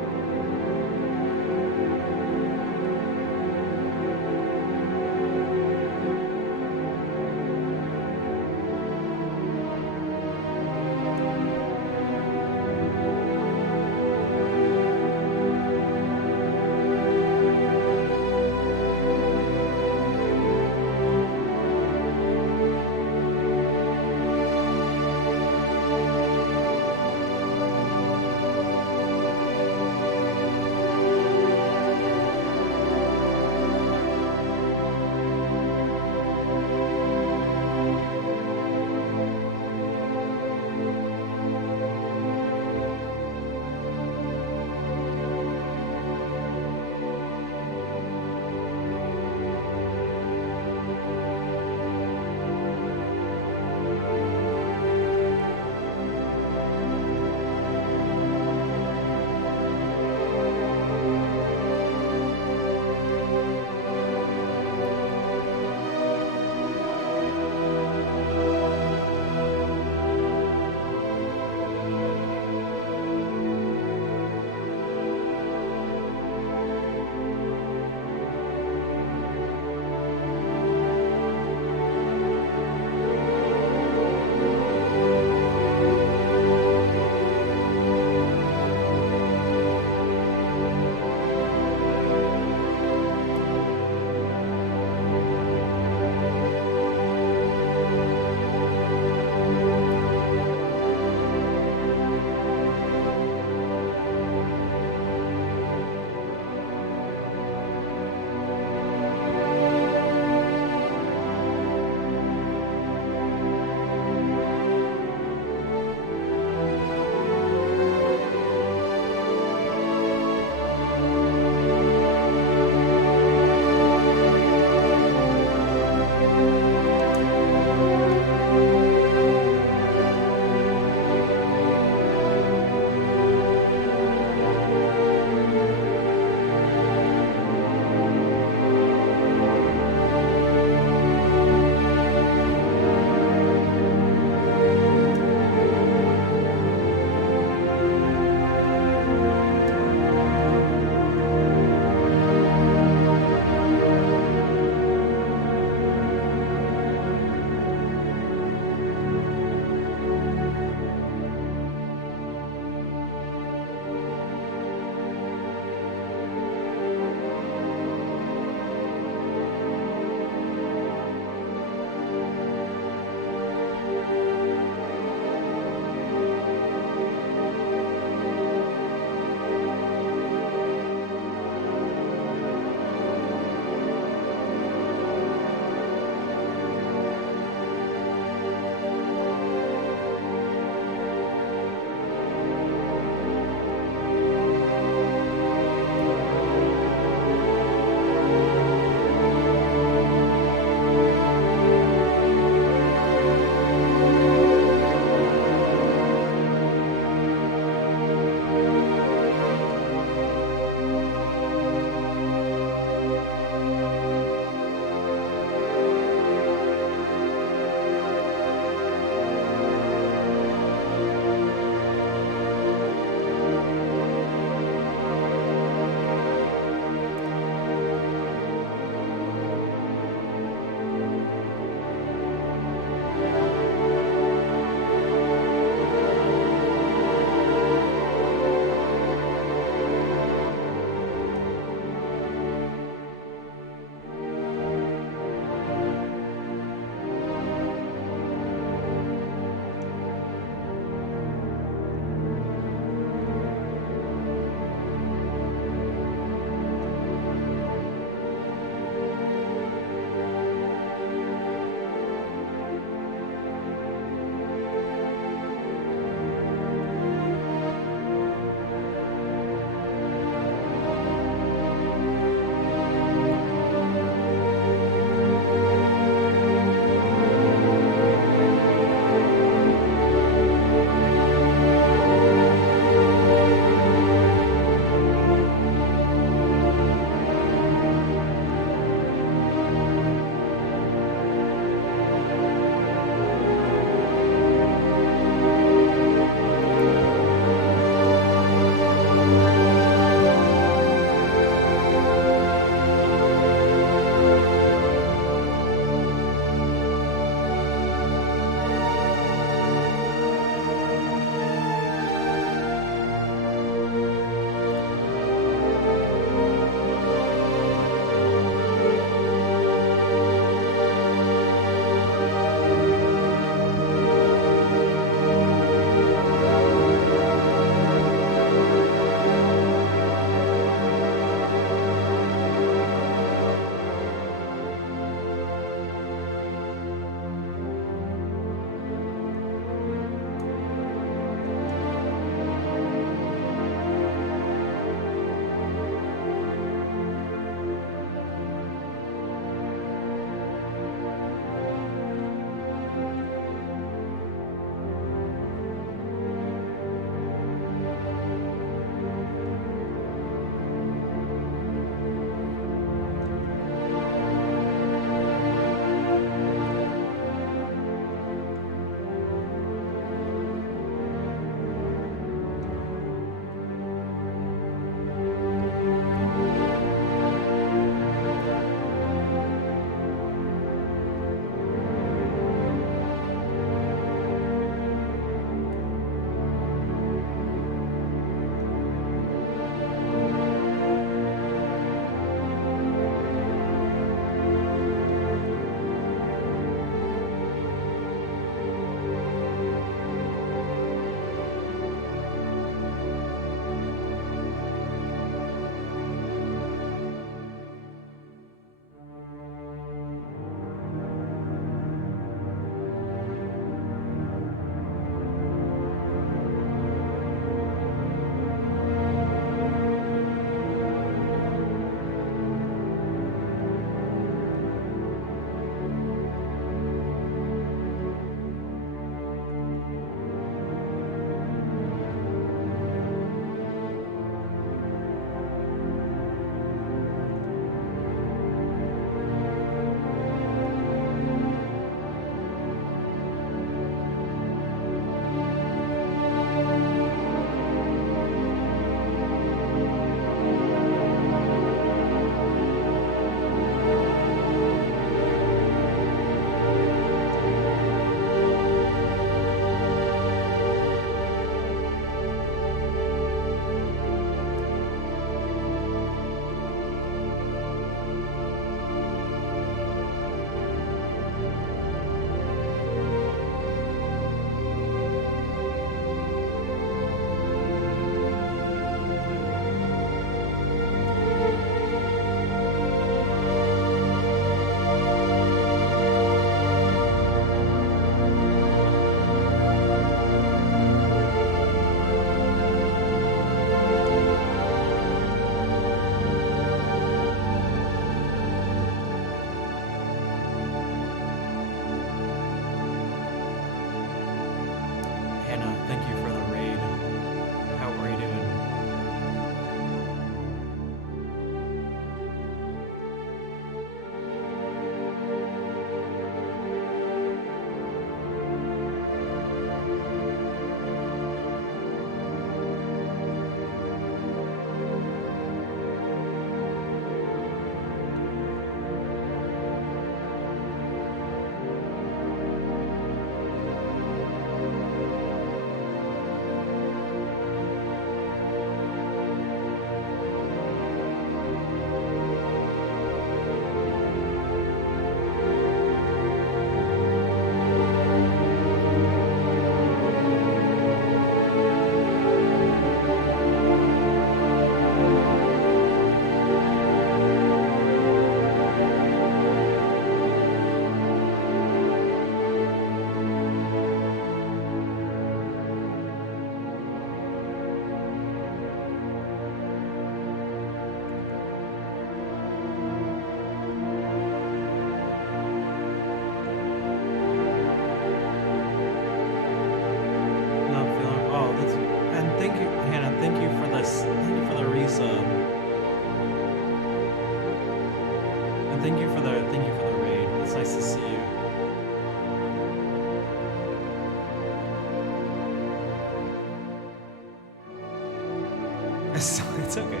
It's okay. It's okay.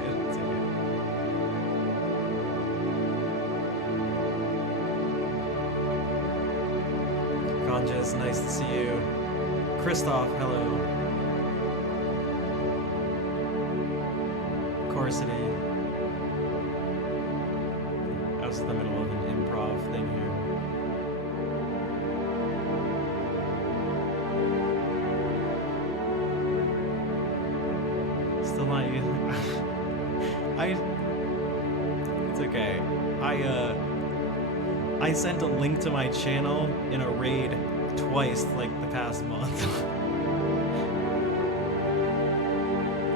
Conjas, nice to see you. Christoph, hello. Corsity. I was in the middle of an improv thing here. Still not using. It's okay. I sent a link to my channel in a raid twice, like the past month.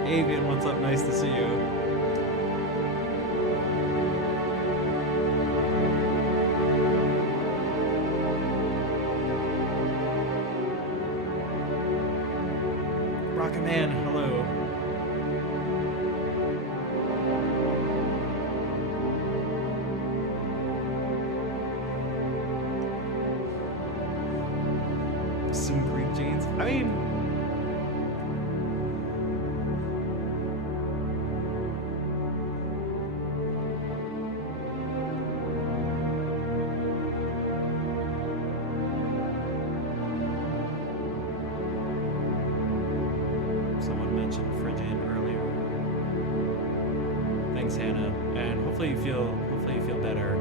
Avian, what's up? Nice to see you. Rocket Man, hello. Some green jeans. I mean, someone mentioned Phrygian earlier. Thanks, Hannah, and hopefully you feel better.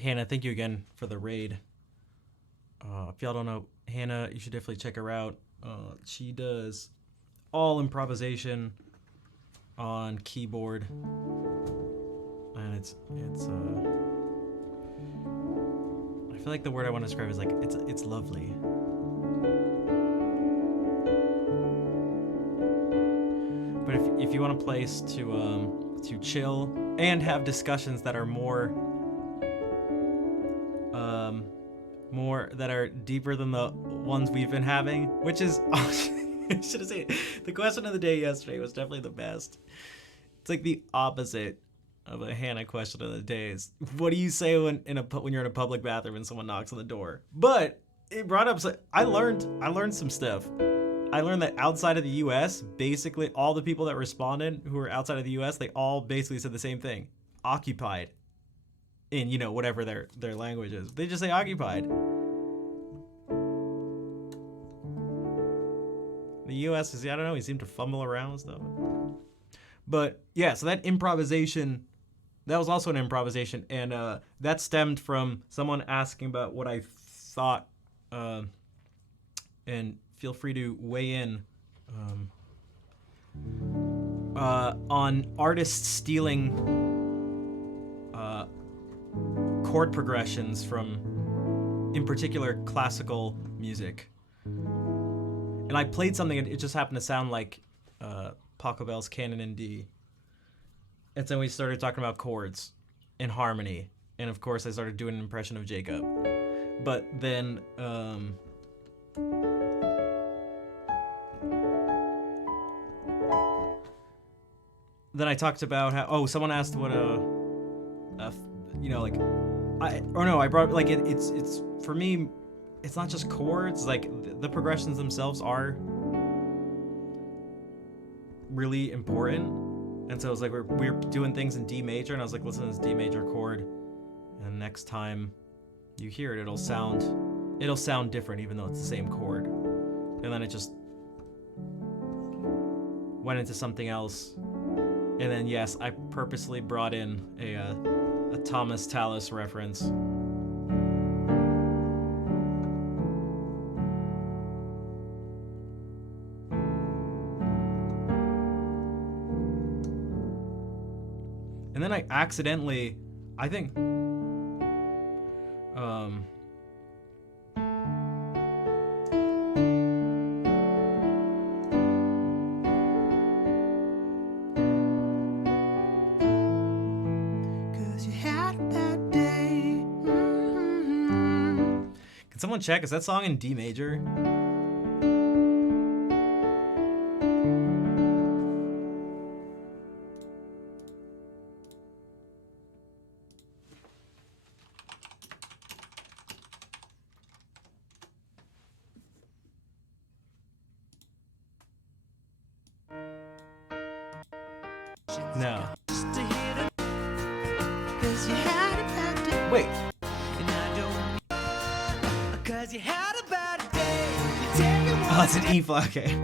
Hannah, thank you again for the raid. If y'all don't know Hannah, you should definitely check her out. She does all improvisation on keyboard, and it's I feel like the word I want to describe is like it's lovely. But if you want a place to chill and have discussions that are more that are deeper than the ones we've been having, which is I should have said the question of the day yesterday was definitely the best. It's like the opposite of a Hannah question of the day is, what do you say when you're in a public bathroom and someone knocks on the door? But it brought up, I learned some stuff. I learned that outside of the U.S., basically all the people that responded who were outside of the U.S., they all basically said the same thing: occupied. In whatever their language is, they just say occupied. The U.S. is, I don't know, he seemed to fumble around and stuff. But yeah, so that improvisation, that was also an improvisation, and that stemmed from someone asking about what I thought, and feel free to weigh in on artists stealing chord progressions from, in particular, classical music. And I played something, and it just happened to sound like Pachelbel's Canon in D. And then we started talking about chords and harmony. And of course, I started doing an impression of Jacob. But then, I talked about how, someone asked what I brought, like, it's for me, it's not just chords, like, the progressions themselves are really important. And so it was like, we're doing things in D major, and I was like, listen to this D major chord, and next time you hear it, it'll sound different, even though it's the same chord. And then it just went into something else. And then, yes, I purposely brought in a Thomas Tallis reference. And then I accidentally, I think, someone check, is that song in D major? No. Wait. Oh, it's an E flat. Okay.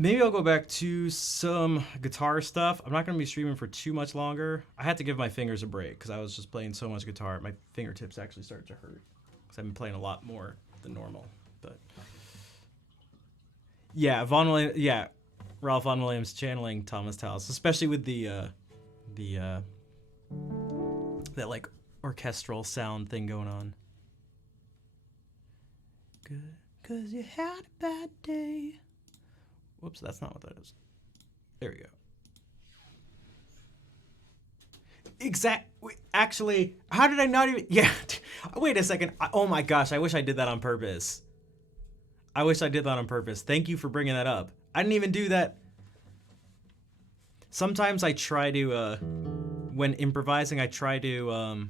Maybe I'll go back to some guitar stuff. I'm not going to be streaming for too much longer. I had to give my fingers a break because I was just playing so much guitar. My fingertips actually started to hurt because I've been playing a lot more than normal. But yeah, Ralph Vaughan Williams channeling Thomas Tallis, especially with the that like orchestral sound thing going on. Good, 'cause you had a bad day. Whoops, that's not what that is. There we go. Actually, how did I not even... Yeah, wait a second. Oh my gosh, I wish I did that on purpose. Thank you for bringing that up. I didn't even do that. Sometimes I try to, when improvising, I try to,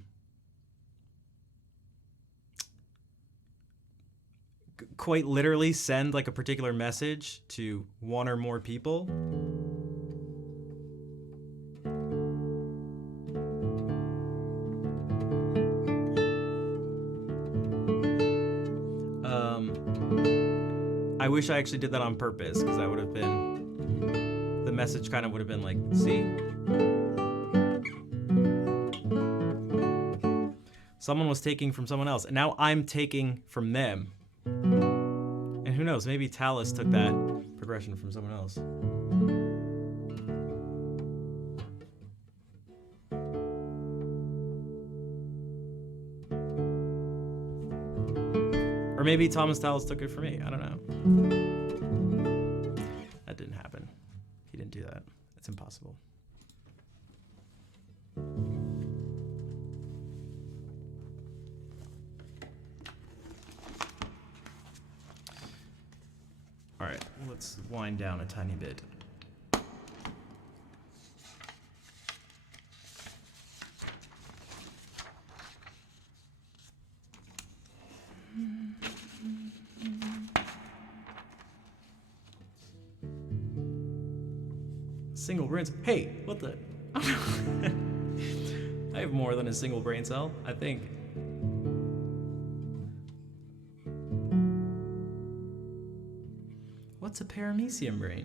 quite literally send like a particular message to one or more people. I wish I actually did that on purpose, because that would have been, the message kind of would have been like, see? Someone was taking from someone else, and now I'm taking from them. And who knows, maybe Talus took that progression from someone else. Or maybe Thomas Tallis took it from me. I don't know. That didn't happen. He didn't do that. It's impossible. All right, let's wind down a tiny bit. Single brains. Hey, what the? I have more than a single brain cell, I think. What's a paramecium brain?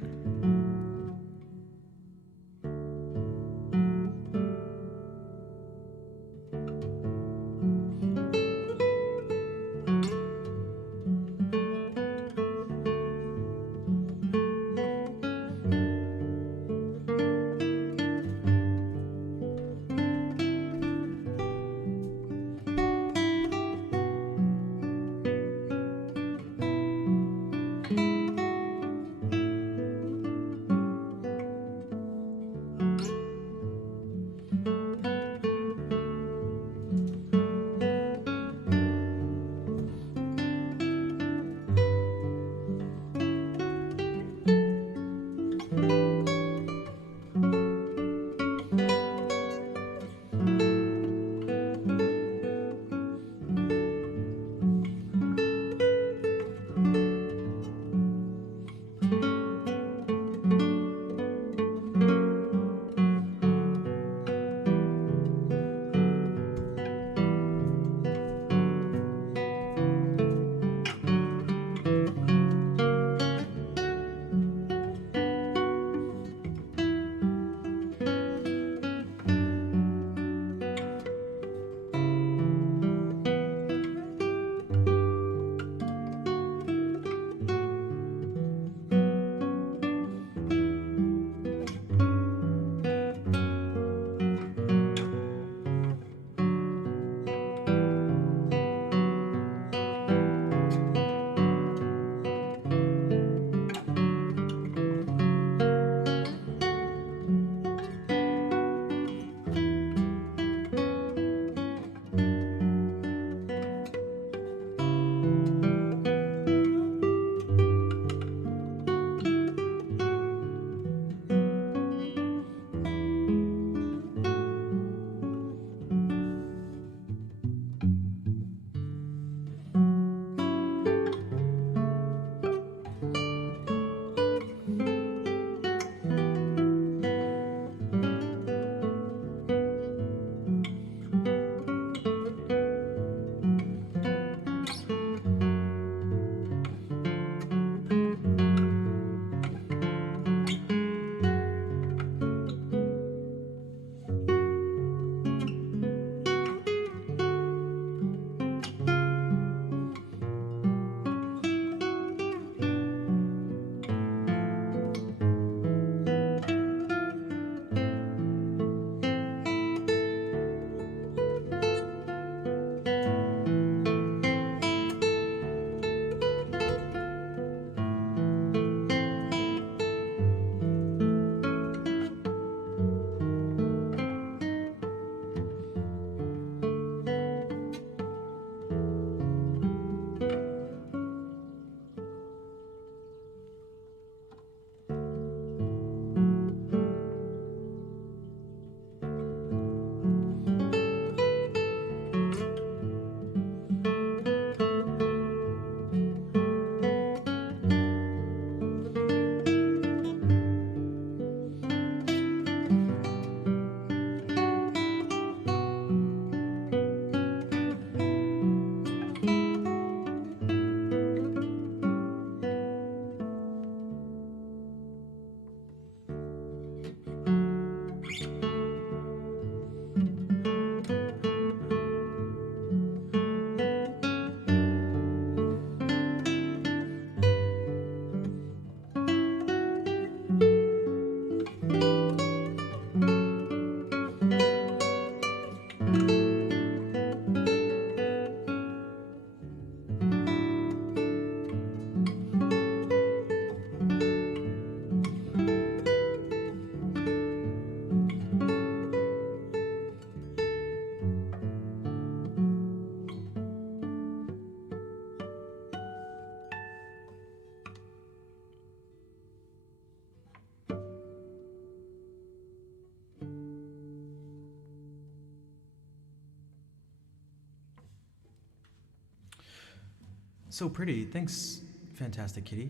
So pretty. Thanks, Fantastic Kitty.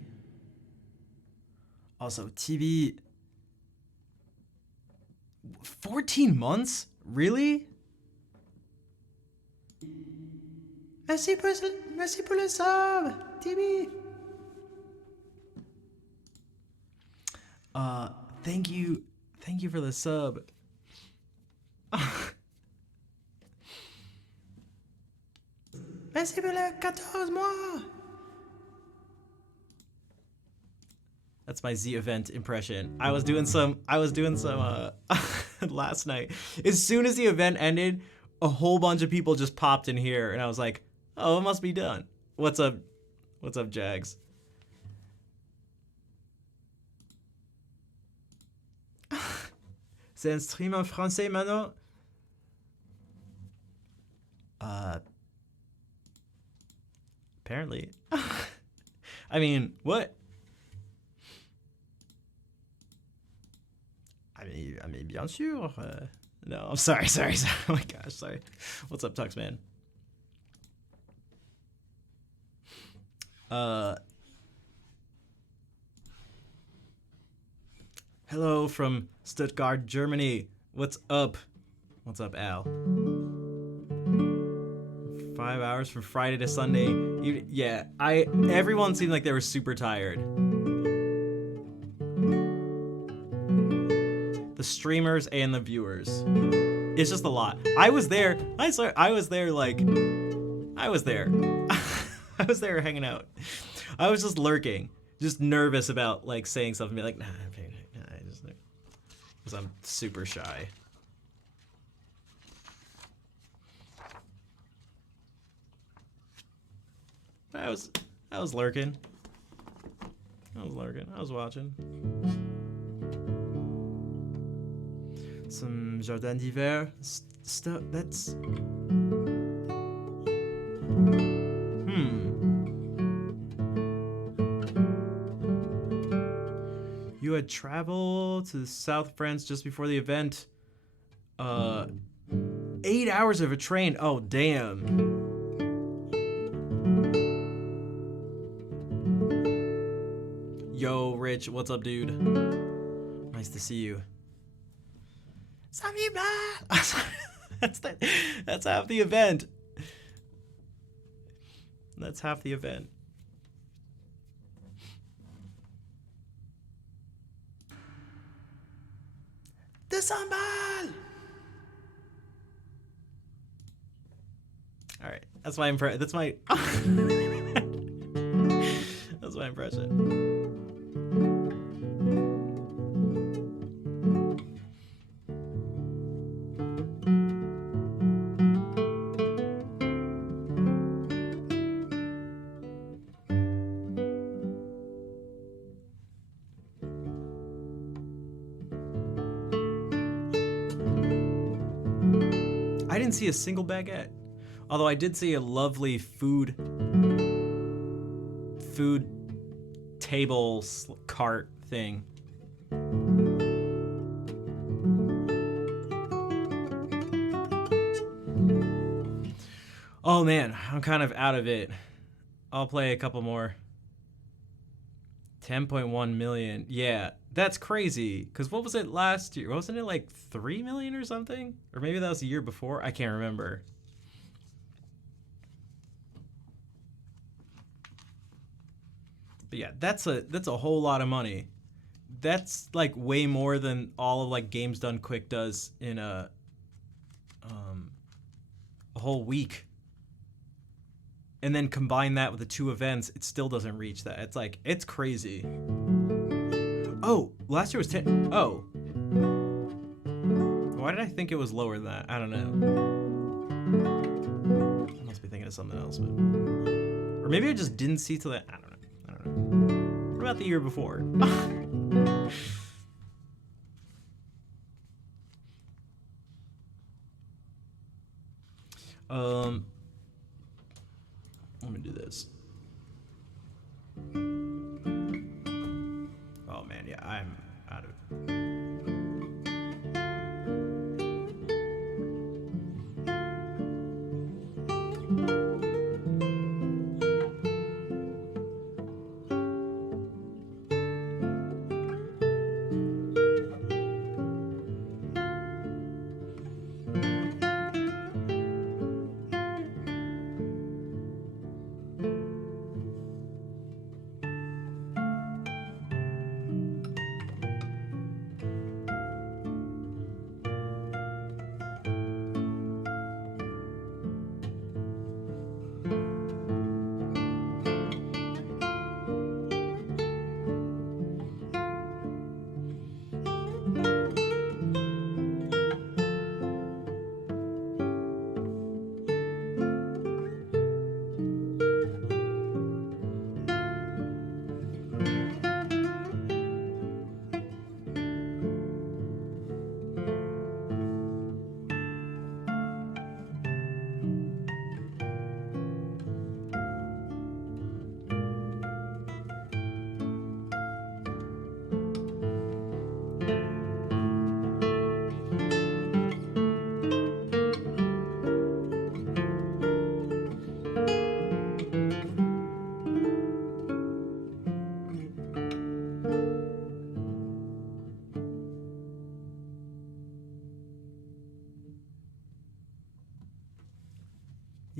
Also, TV. 14 months? Really? Merci pour le sub, TV. Thank you for the sub. Merci pour le 14 mois. That's my Z event impression. I was doing some last night. As soon as the event ended, a whole bunch of people just popped in here and I was like, "Oh, it must be done." What's up, Jags? C'est un stream en français, Mano? Apparently. I mean, what? I mean, bien sûr. No, I'm sorry. Oh my gosh, sorry. What's up, Tux, man? Hello from Stuttgart, Germany. What's up? What's up, Al? 5 hours from Friday to Sunday. Yeah, everyone seemed like they were super tired. The streamers and the viewers. It's just a lot. I was there. I was there hanging out. I was just lurking, just nervous about like saying something. Be like, nah, because I'm super shy. I was lurking. I was watching. Some Jardin d'Hiver stuff. That's. You had traveled to South France just before the event. 8 hours of a train. Oh, damn. Yo, Rich, what's up, dude? Nice to see you. That's half the event. That's half the event. Desambal! All right, that's my impression. That's my impression. I didn't see a single baguette. Although I did see a lovely food table cart thing. Oh man, I'm kind of out of it. I'll play a couple more. 10.1 million. Yeah, that's crazy. Because what was it last year? Wasn't it like 3 million or something? Or maybe that was the year before? I can't remember. But yeah, that's a whole lot of money. That's like way more than all of like Games Done Quick does in a whole week. And then combine that with the two events, it still doesn't reach that. It's like, it's crazy. Oh, last year was 10. Oh. Why did I think it was lower than that? I don't know. I must be thinking of something else. But... Or maybe I just didn't see till that. I don't know. What about the year before? Let me do this. Oh man, yeah, I'm out of it.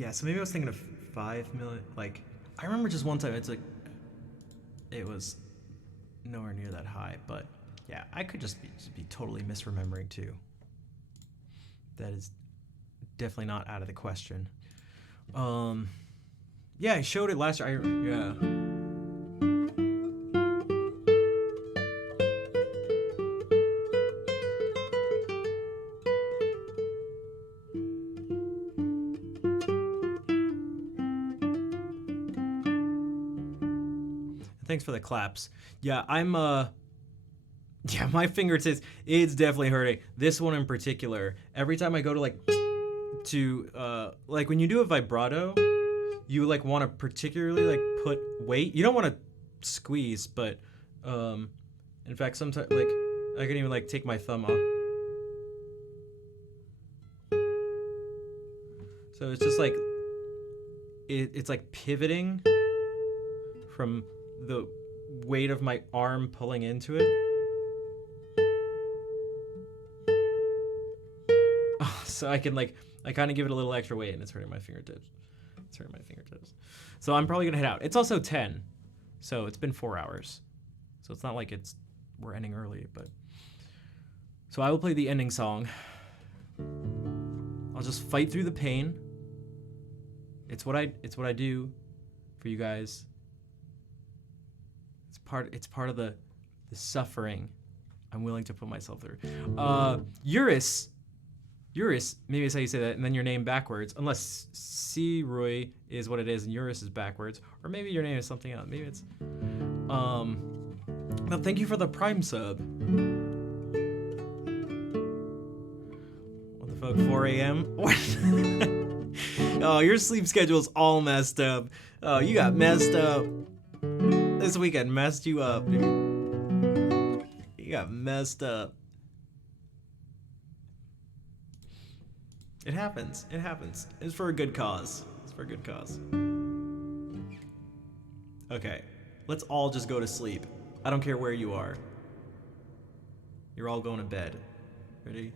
Yeah, so maybe I was thinking of 5 million. Like, I remember just one time, it's like, it was nowhere near that high, but yeah, I could just be totally misremembering too. That is definitely not out of the question. Yeah, I showed it last year. Yeah. Thanks for the claps. Yeah, I'm yeah, my fingertips, it's definitely hurting. This one in particular, every time I go to like like when you do a vibrato, you like want to particularly like put weight. You don't want to squeeze, but in fact sometimes like I can even like take my thumb off. So it's just like it's like pivoting from the weight of my arm pulling into it. So I can like, I kind of give it a little extra weight and it's hurting my fingertips. It's hurting my fingertips. So I'm probably gonna head out. It's also 10, so it's been 4 hours. So it's not like we're ending early, but. So I will play the ending song. I'll just fight through the pain. It's what I do for you guys. It's part of the suffering I'm willing to put myself through. Eurus, maybe that's how you say that, and then your name backwards, unless C-Roy is what it is and Eurus is backwards, or maybe your name is something else. Maybe it's, no, thank you for the Prime sub. What the fuck, 4 a.m.? What? Oh, your sleep schedule's all messed up. Oh, you got messed up. This weekend messed you up, dude. You got messed up. It happens. It happens. It's for a good cause. It's for a good cause. Okay. Let's all just go to sleep. I don't care where you are. You're all going to bed. Ready?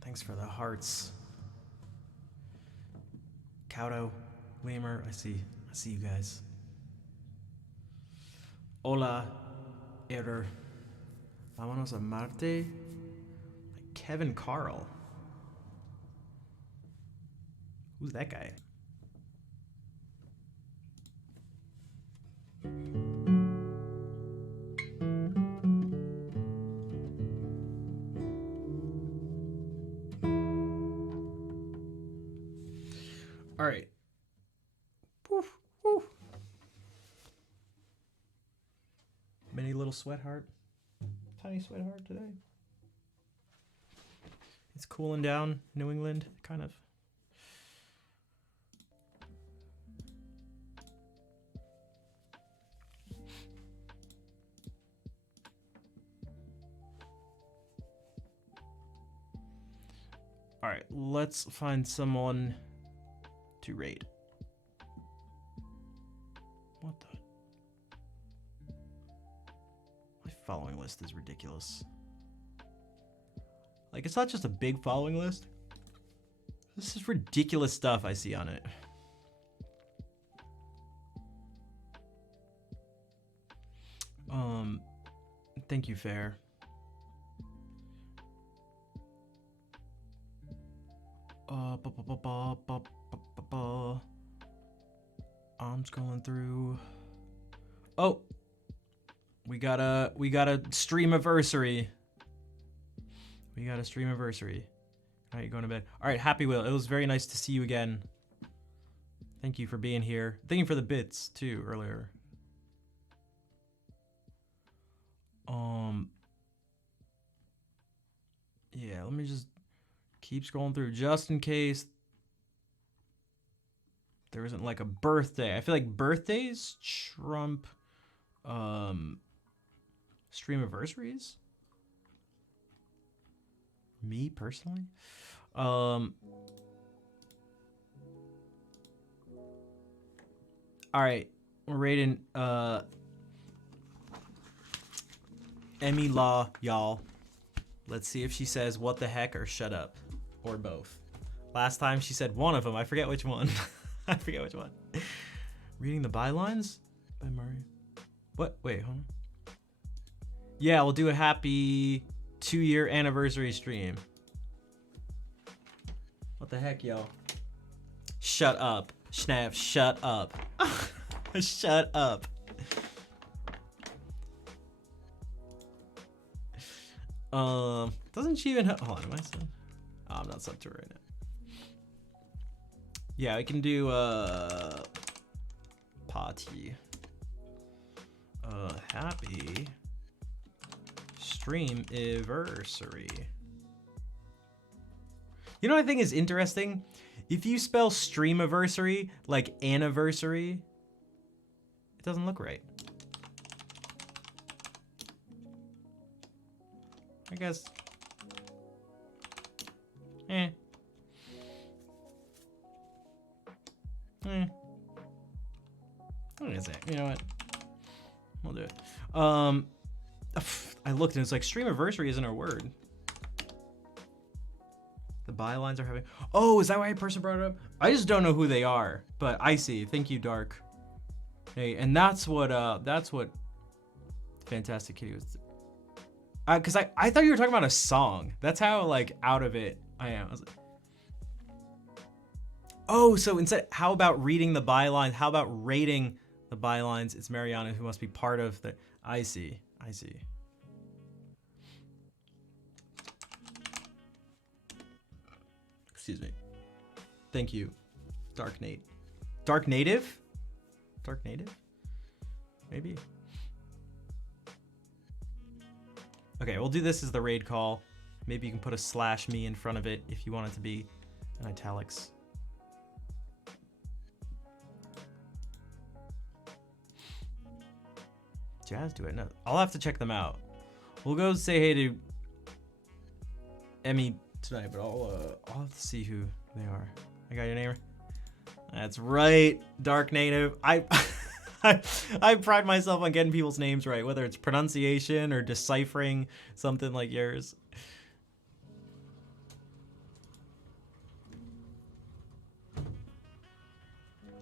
Thanks for the hearts. Kauto, Lemur, I see you guys. Hola, Error. Vámonos a Marte. Like Kevin Carl. Who's that guy? All right. Woof, woof. Mini little sweat heart. Tiny sweat heart today. It's cooling down, New England, kind of. All right, let's find someone to raid. What the? My following list is ridiculous. Like, it's not just a big following list. This is ridiculous stuff I see on it. Thank you, Fair. I'm scrolling through. Oh, we got a streamiversary. We got a streamiversary. All right, going to bed. All right, Happy Will. It was very nice to see you again. Thank you for being here. Thank you for the bits too earlier. Yeah, let me just keep scrolling through just in case there isn't like a birthday. I feel like birthdays trump streamiversaries. Me personally. All right, we're rating Emmy Law, y'all. Let's see if she says what the heck or shut up, or both. Last time she said one of them. I forget which one. I forget which one. Reading the bylines by Murray. What? Wait, hold on. Yeah, we'll do a happy 2-year anniversary stream. What the heck, yo? Shut up. Schnapp, shut up. Shut up. Doesn't she even have... Hold on, am I subbed? Oh, I'm not subbed to her right now. Yeah, we can do, party. Happy streamiversary. You know what I think is interesting? If you spell streamiversary like anniversary, it doesn't look right. I guess. What is it? You know what? We'll do it. I looked and it's like streamiversary isn't a word. The bylines are having. Oh, is that why a person brought it up? I just don't know who they are, but I see. Thank you, Dark. Hey, and that's what Fantastic Kitty was. Cause I thought you were talking about a song. That's how like out of it I am. I was like, oh, so instead, how about reading the bylines? How about rating the bylines? It's Mariana who must be part of the. I see. I see. Excuse me. Thank you, Dark Nate. Dark Native? Dark Native? Maybe. Okay, we'll do this as the raid call. Maybe you can put a /me in front of it if you want it to be in italics. Jazz do it? No, I'll have to check them out. We'll go say hey to Emmy tonight, but I'll have to see who they are. I got your name. That's right, Dark Native. I pride myself on getting people's names right, whether it's pronunciation or deciphering something like yours.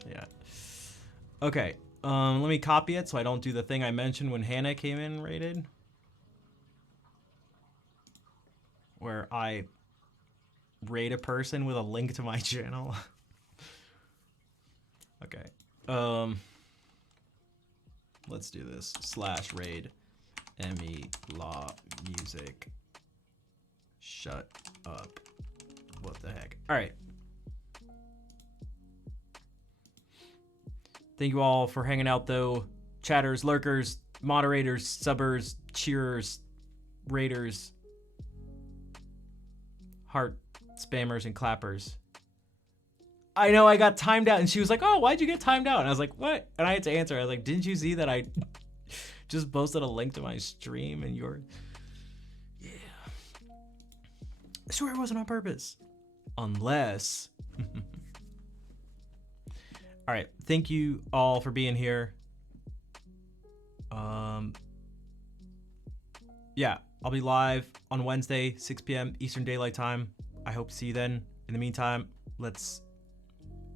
Yeah. Okay. Let me copy it so I don't do the thing I mentioned when Hannah came in and raided, where I raid a person with a link to my channel. Okay. Let's do this. /raid Emmy Law Music. Shut up. What the heck? All right. Thank you all for hanging out, though. Chatters, lurkers, moderators, subbers, cheerers, raiders, heart spammers, and clappers. I know I got timed out, and she was like, "Oh, why'd you get timed out?" And I was like, "What?" And I had to answer. I was like, "Didn't you see that I just posted a link to my stream and you're..." Yeah. I swear it wasn't on purpose. Unless... All right. Thank you all for being here. Yeah, I'll be live on Wednesday, 6 p.m. Eastern Daylight Time. I hope to see you then. In the meantime, let's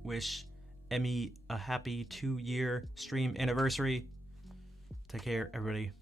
wish Emmy a happy 2-year stream anniversary. Take care, everybody.